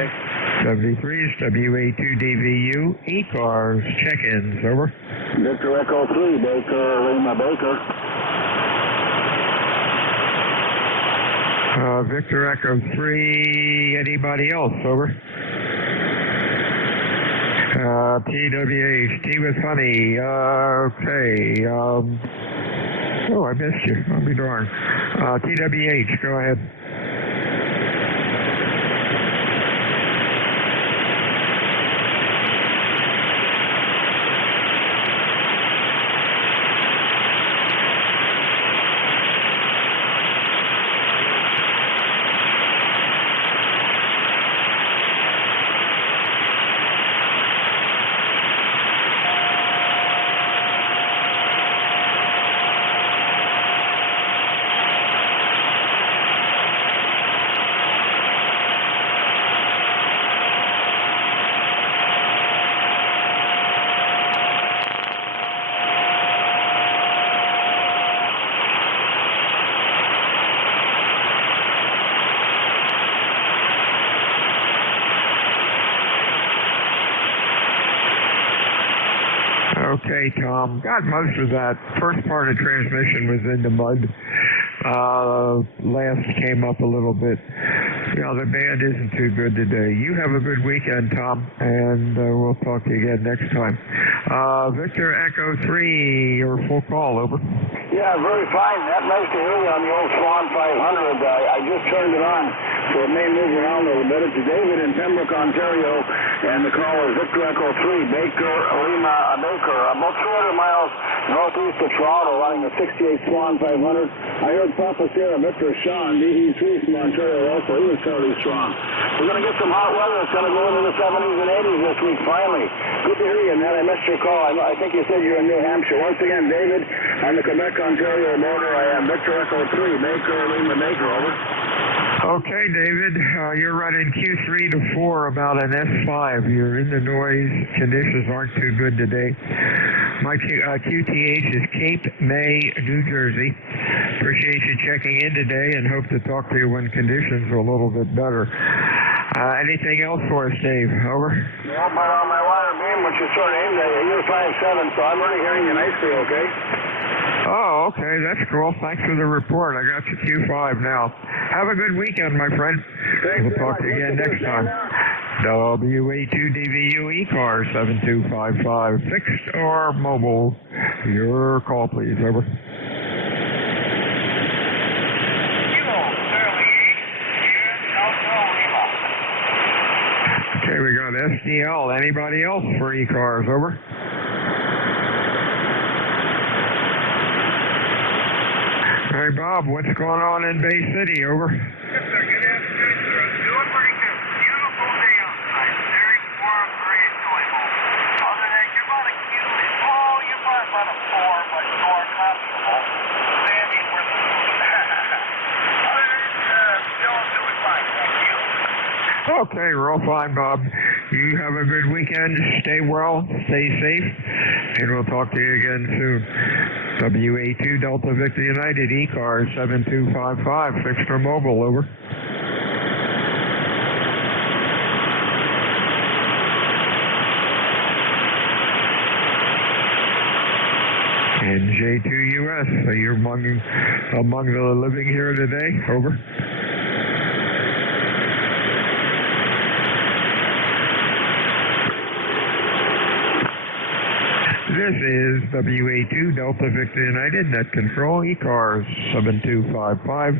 73's WA2DVU, ECARS, check-ins, over. Victor Echo 3, Baker, Lima Baker. Victor Echo 3, anybody else, over? TWH, T with Honey, okay, oh, I missed you, I'll be darned. TWH, go ahead. okay, Tom. Got most of that. First part of transmission was in the mud. Last came up a little bit. The band isn't too good today. You have a good weekend, Tom, and we'll talk to you again next time. Victor Echo 3, your full call, over. Yeah, very fine. Nice to hear you on the old Swan 500. I just turned it on, so it may move around a little bit. It's David in Pembroke, Ontario, and the call is Victor Echo 3, Baker, Lima, Baker. About 200 miles northeast of Toronto, running a 68 Swan 500. I heard Papa Sierra Victor Sean, DE3 from Ontario also. He was fairly strong. We're going to get some hot weather. It's going to go into the 70s and 80s this week, finally. Good to hear you, man. I missed your call. I think you said you're in New Hampshire. Once again, David, on the Quebec, Ontario border, I am Victor Echo 3, Baker, Lima, Baker, over. Okay, David, you're running Q3 to 4 about an S5. You're in the noise. Conditions aren't too good today. My QTH is Cape May, New Jersey. Appreciate you checking in today and hope to talk to you when conditions are a little bit better. Anything else for us, Dave? Over. Yeah, my wire beam, which is sort of aimed at you, you're 5'7", so I'm already hearing you nicely, okay? Oh, okay, that's cool. Thanks for the report. I got your Q5 now. Have a good weekend, my friend. We'll talk to you again next time. WA2DVU ECARS 7255, fixed or mobile. Your call, please. Over. Okay, we got SDL. Anybody else for ECARS? Over. Hey, Bob, what's going on in Bay City? Over. Yes, sir. Good afternoon, sir. Doing pretty good. Beautiful day outside. Very warm, very enjoyable. Other than that, you're about a cumulative. Oh, you're about a 4, but more comfortable. Sandy, we're other than that, still doing fine. Thank you. Okay, we're all fine, Bob. You have a good weekend. Stay well, stay safe, and we'll talk to you again soon. WA2 Delta Victor United, ECARS 7255, fixed or mobile, over. NJ2US, so you're among the living here today, over. This is WA2 Delta Victor United, Net Control, ECARS 7255.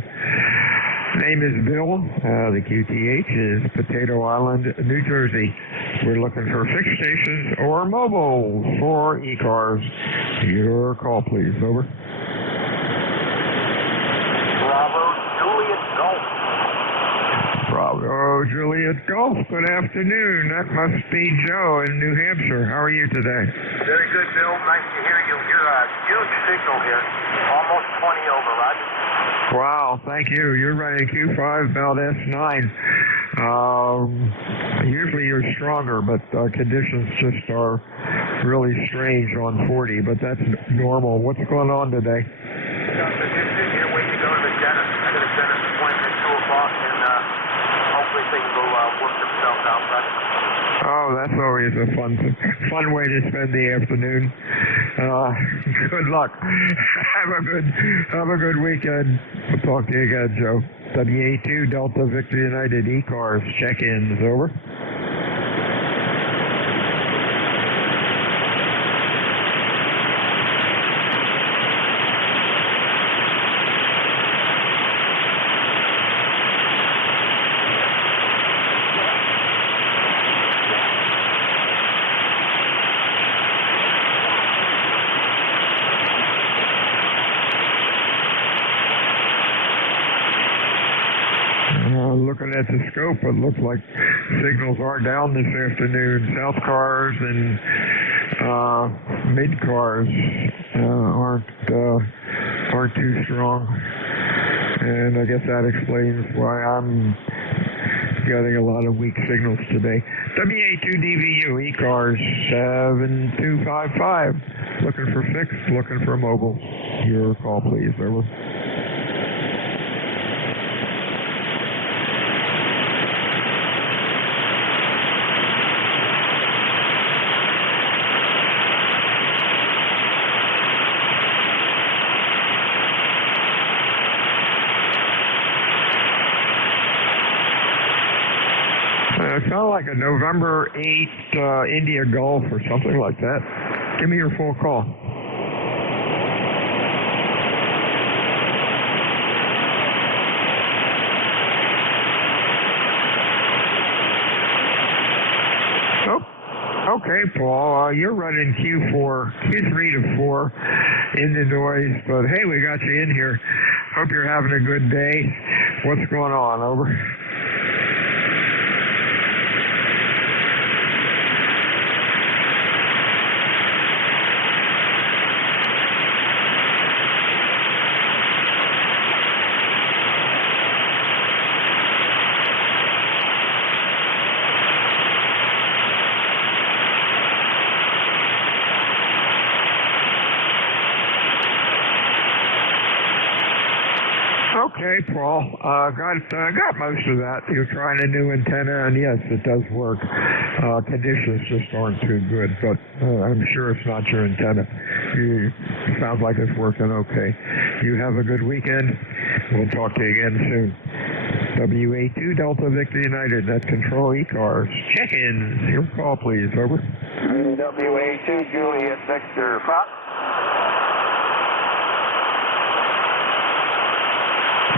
Name is Bill. The QTH is Potato Island, New Jersey. We're looking for fixed stations or mobile for ECARS. Your call, please. Over. Bravo, Juliet Golf. Good afternoon. That must be Joe in New Hampshire. How are you today? Very good, Bill. Nice to hear you. You're a huge signal here. Almost 20 over, Roger. Wow, thank you. You're running Q5, about S9. Usually you're stronger, but conditions just are really strange on 40, but that's normal. What's going on today? Just here waiting to go to the dentist. I got a dentist appointment at 2 o'clock, and hopefully things will work themselves out, Roger. Oh, that's always a fun way to spend the afternoon. Good luck. Have a good weekend. We'll talk to you again, Joe. WA2 Delta Victor United ECARS check-ins, over. Looking at the scope, it looks like signals are down this afternoon. South cars and mid cars aren't too strong, and I guess that explains why I'm getting a lot of weak signals today. WA2DVU ECARS 7255, looking for fixed, looking for mobile. Your call, please. Over. like a November 8 India Golf or something like that. Give me your full call. Okay, Paul, you're running Q3 to 4 in the noise, but hey, we got you in here. Hope you're having a good day. What's going on? Over. Okay, Paul. Got most of that. You're trying a new antenna, and yes, it does work. Conditions just aren't too good, but I'm sure it's not your antenna. Sounds like it's working okay. You have a good weekend. We'll talk to you again soon. WA2 Delta Victor United, Net Control ECARS. Check in. Your call, please. Over. WA2 Juliet Victor Fox.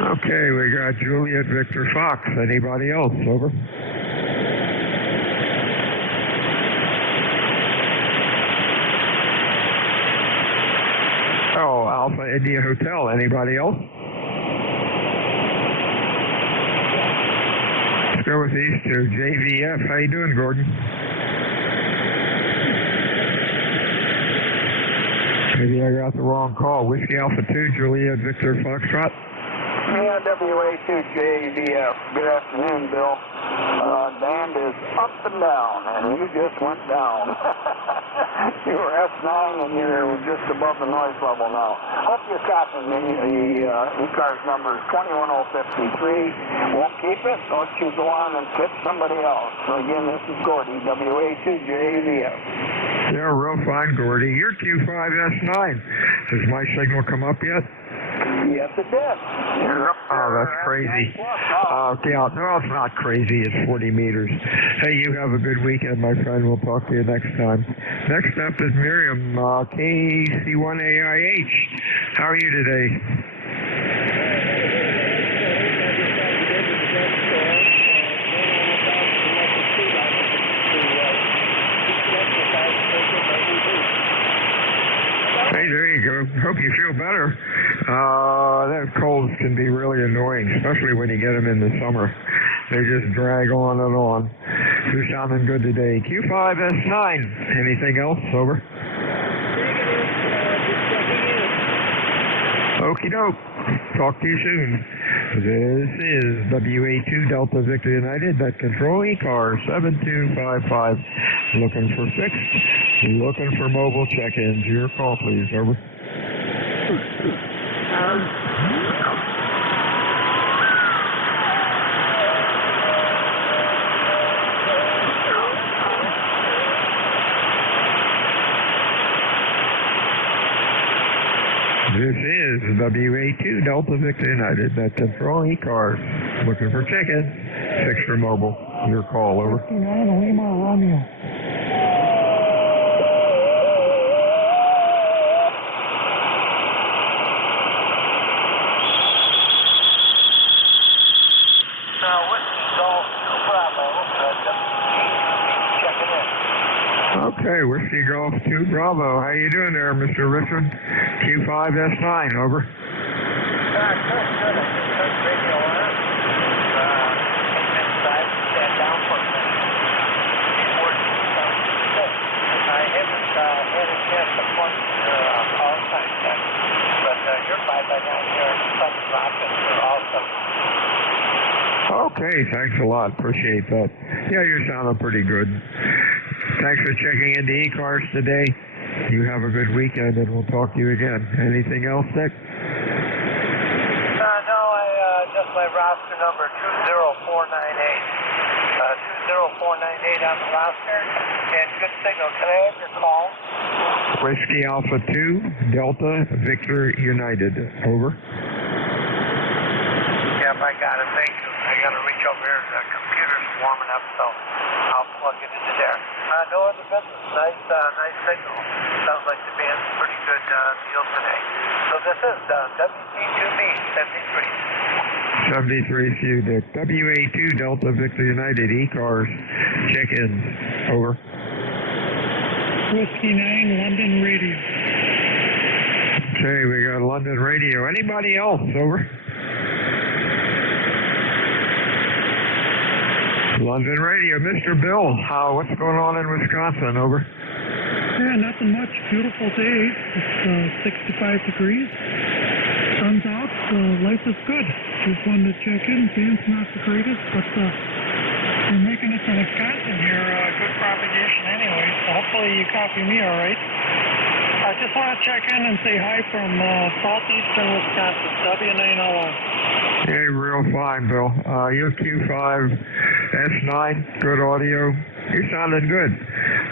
Okay, we got Juliet Victor Fox. Anybody else? Over. Oh, Alpha India Hotel. Anybody else? Let's go with these two. JVF. How you doing, Gordon? Maybe I got the wrong call. Whiskey Alpha 2, Juliet Victor Foxtrot. Yeah, WA2JVF. Good afternoon, Bill. Band is up and down, and you just went down. You were F9, and you're just above the noise level now. Hope you're copying me. The ECARS number is 21053. Won't keep it. Don't you go on and tip somebody else. So again, this is Gordy, WA2JVF. Yeah, real fine, Gordy. You're Q5S9. Has my signal come up yet? Yes, it did. Oh, that's crazy. Okay, no, it's not crazy. It's 40 meters. Hey, you have a good weekend, my friend. We'll talk to you next time. Next up is Miriam, KC1AIH. How are you today? Hey, there you go. Hope you feel better. That colds can be really annoying, especially when you get them in the summer. They just drag on and on. You're sounding good today. Q5S9. Anything else? Over. Okie doke. Talk to you soon. This is WA2 Delta Victor United, Net Control ECARS 7255. Looking for fixed. Looking for mobile check-ins. Your call, please. Over. This is WA2 Delta Victor United, Net Control ECARS. Looking for check-in. Fixed for mobile. Your call. Over. 59 Lima Romeo. Okay, Whiskey Golf 2 Bravo. How you doing there, Mr. Richard? Q5S9, over. Good. I just radio on. Inside, stand down for a minute. Before it comes to sit. I haven't had a chance to punch your call sign yet, but you're 5x9 here. Some rockets are awesome. Okay, thanks a lot. Appreciate that. Yeah, you're sounding pretty good. Thanks for checking into ECARS today. You have a good weekend, and we'll talk to you again. Anything else, Nick? No, just my roster number 20498. 20498 on the roster, and good signal. Can I have your call? Whiskey Alpha 2, Delta Victor United. Over. Yep, I got it. Thank you. I got to reach over here. The computer's warming up, so I'll plug it into there. No other business. Nice signal. Sounds like the band's pretty good deal today. So this is WC2B 73. 73 to you, Dick. WA2 Delta Victor United ECARS. Check-ins. Over. Whiskey 9, London Radio. Okay, we got London Radio. Anybody else? Over. London Radio. Mr. Bill, what's going on in Wisconsin? Over. Yeah, nothing much. Beautiful day. It's 65 degrees. Sun's out. Life is good. Just wanted to check in. Band's not the greatest, but we're making it to Wisconsin here. Good propagation anyway, so hopefully you copy me all right. I just want to check in and say hi from southeastern Wisconsin, W901. Hey, real fine, Bill. You're Q5 S9, good audio. You're sounding good.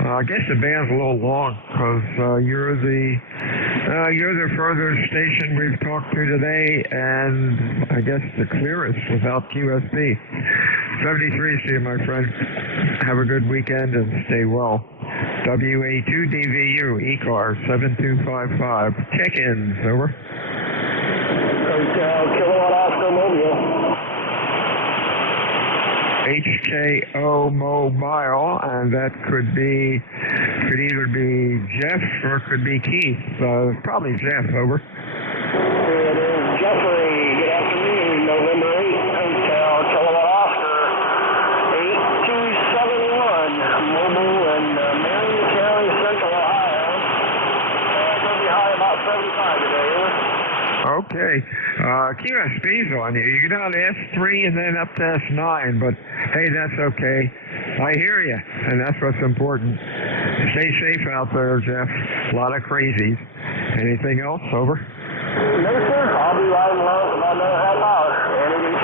I guess the band's a little long because you're the furthest station we've talked to today, and I guess the clearest without QSB. 73 to you, my friend. Have a good weekend and stay well. WA2DVU ECAR 7255. Check-ins, over. Kilowatt Oscar Mobile. HKO Mobile, and that could either be Jeff or it could be Keith. Probably Jeff, over. It is Jeffrey. Good afternoon, November 8th, Hotel Kilowatt Oscar 8271, mobile in Marion County, Central Ohio. Going to be high about 75 today, over. Okay. QSB's on you. You get down to S3 and then up to S9, but hey, that's okay. I hear you, and that's what's important. Stay safe out there, Jeff. A lot of crazies. Anything else? Over. No, sir. I'll be riding low in about another half hour. Anything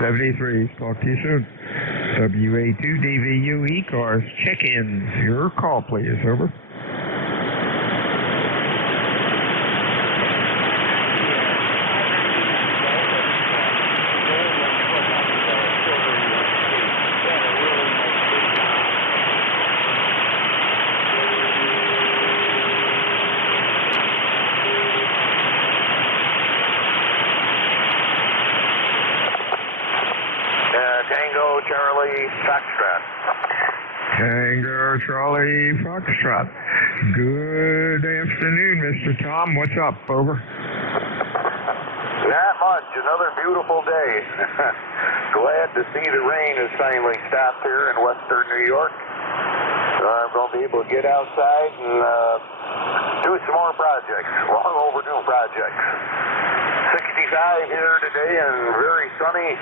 73. Talk to you soon. WA2DVU ECARS. Check-ins. Your call, please. Over. Tango Charlie Foxtrot. Tango Charlie Foxtrot. Good afternoon, Mr. Tom. What's up? Over. Not much. Another beautiful day. Glad to see the rain has finally stopped here in western New York. I'm going to be able to get outside and do some more projects, long overdue projects. 65 here today and very sunny.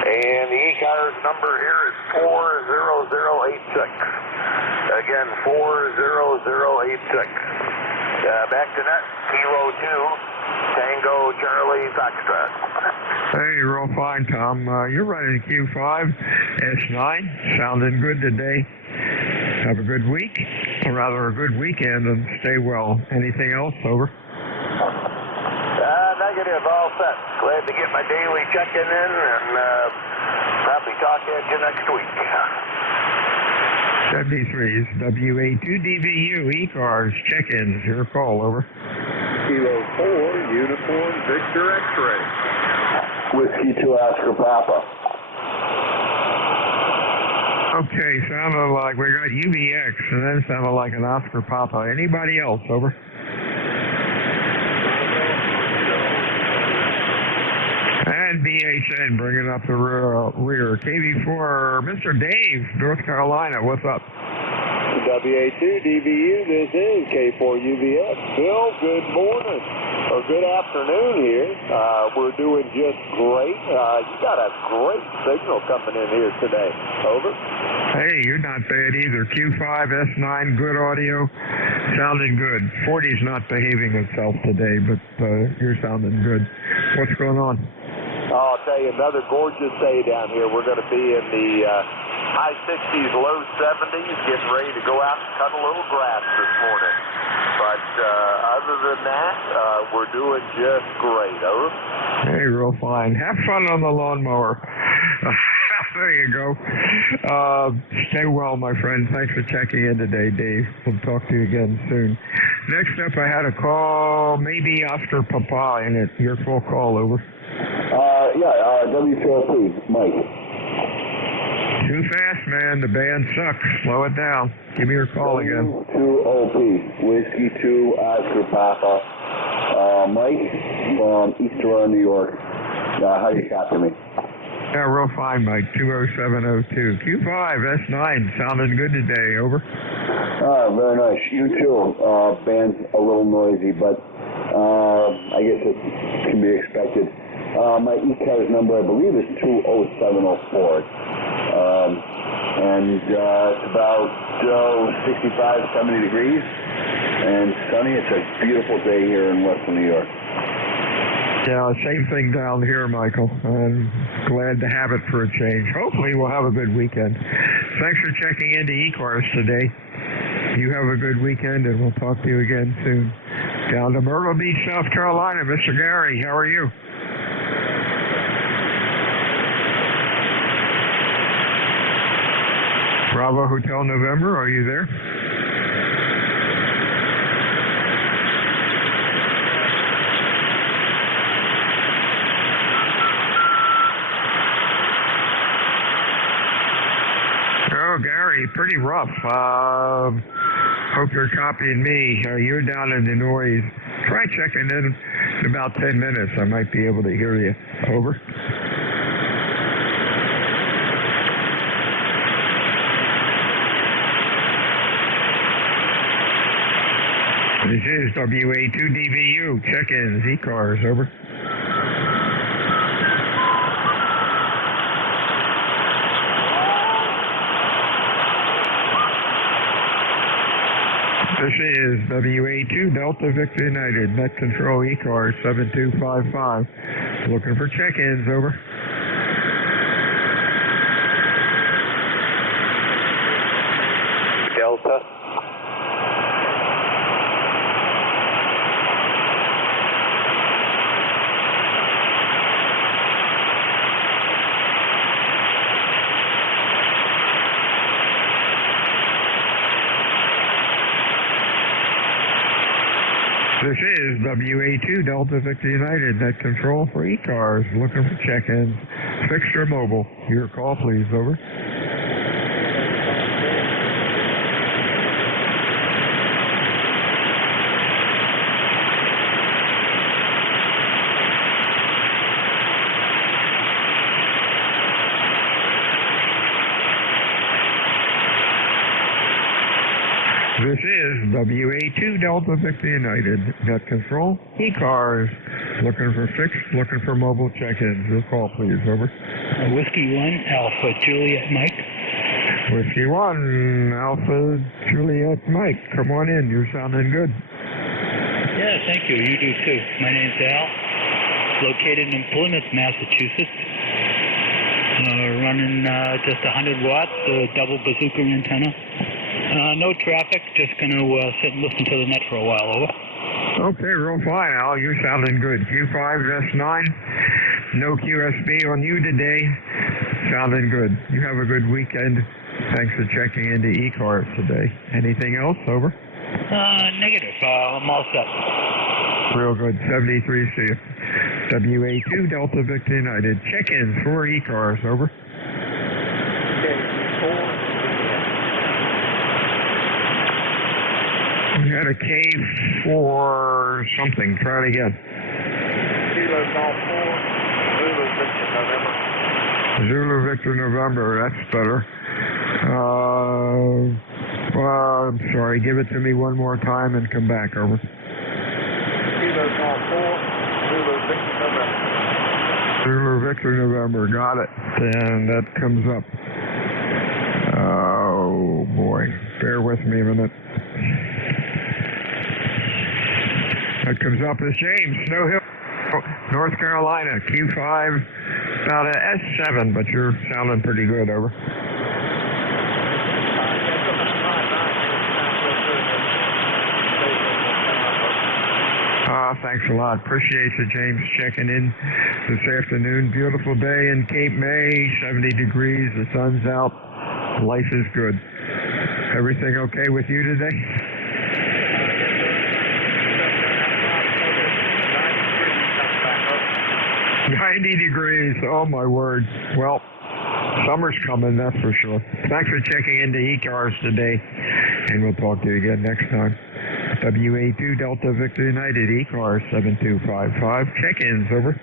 And the ECARS number here is 40086. Again, 40086. Back to net, Kilo 2, Tango Charlie Foxtrot. Hey, real fine, Tom. You're running Q5, S9. Sounding good today. Have a good week, or rather a good weekend, and stay well. Anything else? Over. Negative, all set. Glad to get my daily check-in in and probably talk at you next week. 73's WA2DVU ECARS check-ins. Your call, over. Kilo 4, Uniform Victor X-Ray. Whiskey 2 Oscar Papa. Okay, sounded like we got UVX, and then sounded like an Oscar Papa. Anybody else? Over. And BHN bringing up the rear. KV4, Mr. Dave, North Carolina, what's up? WA2DVU, this is K4UVX. Bill, good morning, or good afternoon here. We're doing just great. You got a great signal coming in here today. Over. Hey, you're not bad either. Q5, S9, good audio. Sounding good. 40's not behaving itself today, but you're sounding good. What's going on? Oh, I'll tell you, another gorgeous day down here. We're going to be in the high 60s, low 70s, getting ready to go out and cut a little grass this morning. But other than that, we're doing just great. Over. Hey, real fine. Have fun on the lawnmower. Have a There you go. Stay well, my friend. Thanks for checking in today, Dave. We'll talk to you again soon. Next up, I had a call, maybe Oscar Papa in it. Your full call, over. W2OP, Mike. Too fast, man. The band sucks. Slow it down. Give me your call again. W2OP, Whiskey 2, Oscar Papa. Mike from East Aurora, New York. How do you capture me? Yeah, real fine, Mike. 20702. Q5, S9. Sounding good today. Over. Very nice. You too. Band's a little noisy, but I guess it can be expected. My ECARS number, I believe, is 20704. And it's about 65, 70 degrees and sunny. It's a beautiful day here in Western New York. Yeah, same thing down here, Michael. I'm glad to have it for a change. Hopefully we'll have a good weekend. Thanks for checking into ECARS today. You have a good weekend, and we'll talk to you again soon. Down to Myrtle Beach, South Carolina, Mr. Gary, how are you? Bravo Hotel November, are you there? Oh, Gary, pretty rough. Hope you're copying me. You're down in the noise. Try checking in about 10 minutes. I might be able to hear you. Over. This is WA2DVU. Check-ins, ECARS, over. This is WA2 Delta Victor United, Net Control ECARS 7255. Looking for check-ins, over. Delta. This is WA2 Delta Victor United, Net Control for ECARS, looking for check-ins. Fixed or mobile? Your call, please, over. This is WA2 Delta Victor United, Net Control, ECARS, looking for fixed, looking for mobile check-ins. Your call, please, over. Whiskey 1, Alpha Juliet Mike. Whiskey 1, Alpha Juliet Mike. Come on in, you're sounding good. Yeah, thank you. You do too. My name's Al, located in Plymouth, Massachusetts. Running just 100 watts, double bazooka antenna. No traffic, just going to sit and listen to the net for a while, over. Okay, real fine, Al. You're sounding good. Q5, S9, no QSB on you today. Sounding good. You have a good weekend. Thanks for checking into ECARS today. Anything else, over? Negative. I'm all set. Real good. 73, see you. WA2 Delta Victor United. Check-ins for ECARS, over. We had a K4 something. Try it again. Kilo Golf 4, Zulu Victor November. Zulu Victor November. That's better. I'm sorry. Give it to me one more time and come back. Over. Kilo Golf 4, Zulu Victor November. Zulu Victor November. Got it. And that comes up. Oh, boy. Bear with me a minute. That comes up as James, Snow Hill, North Carolina, Q5, about a S7, but you're sounding pretty good, over. thanks a lot. Appreciate you, James, checking in this afternoon. Beautiful day in Cape May, 70 degrees, the sun's out, life is good. Everything okay with you today? 90 degrees, oh my word. Well, summer's coming, that's for sure. Thanks for checking into ECARS today, and we'll talk to you again next time. WA2 Delta Victor United, ECARS 7255. Check-ins, over.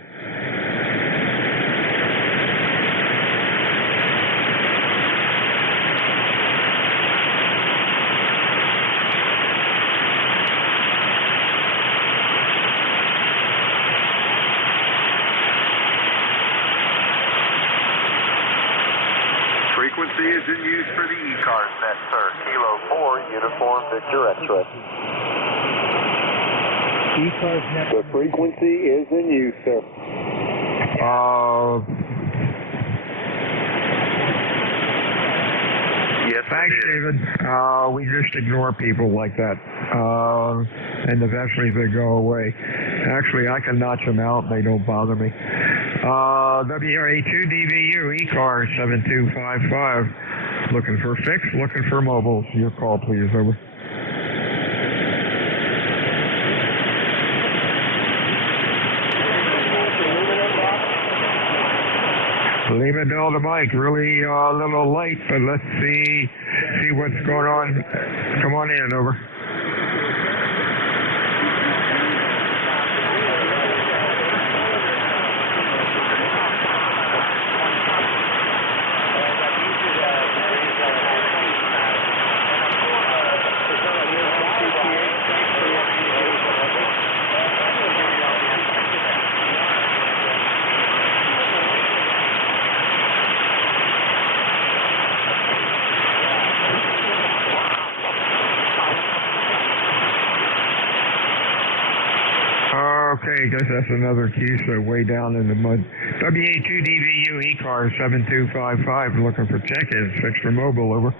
Frequency is in use for the ECARS net, sir. Kilo 4, Uniform Victor X-ray. ECARS net. The frequency is in use, sir. Yes, thanks, David. We just ignore people like that, and eventually they go away. Actually, I can notch them out, and they don't bother me. WRA2DVU, ECARS 7255. Looking for fixed, looking for mobiles. Your call, please, over. Lima Delta Mike, really a little late, but let's see what's going on. Come on in, over. Okay, I guess that's another QSO way down in the mud. WA2DVU ECARS 7255, looking for check-ins, fixed or mobile, over.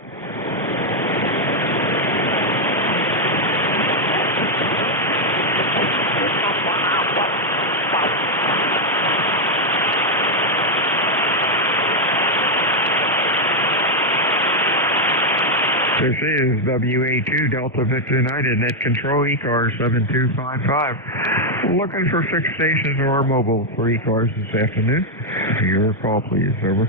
This is WA2 Delta Victor United, Net Control ECARS 7255. Looking for fixed stations or mobile for ECARS this afternoon. Your call, please, over.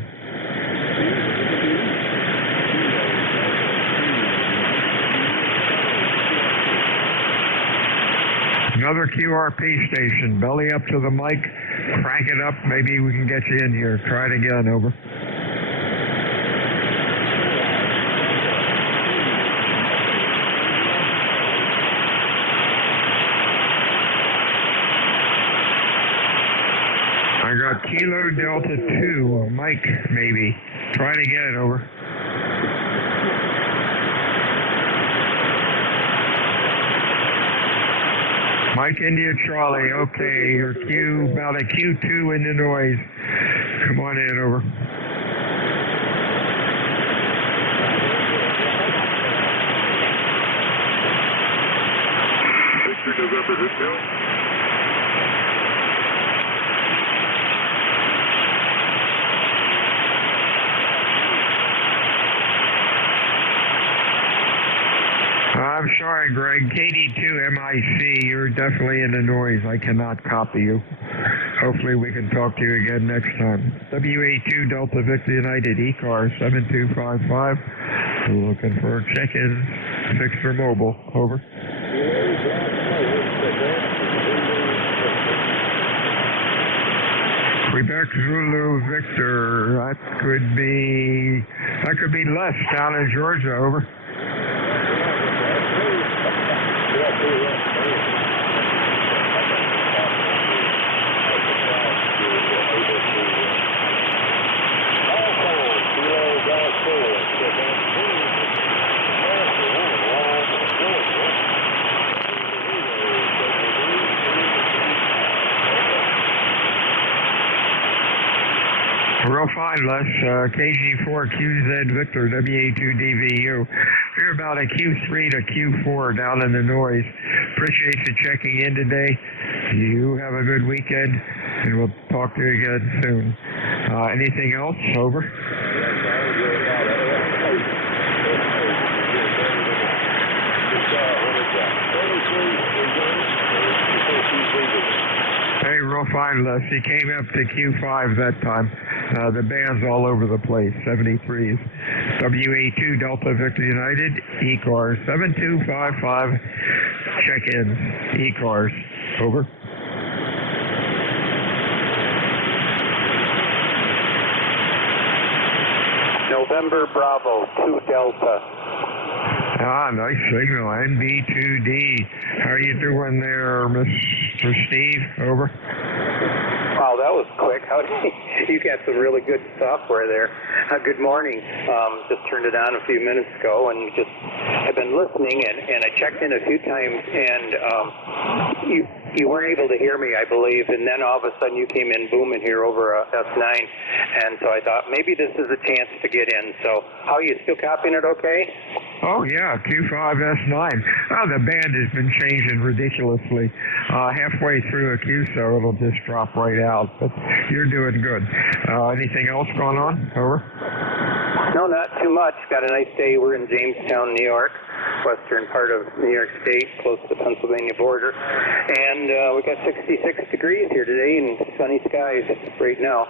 Another QRP station, belly up to the mic, crank it up, maybe we can get you in here. Try it again, over. I got Kilo Delta 2, Mike, maybe. Try to get it, over. Mike India Charlie, okay, you're about a Q2 in the noise. Come on in, over. Victor November, Hotel. I'm sorry, Greg. KD2MIC, you're definitely in the noise. I cannot copy you. Hopefully we can talk to you again next time. WA2 Delta Victor United, ECARS 7255. Looking for check-in, fixed or mobile. Over. Quebec Zulu Victor, that could be Les down in Georgia. Over. Real fine Les. KG4QZ Victor WA2DVU. We're about a Q3 to Q4 down in the noise. Appreciate you checking in today. You have a good weekend, and we'll talk to you again soon. Anything else? Over. Hey, real fine, Les. He came up to Q5 that time. The band's all over the place. 73s. WA2 Delta Victor United. ECARS 7255. Check-in. ECARS. Over. November Bravo 2 Delta. Nice signal. NB2D. How are you doing there, Mr. Steve? Over. Wow, that was quick. You got some really good software there. Good morning. Just turned it on a few minutes ago, and just have been listening, and I checked in a few times, and you weren't able to hear me, I believe, and then all of a sudden you came in booming here over S9, and so I thought maybe this is a chance to get in. So how are you, still copying it okay? Oh, yeah, Q5S9. Oh, the band has been changing ridiculously. Halfway through a Q, so it'll just drop right out, but you're doing good. Anything else going on? Over. No, not too much. Got a nice day. We're in Jamestown, New York, western part of New York State, close to the Pennsylvania border. And we got 66 degrees here today and sunny skies right now.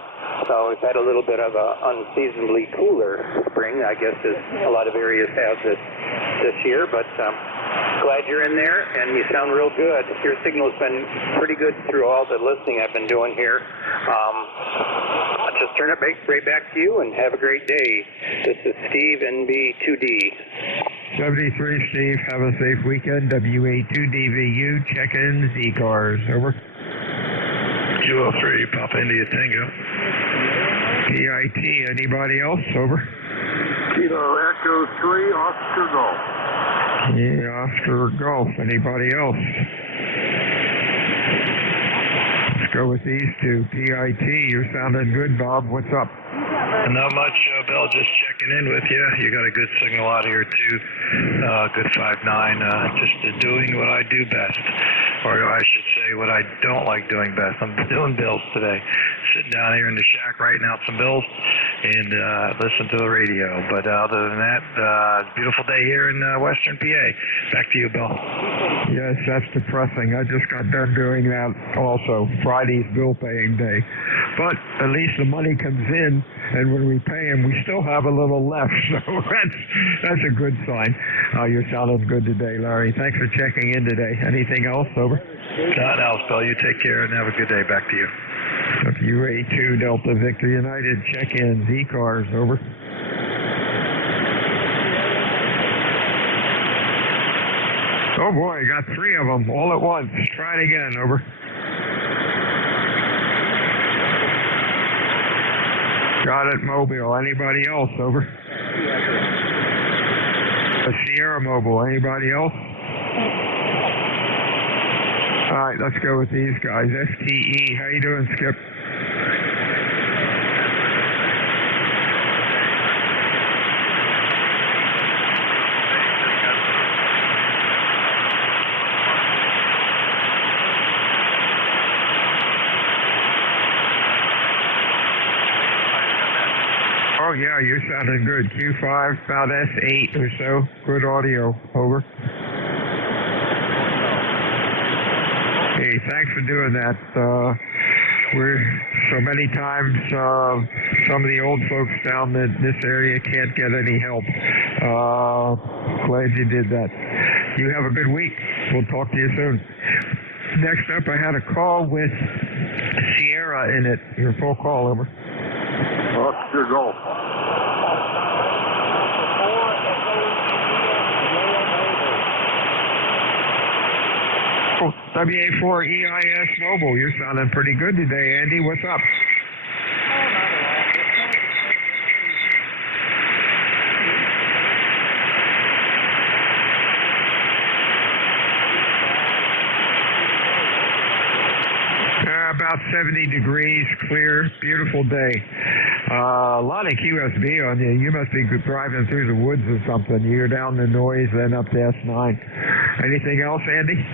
So we've had a little bit of a unseasonably cooler spring, I guess, as a lot of areas have this year. But glad you're in there, and you sound real good. Your signal's been pretty good through all the listening I've been doing here. I'll just turn it right back to you, and have a great day. This is Steve, NB2D. 73, Steve. Have a safe weekend. WA2DVU. Check-ins. ECARS. Over. 203, Papa India Tango. PIT. Anybody else? Over. Kilo Echo 3, Oscar Golf. Yeah, Oscar Golf. Anybody else? Let's go with these two. PIT. You're sounding good, Bob. What's up? Not much, Bill. Just checking in with you. You got a good signal out of here too. Good 5.9. Just doing what I do best, or I should say, what I don't like doing best. I'm doing bills today. Sitting down here in the shack writing out some bills and listening to the radio. But other than that, beautiful day here in Western PA. Back to you, Bill. Yes, that's depressing. I just got done doing that also. Friday's bill paying day. But at least the money comes in, and when we pay them, we still have a little left. So that's a good sign. You're sounding good today, Larry. Thanks for checking in today. Anything else? Over. Nothing else, Bill. You take care and have a good day. Back to you. WA2 Delta Victor United. Check-ins. ECARS. Over. Oh boy, got three of them all at once. Try it again. Over. Got it, Mobile. Anybody else? Over. Sierra Mobile. Anybody else? All right, let's go with these guys. STE. How you doing, Skip? Oh, yeah, you're sounding good. Q5, about S8 or so. Good audio. Over. Hey, thanks for doing that. We're so many times, some of the old folks down in this area can't get any help. Glad you did that. You have a good week. We'll talk to you soon. Next up, I had a call with Sierra in it. Your full call. Over. Oscar Golf. WA4 EIS Mobile, you're sounding pretty good today, Andy. What's up? About 70 degrees, clear, beautiful day. A lot of QSB on you. You must be driving through the woods or something. You're down the noise, then up to S9. Anything else, Andy?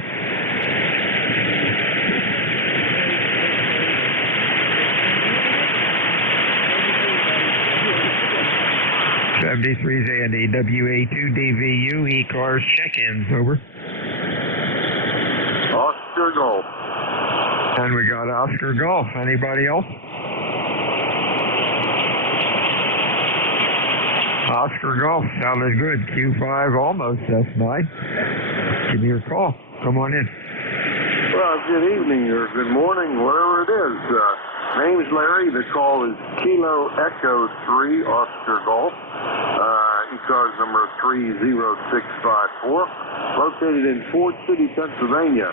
'73's Andy, WA2DVU, ECARS, check-ins, over. Oscar Golf. And we got Oscar Golf. Anybody else? Oscar Golf sounded good. Q5 almost S9. Give me your call. Come on in. Well, good evening or good morning, wherever it is. Name's Larry. The call is Kilo Echo 3 Oscar Golf. ECARS number 30654. Located in Ford City, Pennsylvania.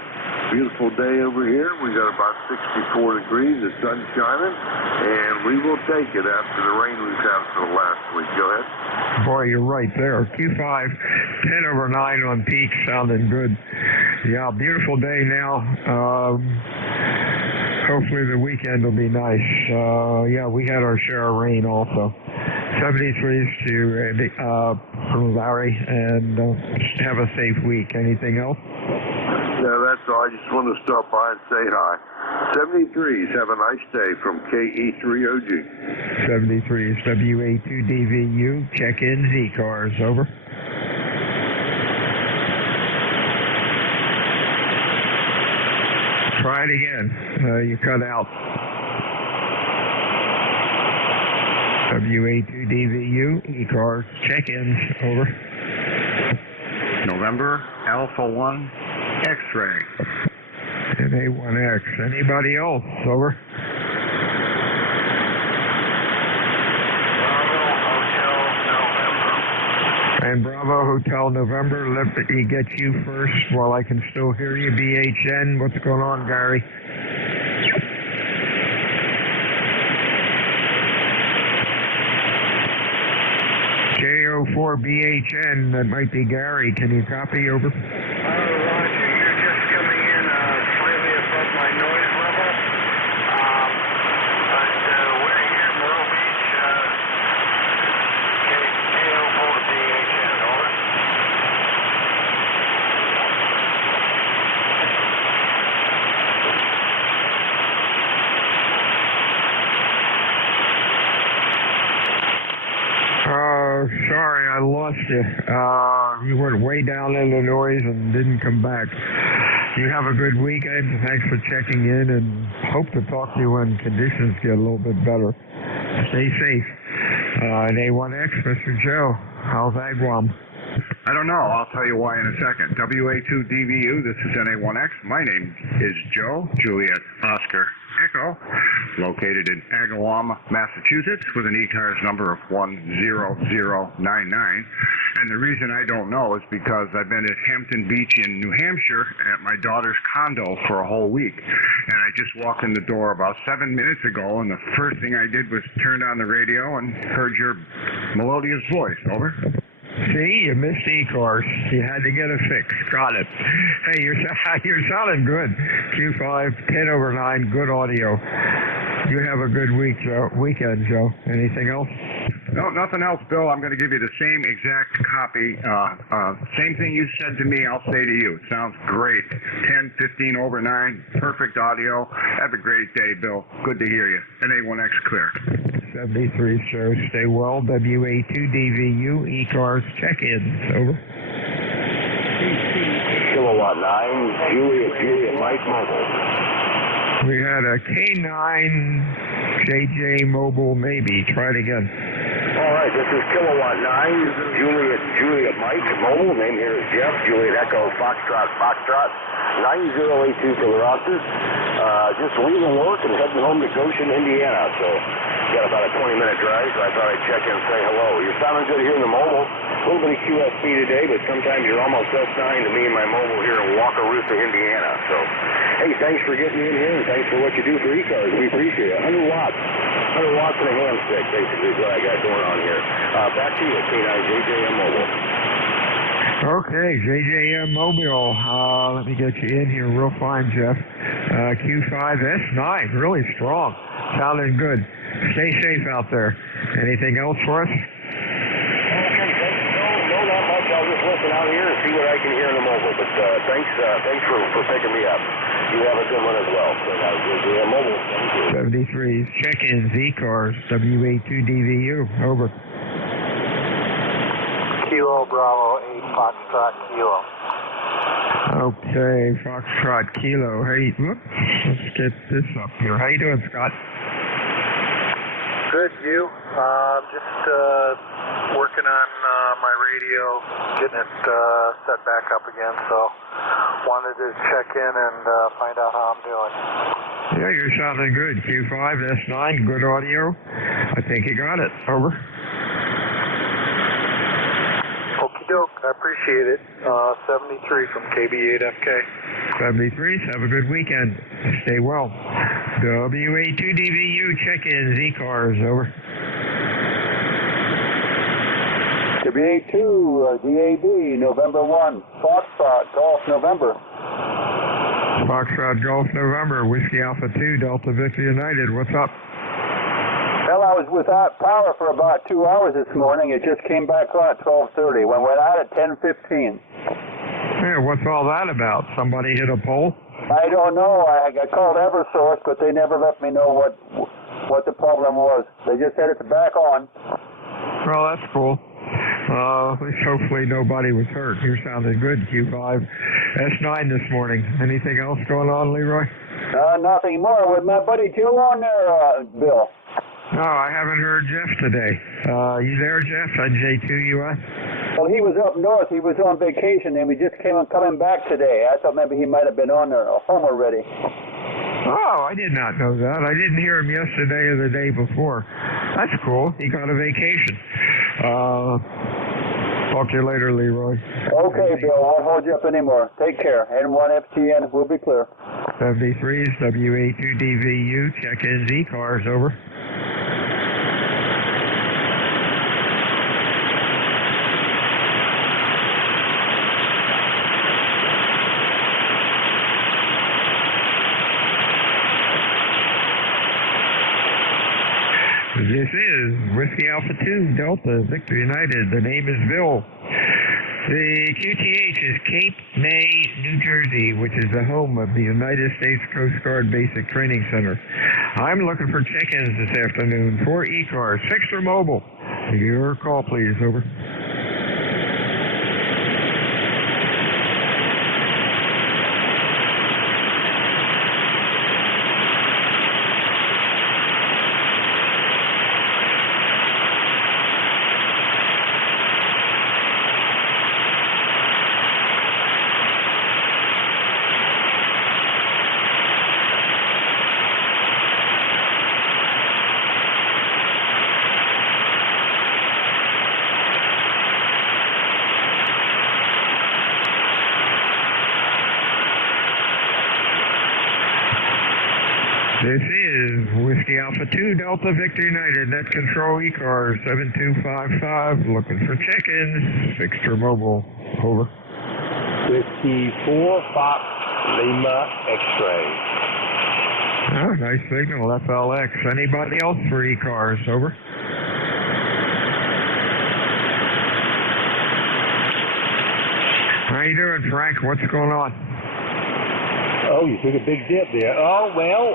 Beautiful day over here. We got about 64 degrees. The sun's shining, and we will take it after the rain we've had for the last week. Go ahead. Boy, you're right there. Q5, 10/9 on peak, sounding good. Yeah, beautiful day now. Hopefully the weekend will be nice. Yeah, we had our share of rain also. 73s to from Larry, and have a safe week. Anything else? No, that's all. I just want to stop by and say hi. 73s, have a nice day from KE3OG. 73s, WA2DVU, check-in, ECARS, over. Try it again. You cut out. WA2DVU, ECARS, check-ins, over. November, Alpha 1, X-ray. NA1X. Anybody else? Over. And Bravo Hotel November, let me get you first while I can still hear you. BHN, what's going on, Gary? J04 BHN, that might be Gary. Can you copy, over? Roger, you're just coming in slightly above my noise level. But we're here in Myrtle Beach, J04 BHN, over. Sorry, I lost you. You went way down in the noise and didn't come back. You have a good weekend. Thanks for checking in, and hope to talk to you when conditions get a little bit better. Stay safe. A1X, Mr. Joe, how's Agawam? I don't know. I'll tell you why in a second. WA2DVU, this is NA1X. My name is Joe, Juliet, Oscar, Echo, located in Agawam, Massachusetts, with an ECARS number of 10099. And the reason I don't know is because I've been at Hampton Beach in New Hampshire at my daughter's condo for a whole week. And I just walked in the door about 7 minutes ago, and the first thing I did was turn on the radio and heard your melodious voice. Over. See, you missed ECARS. You had to get a fix. Got it. Hey, you're sounding good. Q5, 10/9, good audio. You have a good weekend, Joe. Anything else? No, nothing else, Bill. I'm going to give you the same exact copy. Same thing you said to me, I'll say to you. It sounds great. 10/15/9, perfect audio. Have a great day, Bill. Good to hear you. NA1X clear. 73, sir. Stay well. WA2DVU, ECARS, check-ins. Over. Kilowatt 9, Juliet, Mike Mobile. We had a K9 JJ Mobile, maybe. Try it again. All right, this is Kilowatt 9, Juliet, Mike Mobile. Name here is Jeff, Juliet Echo, Foxtrot, 9082 for the Rosters. Just leaving work and heading home to Goshen, Indiana. So got about a 20-minute drive, so I thought I'd check in and say hello. You're sounding good here in the mobile. A little bit of QSB today, but sometimes you're almost S9 to me and my mobile here in Wakarusa, Indiana. So, hey, thanks for getting in here, and thanks for what you do for ECARS. We appreciate it. 100 watts. 100 watts and a ham stick, basically, is what I got going on here. Back to you at K9JJM Mobile. Okay, JJM Mobile. Let me get you in here real fine, Jeff. Q5 S9, really strong. Sounding good. Stay safe out there. Anything else for us? No, not much. I'll just listen out here and see what I can hear in the mobile. But thanks for picking me up. You have a good one as well. So the mobile. 73s. Check-ins, ECARS, WA2DVU. Over. Kilo Bravo 8 Foxtrot Kilo. Okay, Foxtrot Kilo. Hey, whoop, let's get this up here. How you doing, Scott? Good, you? Just working on my radio, getting it set back up again, so wanted to check in and find out how I'm doing. Yeah, you're sounding good. Q5, S9, good audio. I think you got it. Over. Okie doke, I appreciate it. 73 from KB8FK. 73s, have a good weekend. Stay well. WA2DVU check-ins, ECARS, over. WA2, DAB, November 1, Foxtrot, Golf, November. Foxtrot, Golf, November, Whiskey Alpha 2, Delta Victor United, what's up? Well, I was without power for about 2 hours this morning. It just came back on at 12:30. Went out at 10:15. Yeah, what's all that about? Somebody hit a pole? I don't know. I called Eversource, but they never let me know what the problem was. They just said it's back on. Well, that's cool. At least hopefully nobody was hurt. You sounded good, Q5. S9 this morning. Anything else going on, Leroy? Nothing more. With my buddy Joe on there, Bill. No, I haven't heard Jeff today. You there, Jeff, NJ2US? Well, he was up north. He was on vacation, and we just coming back today. I thought maybe he might have been on there, home already. Oh, I did not know that. I didn't hear him yesterday or the day before. That's cool. He got a vacation. Talk to you later, Leroy. Okay, Bill. I won't hold you up anymore. Take care. N1FTN, we'll be clear. 73s, WA2DVU, check-ins, ECARS, over. This is Whiskey Alpha 2, Delta, Victor United. The name is Bill. The QTH is Cape May, New Jersey, which is the home of the United States Coast Guard Basic Training Center. I'm looking for check-ins this afternoon for ECARS, fixed or mobile. Your call, please. Over. This is Whiskey Alpha 2, Delta Victor United, Net Control ECARS 7255, looking for check-ins, fixed or mobile, over. Whiskey 4, Fox, Lima, X-ray. Oh, nice signal, FLX. Anybody else for ECARS, over? How you doing, Frank? What's going on? Oh, you took a big dip there. Oh, well,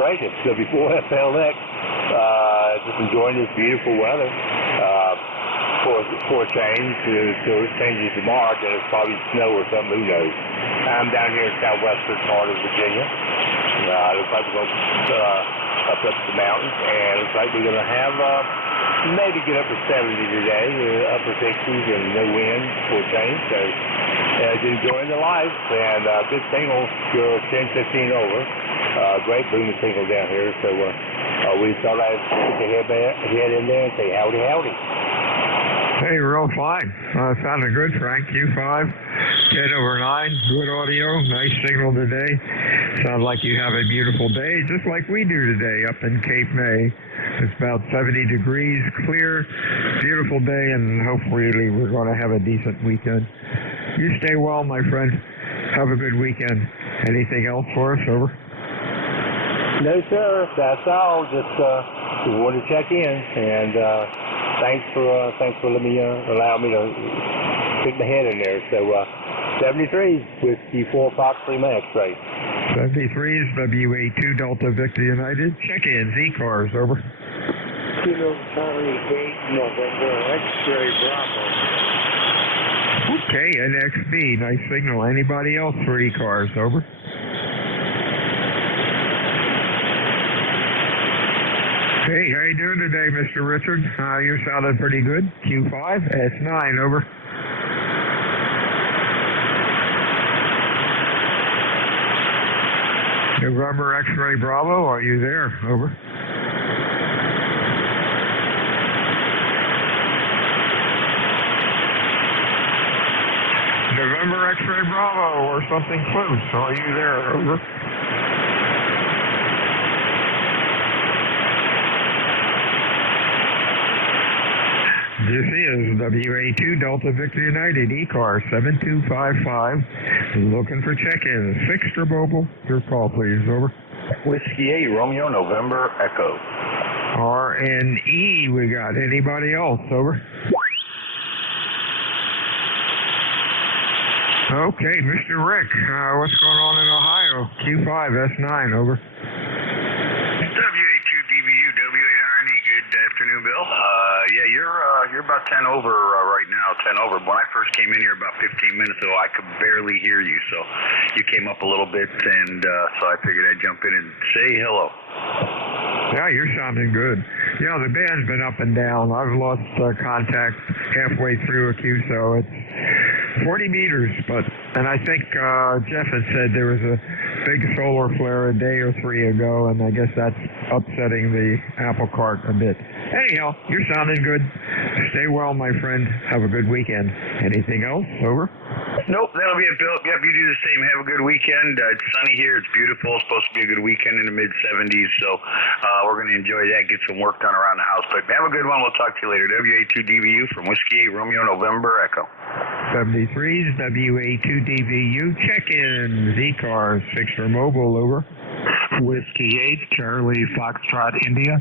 great. It's W4 FLX. Just enjoying this beautiful weather. For a change, so it changes tomorrow, then it's probably snow or something, who knows. I'm down here in southwestern part of Virginia. Looks like we're going up the mountains, and looks like we're going to have maybe get up to 70 today, upper 60s, and no wind for a change. So enjoying the life, and good signal, 10-15 over. Great booming signal down here, so we thought I'd stick a head in there and say howdy, howdy. Hey, real fine. Sounded good, Frank. Q5, 10/9, good audio, nice signal today. Sounds like you have a beautiful day, just like we do today up in Cape May. It's about 70 degrees, clear, beautiful day, and hopefully we're going to have a decent weekend. You stay well, my friend. Have a good weekend. Anything else for us? Over. No, sir. That's all. Just wanted to check in, and thanks for letting me allow me to stick my head in there. So 73 Whiskey 4 Fox 3 X-ray. 73 is WA2 Delta Victor United. Check in. ECARS, over. Kilo Charlie 8 November X-ray Bravo. Okay, NXB. Nice signal. Anybody else for ECARS, over? Hey, how you doing today, Mr. Richard? You're sounding pretty good. Q5, S9, over. November X-ray Bravo, are you there? Over. November X-ray Bravo, or something close, are you there? Over. This is WA2 Delta Victor United, ECAR 7255, looking for check-ins. Fixed or mobile? Your call, please. Over. Whiskey 8 Romeo November Echo. RNE, we got anybody else? Over. Okay, Mr. Rick, what's going on in Ohio? Q5, S9, over. WA2DVU, W8RNE, good afternoon, Bill. Yeah, you're about 10 over right now, 10 over. When I first came in here about 15 minutes ago, I could barely hear you, so you came up a little bit, and so I figured I'd jump in and say hello. Yeah, you're sounding good. Yeah, the band's been up and down. I've lost contact halfway through a Q, so it's 40 meters, and I think Jeff had said there was a big solar flare a day or three ago, and I guess that's upsetting the apple cart a bit. Anyhow, you're sounding good. Stay well, my friend. Have a good weekend. Anything else? Over. Nope, that'll be it, Bill. Yep, you do the same. Have a good weekend. It's sunny here. It's beautiful. It's supposed to be a good weekend in the mid-70s, so we're going to enjoy that, get some work done around the house. But have a good one. We'll talk to you later. WA2DVU from Whiskey 8 Romeo November Echo. 73's WA2DVU. Check-in. ECARS, fixed or mobile, over. Whiskey 8 Charlie Foxtrot India.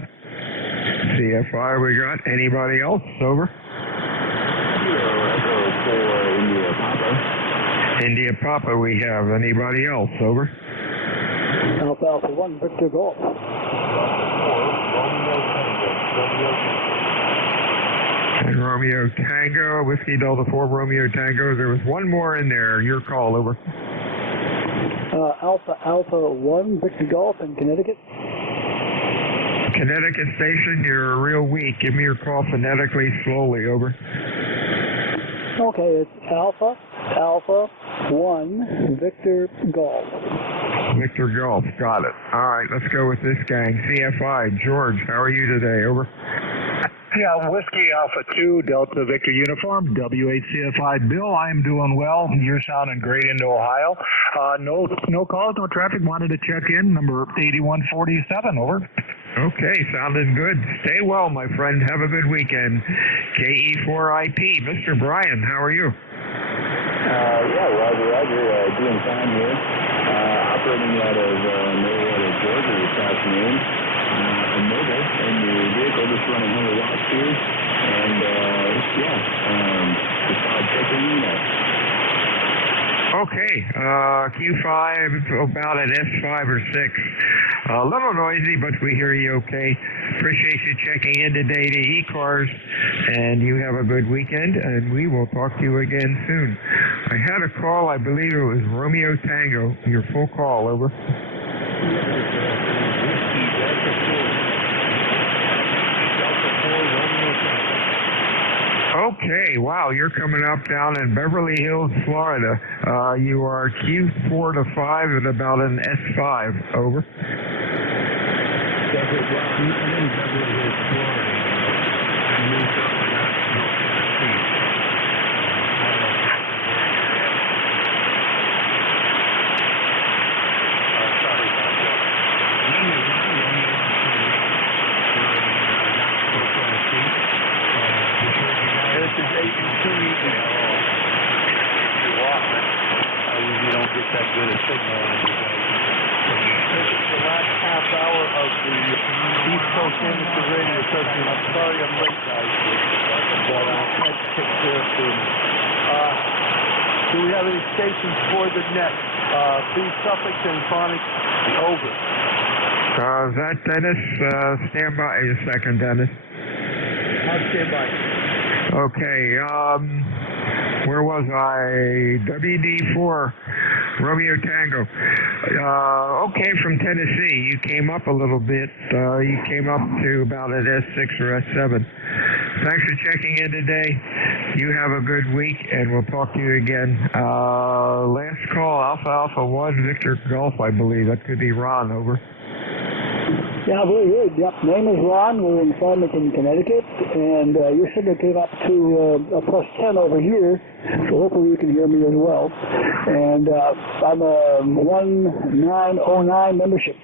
CFI, we got anybody else? Over. India Papa, we have anybody else? Over. Alpha 1 Victor Golf. And Romeo Tango, Whiskey Delta 4 Romeo Tango. There was one more in there. Your call, over. Alpha 1 Victor Golf in Connecticut. Connecticut station, you're real weak. Give me your call phonetically, slowly, over. Okay, it's Alpha 1 Victor Golf. Victor Golf, got it. All right, let's go with this gang. CFI, George, how are you today? Over. Yeah, Whiskey Alpha 2 Delta Victor Uniform, W8CFI. Bill, I am doing well. You're sounding great into Ohio. No calls, no traffic. Wanted to check in. Number 8147, over. Okay, sounding good. Stay well, my friend. Have a good weekend. KE4IP, Mr. Brian, how are you? Yeah, Roger. Doing fine here. Operating out of Marietta, Georgia this afternoon. I'm mobile in the vehicle, just running 100 watts here. And, just checking in there. Okay, Q5, about an S5 or 6. A little noisy, but we hear you okay. Appreciate you checking in today to ECARS, and you have a good weekend, and we will talk to you again soon. I had a call, I believe it was Romeo Tango. Your full call, over. Okay, wow, you're coming up down in Beverly Hills, Florida. You are Q4 to 5 at about an S5, over. You don't get that good a signal on you guys. This is the last half hour of the East Coast Amateur Radio Session. I'm sorry I'm late, guys, but I had to take care of things. Do we have any stations for the net? Please, Suffolk and Phonics, over. Is that Dennis? Stand by a second, Dennis. I'll stand by. Okay, where was I? WD4, Romeo Tango. Okay, from Tennessee, you came up a little bit. You came up to about an S6 or S7. Thanks for checking in today. You have a good week, and we'll talk to you again. Last call, Alpha 1, Victor Golf, I believe. That could be Ron, over. Yeah, very good. Yep, name is Ron. We're in Farmington, Connecticut, and your signal came up to a plus 10 over here, so hopefully you can hear me as well. And I'm a 1909 membership.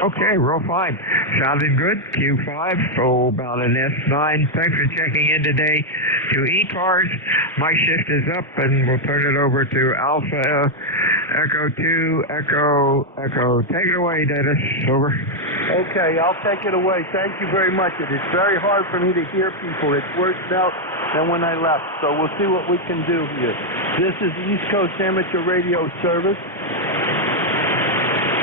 Okay, real fine. Sounded good. Q5, so about an S9. Thanks for checking in today to ECARS. My shift is up, and we'll turn it over to Alpha Echo 2, Echo. Take it away, Dennis. Over. Okay, I'll take it away. Thank you very much. It is very hard for me to hear people. It's worse now than when I left, so we'll see what we can do here. This is the East Coast Amateur Radio Service.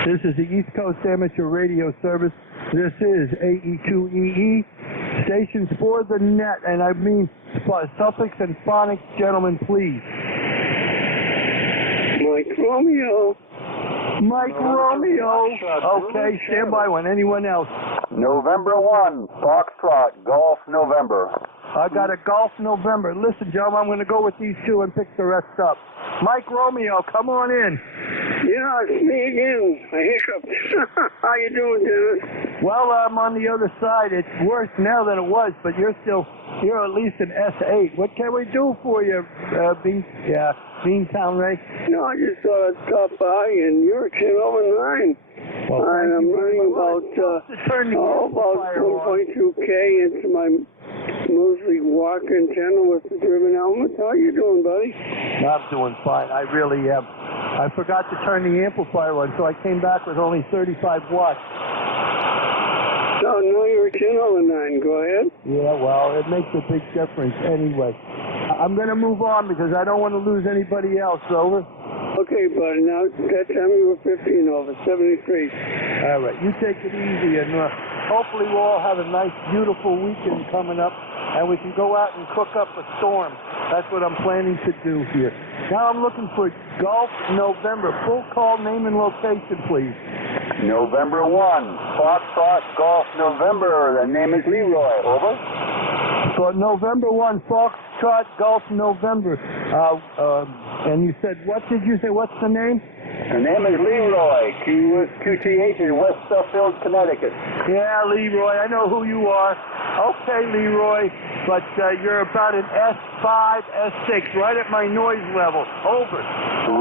This is the East Coast Amateur Radio Service. This is AE2EE. Stations for the net, and I mean Suffolk and Phonics, gentlemen, please. Mike Romeo. Mike Romeo. Okay, stand by one. Anyone else? November 1, Foxtrot, Golf November. I got a Golf November. Listen, gentlemen, I'm going to go with these two and pick the rest up. Mike Romeo, come on in. Yeah, it's me again. I hiccuped. How you doing, Dennis? Well, I'm on the other side. It's worse now than it was, but you're at least an S8. What can we do for you, Beantown Ray? No, I just thought I'd stop by, and you're a 10 over 9. Well, and I'm running about 1.2K into my Mosley walk antenna with the driven helmet. How you doing, buddy? I'm doing fine. I really am. I forgot to turn the amplifier on, so I came back with only 35 watts. No, you're a 10 over 9. Go ahead. Yeah, well, it makes a big difference anyway. I'm going to move on because I don't want to lose anybody else. Over. Okay, buddy. Now, that time you were 15 over, 73. All right. You take it easy, and hopefully we'll all have a nice, beautiful weekend coming up, and we can go out and cook up a storm. That's what I'm planning to do here. Now I'm looking for Golf November. Full call, name, and location, please. November 1, Foxtrot, Golf November. The name is Leroy. Over. So November 1, Foxtrot, Golf November. And you said, what did you say? What's the name? The name is Leroy, QTH in West Suffield, Connecticut. Yeah, Leroy, I know who you are. Okay, Leroy, but you're about an S5, S6, right at my noise level. Over.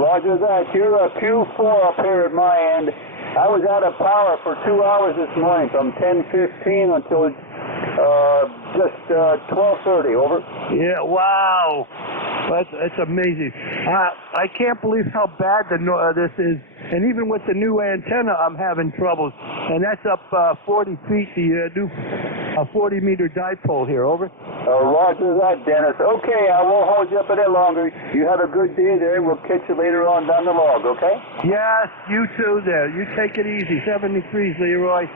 Roger that. You're a Q4 up here at my end. I was out of power for 2 hours this morning from 10:15 until just 12:30. Over. Yeah, wow. That's amazing. I can't believe how bad this is. And even with the new antenna, I'm having troubles. And that's up 40 feet, the new 40-meter dipole here. Over. Roger that, Dennis. Okay, I won't hold you up a bit longer. You have a good day there. We'll catch you later on down the log, okay? Yes, you too there. You take it easy. 73's, Leroy.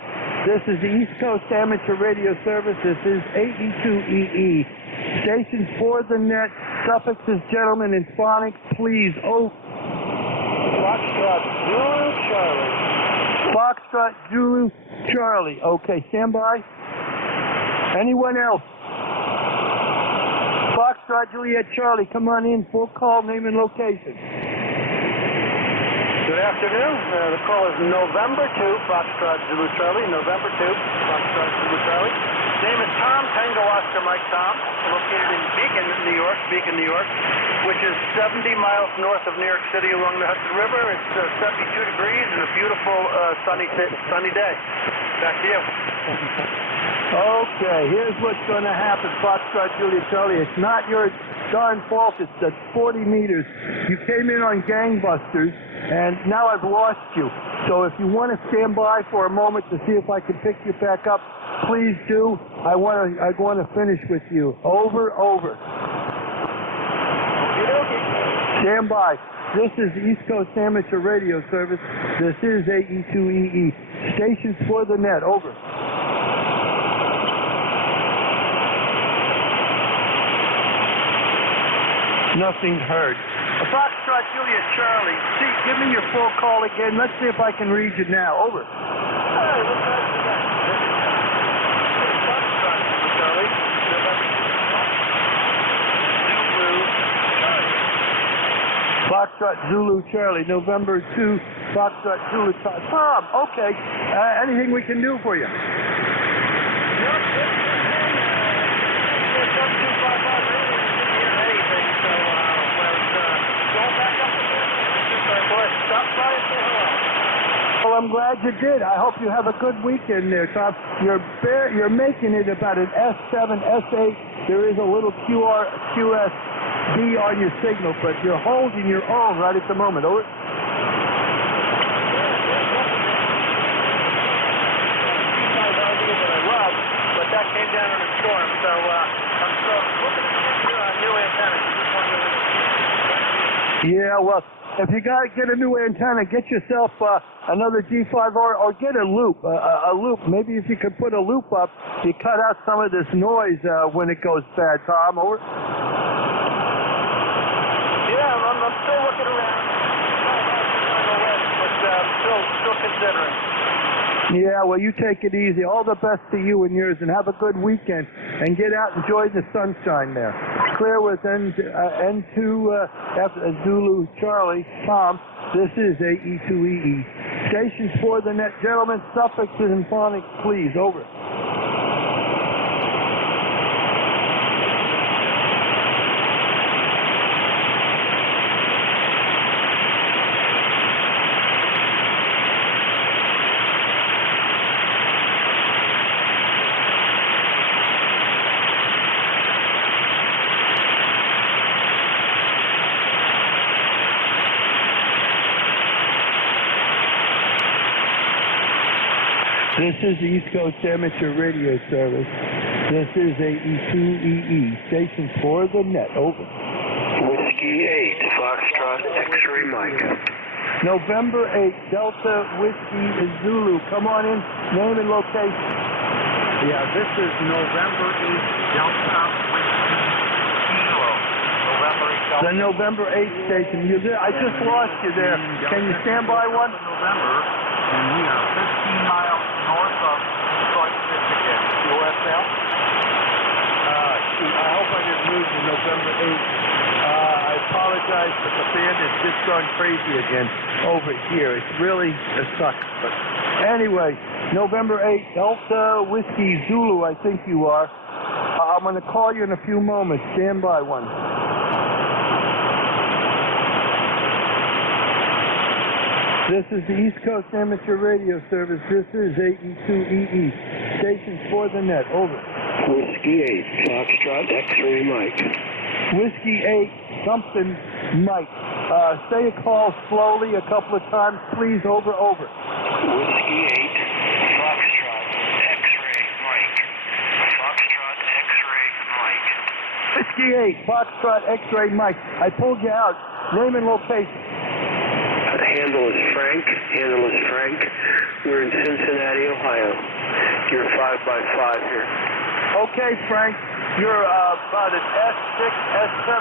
This is the East Coast Amateur Radio Service. This is AE2EE. Stations for the net. Suffolk's gentlemen in Phonics, please. Foxtrot, Zulu, Charlie. Foxtrot, Zulu, Charlie. Okay, stand by. Anyone else? Foxtrot, Juliet, Charlie, come on in. Full call, name and location. Good afternoon. The call is November 2, Foxtrot, Zulu, Charlie. November 2, Foxtrot, Zulu, Charlie. Name is Tom, Tango Oscar Mike Tom, located in Beacon, New York, which is 70 miles north of New York City along the Hudson River. It's 72 degrees and a beautiful sunny day. Back to you. Okay, here's what's going to happen, Foxtrot, Julia, Charlie. It's not your darn focus. That's 40 meters. You came in on gangbusters, and now I've lost you. So if you want to stand by for a moment to see if I can pick you back up, please do. I want to finish with you. Over, over. Stand by. This is the East Coast Amateur Radio Service. This is AE2EE. Stations for the net. Over. Nothing heard. Foxtrot Juliet Charlie. See, give me your full call again. Let's see if I can read you now. Over. Foxtrot Zulu Charlie, November 2, Foxtrot Zulu Charlie. Tom, okay. Anything we can do for you? Well, I'm glad you did. I hope you have a good weekend there, Tom. You're making it about an S7, S8. There is a little QSB on your signal, but you're holding your own right at the moment. Over. But that came down in a storm, so I'm looking to get you a new antenna. Yeah, well, if you got to get a new antenna, get yourself another G5R or get a loop. A loop. Maybe if you could put a loop up, you cut out some of this noise when it goes bad. Tom, over. Yeah, I'm still looking around. But still considering. Yeah, well, you take it easy. All the best to you and yours, and have a good weekend. And get out and enjoy the sunshine there. Clear with N2F Zulu Charlie, Tom. This is AE2EE. Stations for the net. Gentlemen, suffixes and phonics, please. Over. This is the East Coast Amateur Radio Service. This is AE2EE. Stations for the net. Over. Whiskey 8, Foxtrot X-Ray Mike. November 8, Delta Whiskey Zulu. Come on in. Name and location. Yeah, this is November 8, Delta Whiskey Kilo. November 8, Delta. The November 8 station. I just lost you there. Can you stand by one? November, and we are 15 miles north of Detroit, Michigan. USL? I hope I didn't lose you November 8th. I apologize, but the band has just gone crazy again over here. It's really a suck. But anyway, November 8th, Delta Whiskey Zulu, I think you are. I'm going to call you in a few moments. Stand by one. This is the East Coast Amateur Radio Service. This is AE2EE. Stations for the net. Over. Whiskey 8, Foxtrot X-Ray Mike. Whiskey 8, something Mike. Say a call slowly a couple of times, please. Over, over. Whiskey 8, Foxtrot X-Ray Mike. Foxtrot X-Ray Mike. Whiskey 8, Foxtrot X-Ray Mike. I pulled you out. Name and location. Handle is Frank. We're in Cincinnati, Ohio. You're 5x5 here. Okay, Frank. You're about an S6, S7,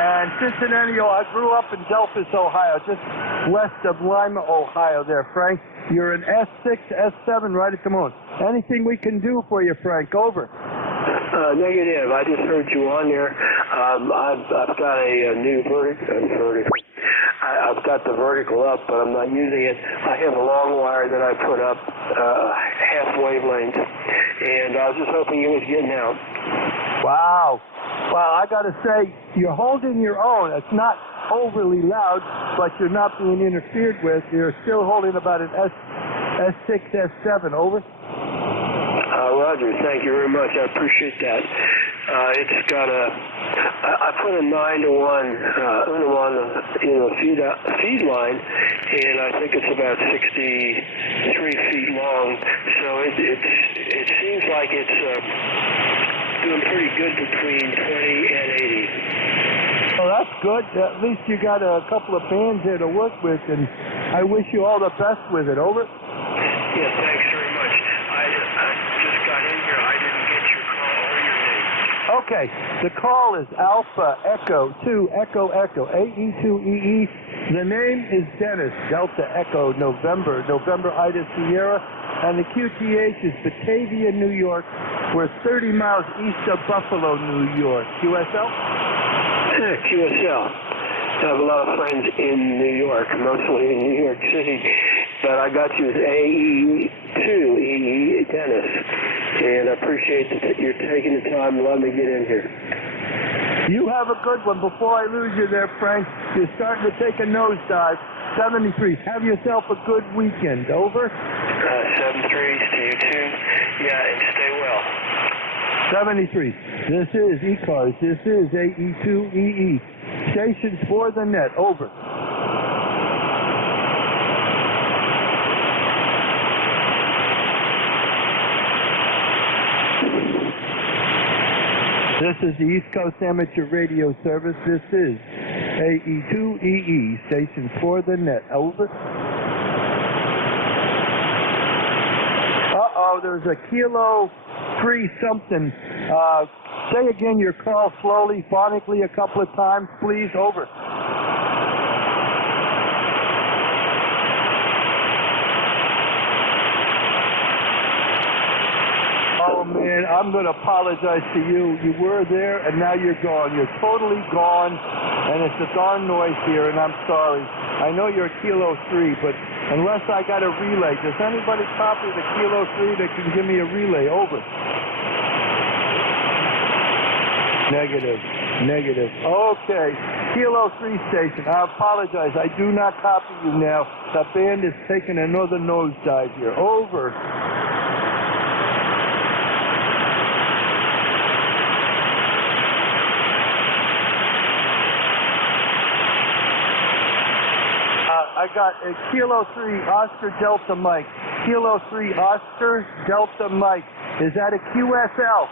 and Cincinnati. I grew up in Delphus, Ohio, just west of Lima, Ohio. There, Frank. You're an S6, S7 right at the moment. Anything we can do for you, Frank? Over. Negative. I just heard you on there. I've got a new vertical. I've got the vertical up, but I'm not using it. I have a long wire that I put up, half wavelength, and I was just hoping it was getting out. Wow. Well, I got to say, you're holding your own. It's not overly loud, but you're not being interfered with. You're still holding about an S6, S7. Over. Roger. Thank you very much. I appreciate that. It's got a I put a 9-to-1 Uno on the feed line, and I think it's about 63 feet long. So it seems like it's doing pretty good between 20 and 80. Well, that's good. At least you got a couple of bands there to work with, and I wish you all the best with it. Over. Yeah, thanks very much. I just got in here. I didn't get your call or your name. Okay, the call is Alpha Echo 2 Echo Echo AE2EE. The name is Dennis, Delta Echo November, November Ida Sierra, and the QTH is Batavia, New York. We're 30 miles east of Buffalo, New York. QSL? QSL. I have a lot of friends in New York, mostly in New York City, but I got you as AE2EE Dennis, and I appreciate that you're taking the time to let me get in here. You have a good one. Before I lose you there, Frank, you're starting to take a nosedive. 73. Have yourself a good weekend. Over. 73 to you too. Yeah, and stay well. 73. This is ECARS. This is AE2EE. Stations for the net. Over. This is the East Coast Amateur Radio Service. This is AE2EE. Stations for the net. Over. Uh-oh, there's a Kilo 3 something. Say again your call slowly, phonically a couple of times, please. Over. Oh, man, I'm going to apologize to you. You were there, and now you're gone. You're totally gone, and it's a darn noise here, and I'm sorry. I know you're a Kilo 3, but unless I got a relay, does anybody copy the Kilo 3 that can give me a relay? Over. Negative. Negative. Okay. Kilo 3 station. I apologize. I do not copy you now. The band is taking another nosedive here. Over. I got a Kilo 3 Oscar Delta Mike. Kilo 3 Oscar Delta Mike. Is that a QSL?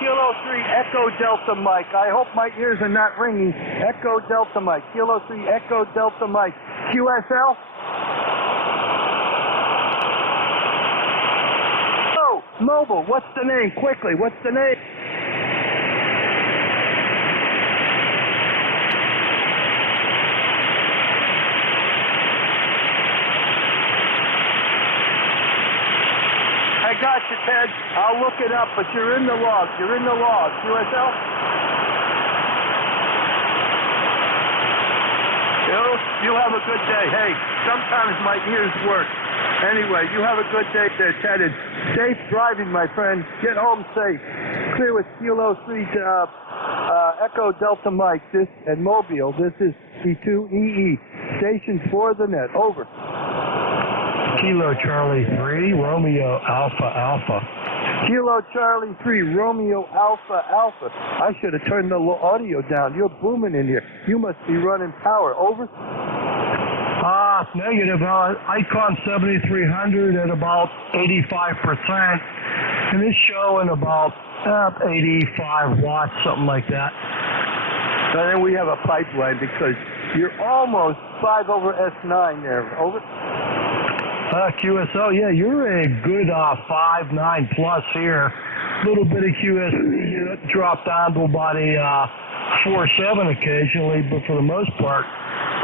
Kilo 3 Echo Delta Mike. I hope my ears are not ringing. Echo Delta Mike. Kilo 3 Echo Delta Mike. QSL? Oh, mobile. What's the name? Quickly, what's the name? I got you, Ted. I'll look it up, but you're in the log. You're in the log. QSL? You have a good day. Hey, sometimes my ears work. Anyway, you have a good day there, Ted. And safe driving, my friend. Get home safe. Clear with Kilo 3 Echo Delta Mike and Mobile. This is E2EE. Stations for the net. Over. Kilo Charlie 3, Romeo Alpha Alpha. Kilo Charlie 3, Romeo Alpha Alpha. I should have turned the audio down. You're booming in here. You must be running power. Over? Negative. Icon 7300 at about 85%. And it's showing about 85 watts, something like that. So then we have a pipeline because you're almost 5 over S9 there. Over? QSO, yeah, you're a good 5.9 plus here. Little bit of QSO drop down to about a 4.7 occasionally, but for the most part,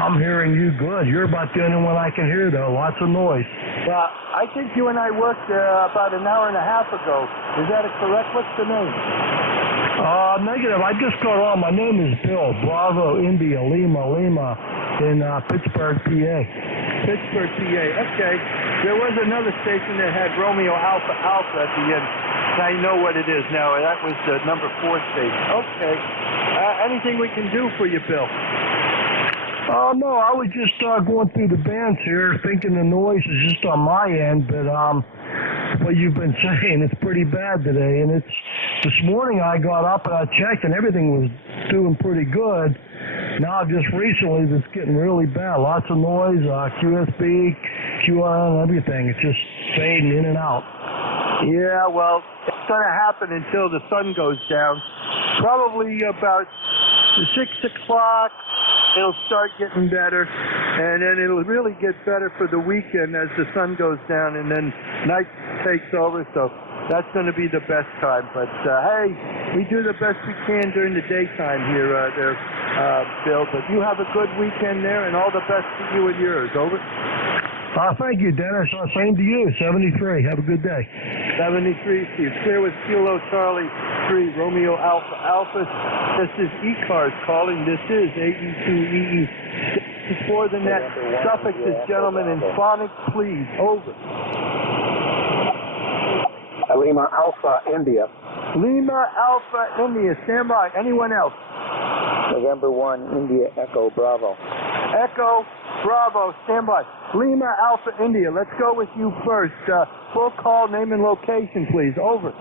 I'm hearing you good. You're about the only one I can hear, though. Lots of noise. I think you and I worked about an hour and a half ago. Is that correct? What's the name? Negative. I just got on. My name is Bill. Bravo, India, Lima in Pittsburgh, PA. Pittsburgh, PA. Okay. There was another station that had Romeo Alpha Alpha at the end. I know what it is now. That was the number 4 station. Okay. Anything we can do for you, Bill? No, I was just going through the bands here, thinking the noise is just on my end, but what you've been saying. It's pretty bad today, and it's this morning I got up and I checked, and everything was doing pretty good. Now, just recently, it's getting really bad. Lots of noise, QSB, QRN, everything. It's just fading in and out. Yeah, well, it's going to happen until the sun goes down. Probably about 6 o'clock, it'll start getting better, and then it'll really get better for the weekend as the sun goes down, and then night takes over, so that's going to be the best time. But, hey, we do the best we can during the daytime here, Bill. But you have a good weekend there, and all the best to you and yours. Over. Thank you, Dennis. Same to you. 73. Have a good day. 73, Steve. Clear with Kilo Charlie 3, Romeo Alpha Alpha. This is ECARS calling. This is AE2EE. Before the net, suffixes, gentlemen, and phonics, please. Over. Lima Alpha India. Lima Alpha India. Stand by. Anyone else? November 1, India Echo Bravo. Echo Bravo. Stand by. Lima Alpha India. Let's go with you first. Full call, name and location, please. Over.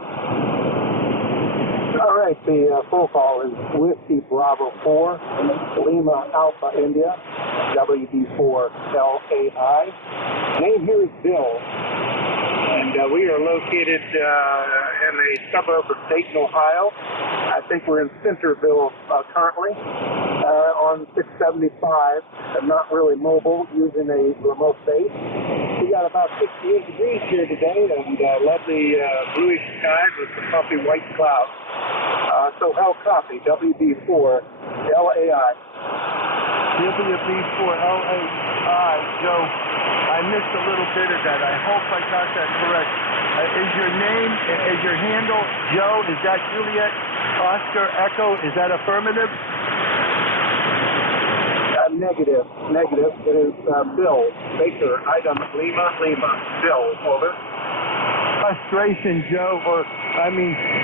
All right, the full call is Whiskey Bravo 4, Lima Alpha India, WD4LAI. Name here is Bill, and we are located in a suburb of Dayton, Ohio. I think we're in Centerville currently on 675, and not really mobile, using a remote base. We got about 68 degrees here today, and lovely bluish skies with some puffy white clouds. So hell copy, WB4LAI. WB4LAI, Joe. I missed a little bit of that. I hope I got that correct. Is your name, is your handle Joe? Is that Juliet Oscar Echo? Is that affirmative? Negative. It is Bill Baker, item Lima. Bill, over. Frustration, Joe,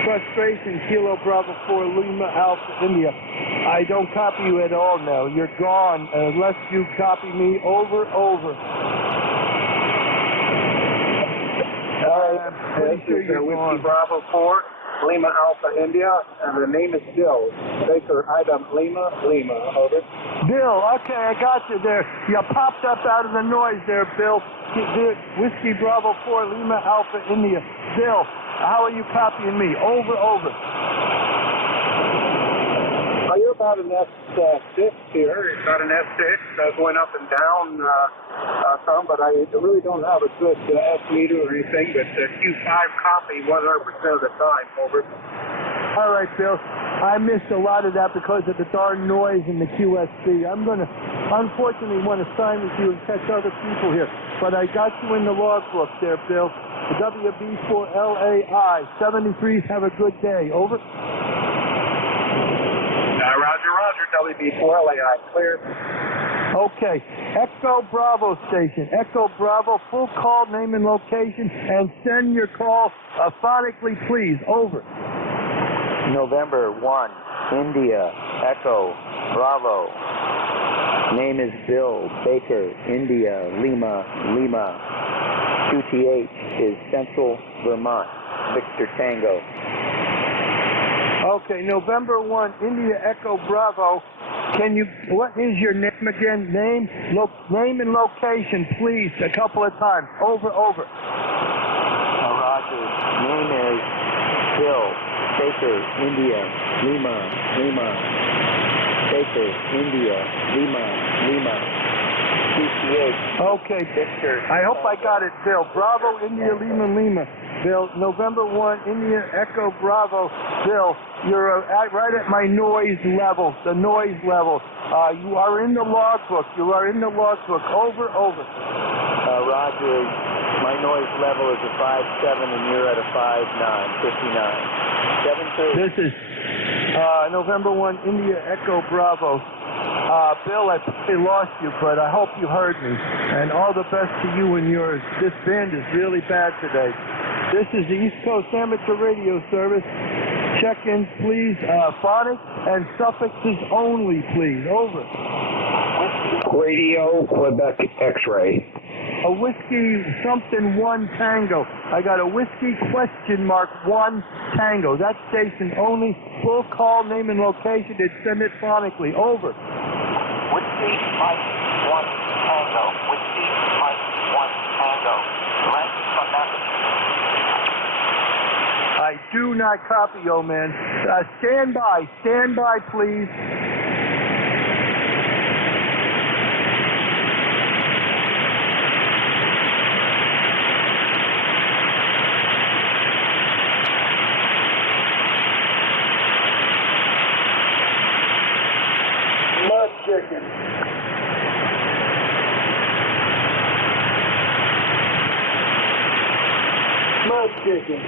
frustration, Kilo Bravo 4, Lima Alpha India. I don't copy you at all now. You're gone unless you copy me. Over. All right, pretty sure you're Whiskey gone. Bravo 4, Lima Alpha India, and the name is Bill Baker, item Lima. Over. Bill, okay, I got you there. You popped up out of the noise there, Bill. Whiskey Bravo 4, Lima Alpha India. Bill, how are you copying me? Over. Well, you're about an S6 here. It's about an S6 going up and down some, but I really don't have a good S meter or anything, but Q5 copy 100% of the time. Over. All right, Bill. I missed a lot of that because of the darn noise in the QSB. I'm going to, unfortunately, want to sign with you and catch other people here. But I got you in the logbook there, Bill. The WB4LAI. 73s, have a good day. Over. Roger. WB4LAI. Clear. Okay. Echo Bravo station. Echo Bravo, full call, name and location, and send your call phonically, please. Over. November 1, India Echo Bravo. Name is Bill Baker, India Lima. QTH is Central Vermont, Victor Tango. Okay, November 1, India Echo Bravo. What is your name again? Name and location, please, a couple of times. Over. Roger. Name is Bill Baker, India Lima. Baker, India Lima. QTH. Okay, Victor. I hope I got it, Bill. Bravo, India Lima. Bill, November 1, India Echo Bravo. Bill, you're right at my noise level, the noise level. You are in the logbook. Over. Roger, my noise level is a 5.7 and you're at a 5.9, 59. 7.3. This is November 1, India Echo Bravo. Bill, I probably lost you, but I hope you heard me. And all the best to you and yours. This band is really bad today. This is the East Coast Amateur Radio Service. Check-ins, please. Phonics and suffixes only, please. Over. Radio Quebec X-ray. a whiskey something 1 Tango. I got a whiskey question mark 1 Tango. That station only. Full call, name and location. They'd send it phonically. Over. Whiskey Mike 1 Tango. Whiskey Mike 1 Tango. Rank from message. I do not copy, yo man. Stand by, please. Mud chicken. Mud chicken.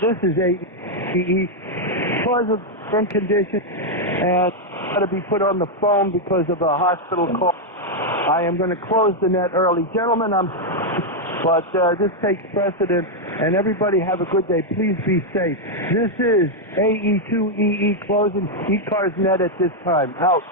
This is AEE, cause of end condition, and got to be put on the phone because of a hospital call. I am going to close the net early. Gentlemen, but this takes precedent, and everybody have a good day. Please be safe. This is AE2EE closing ECARS net at this time. Out.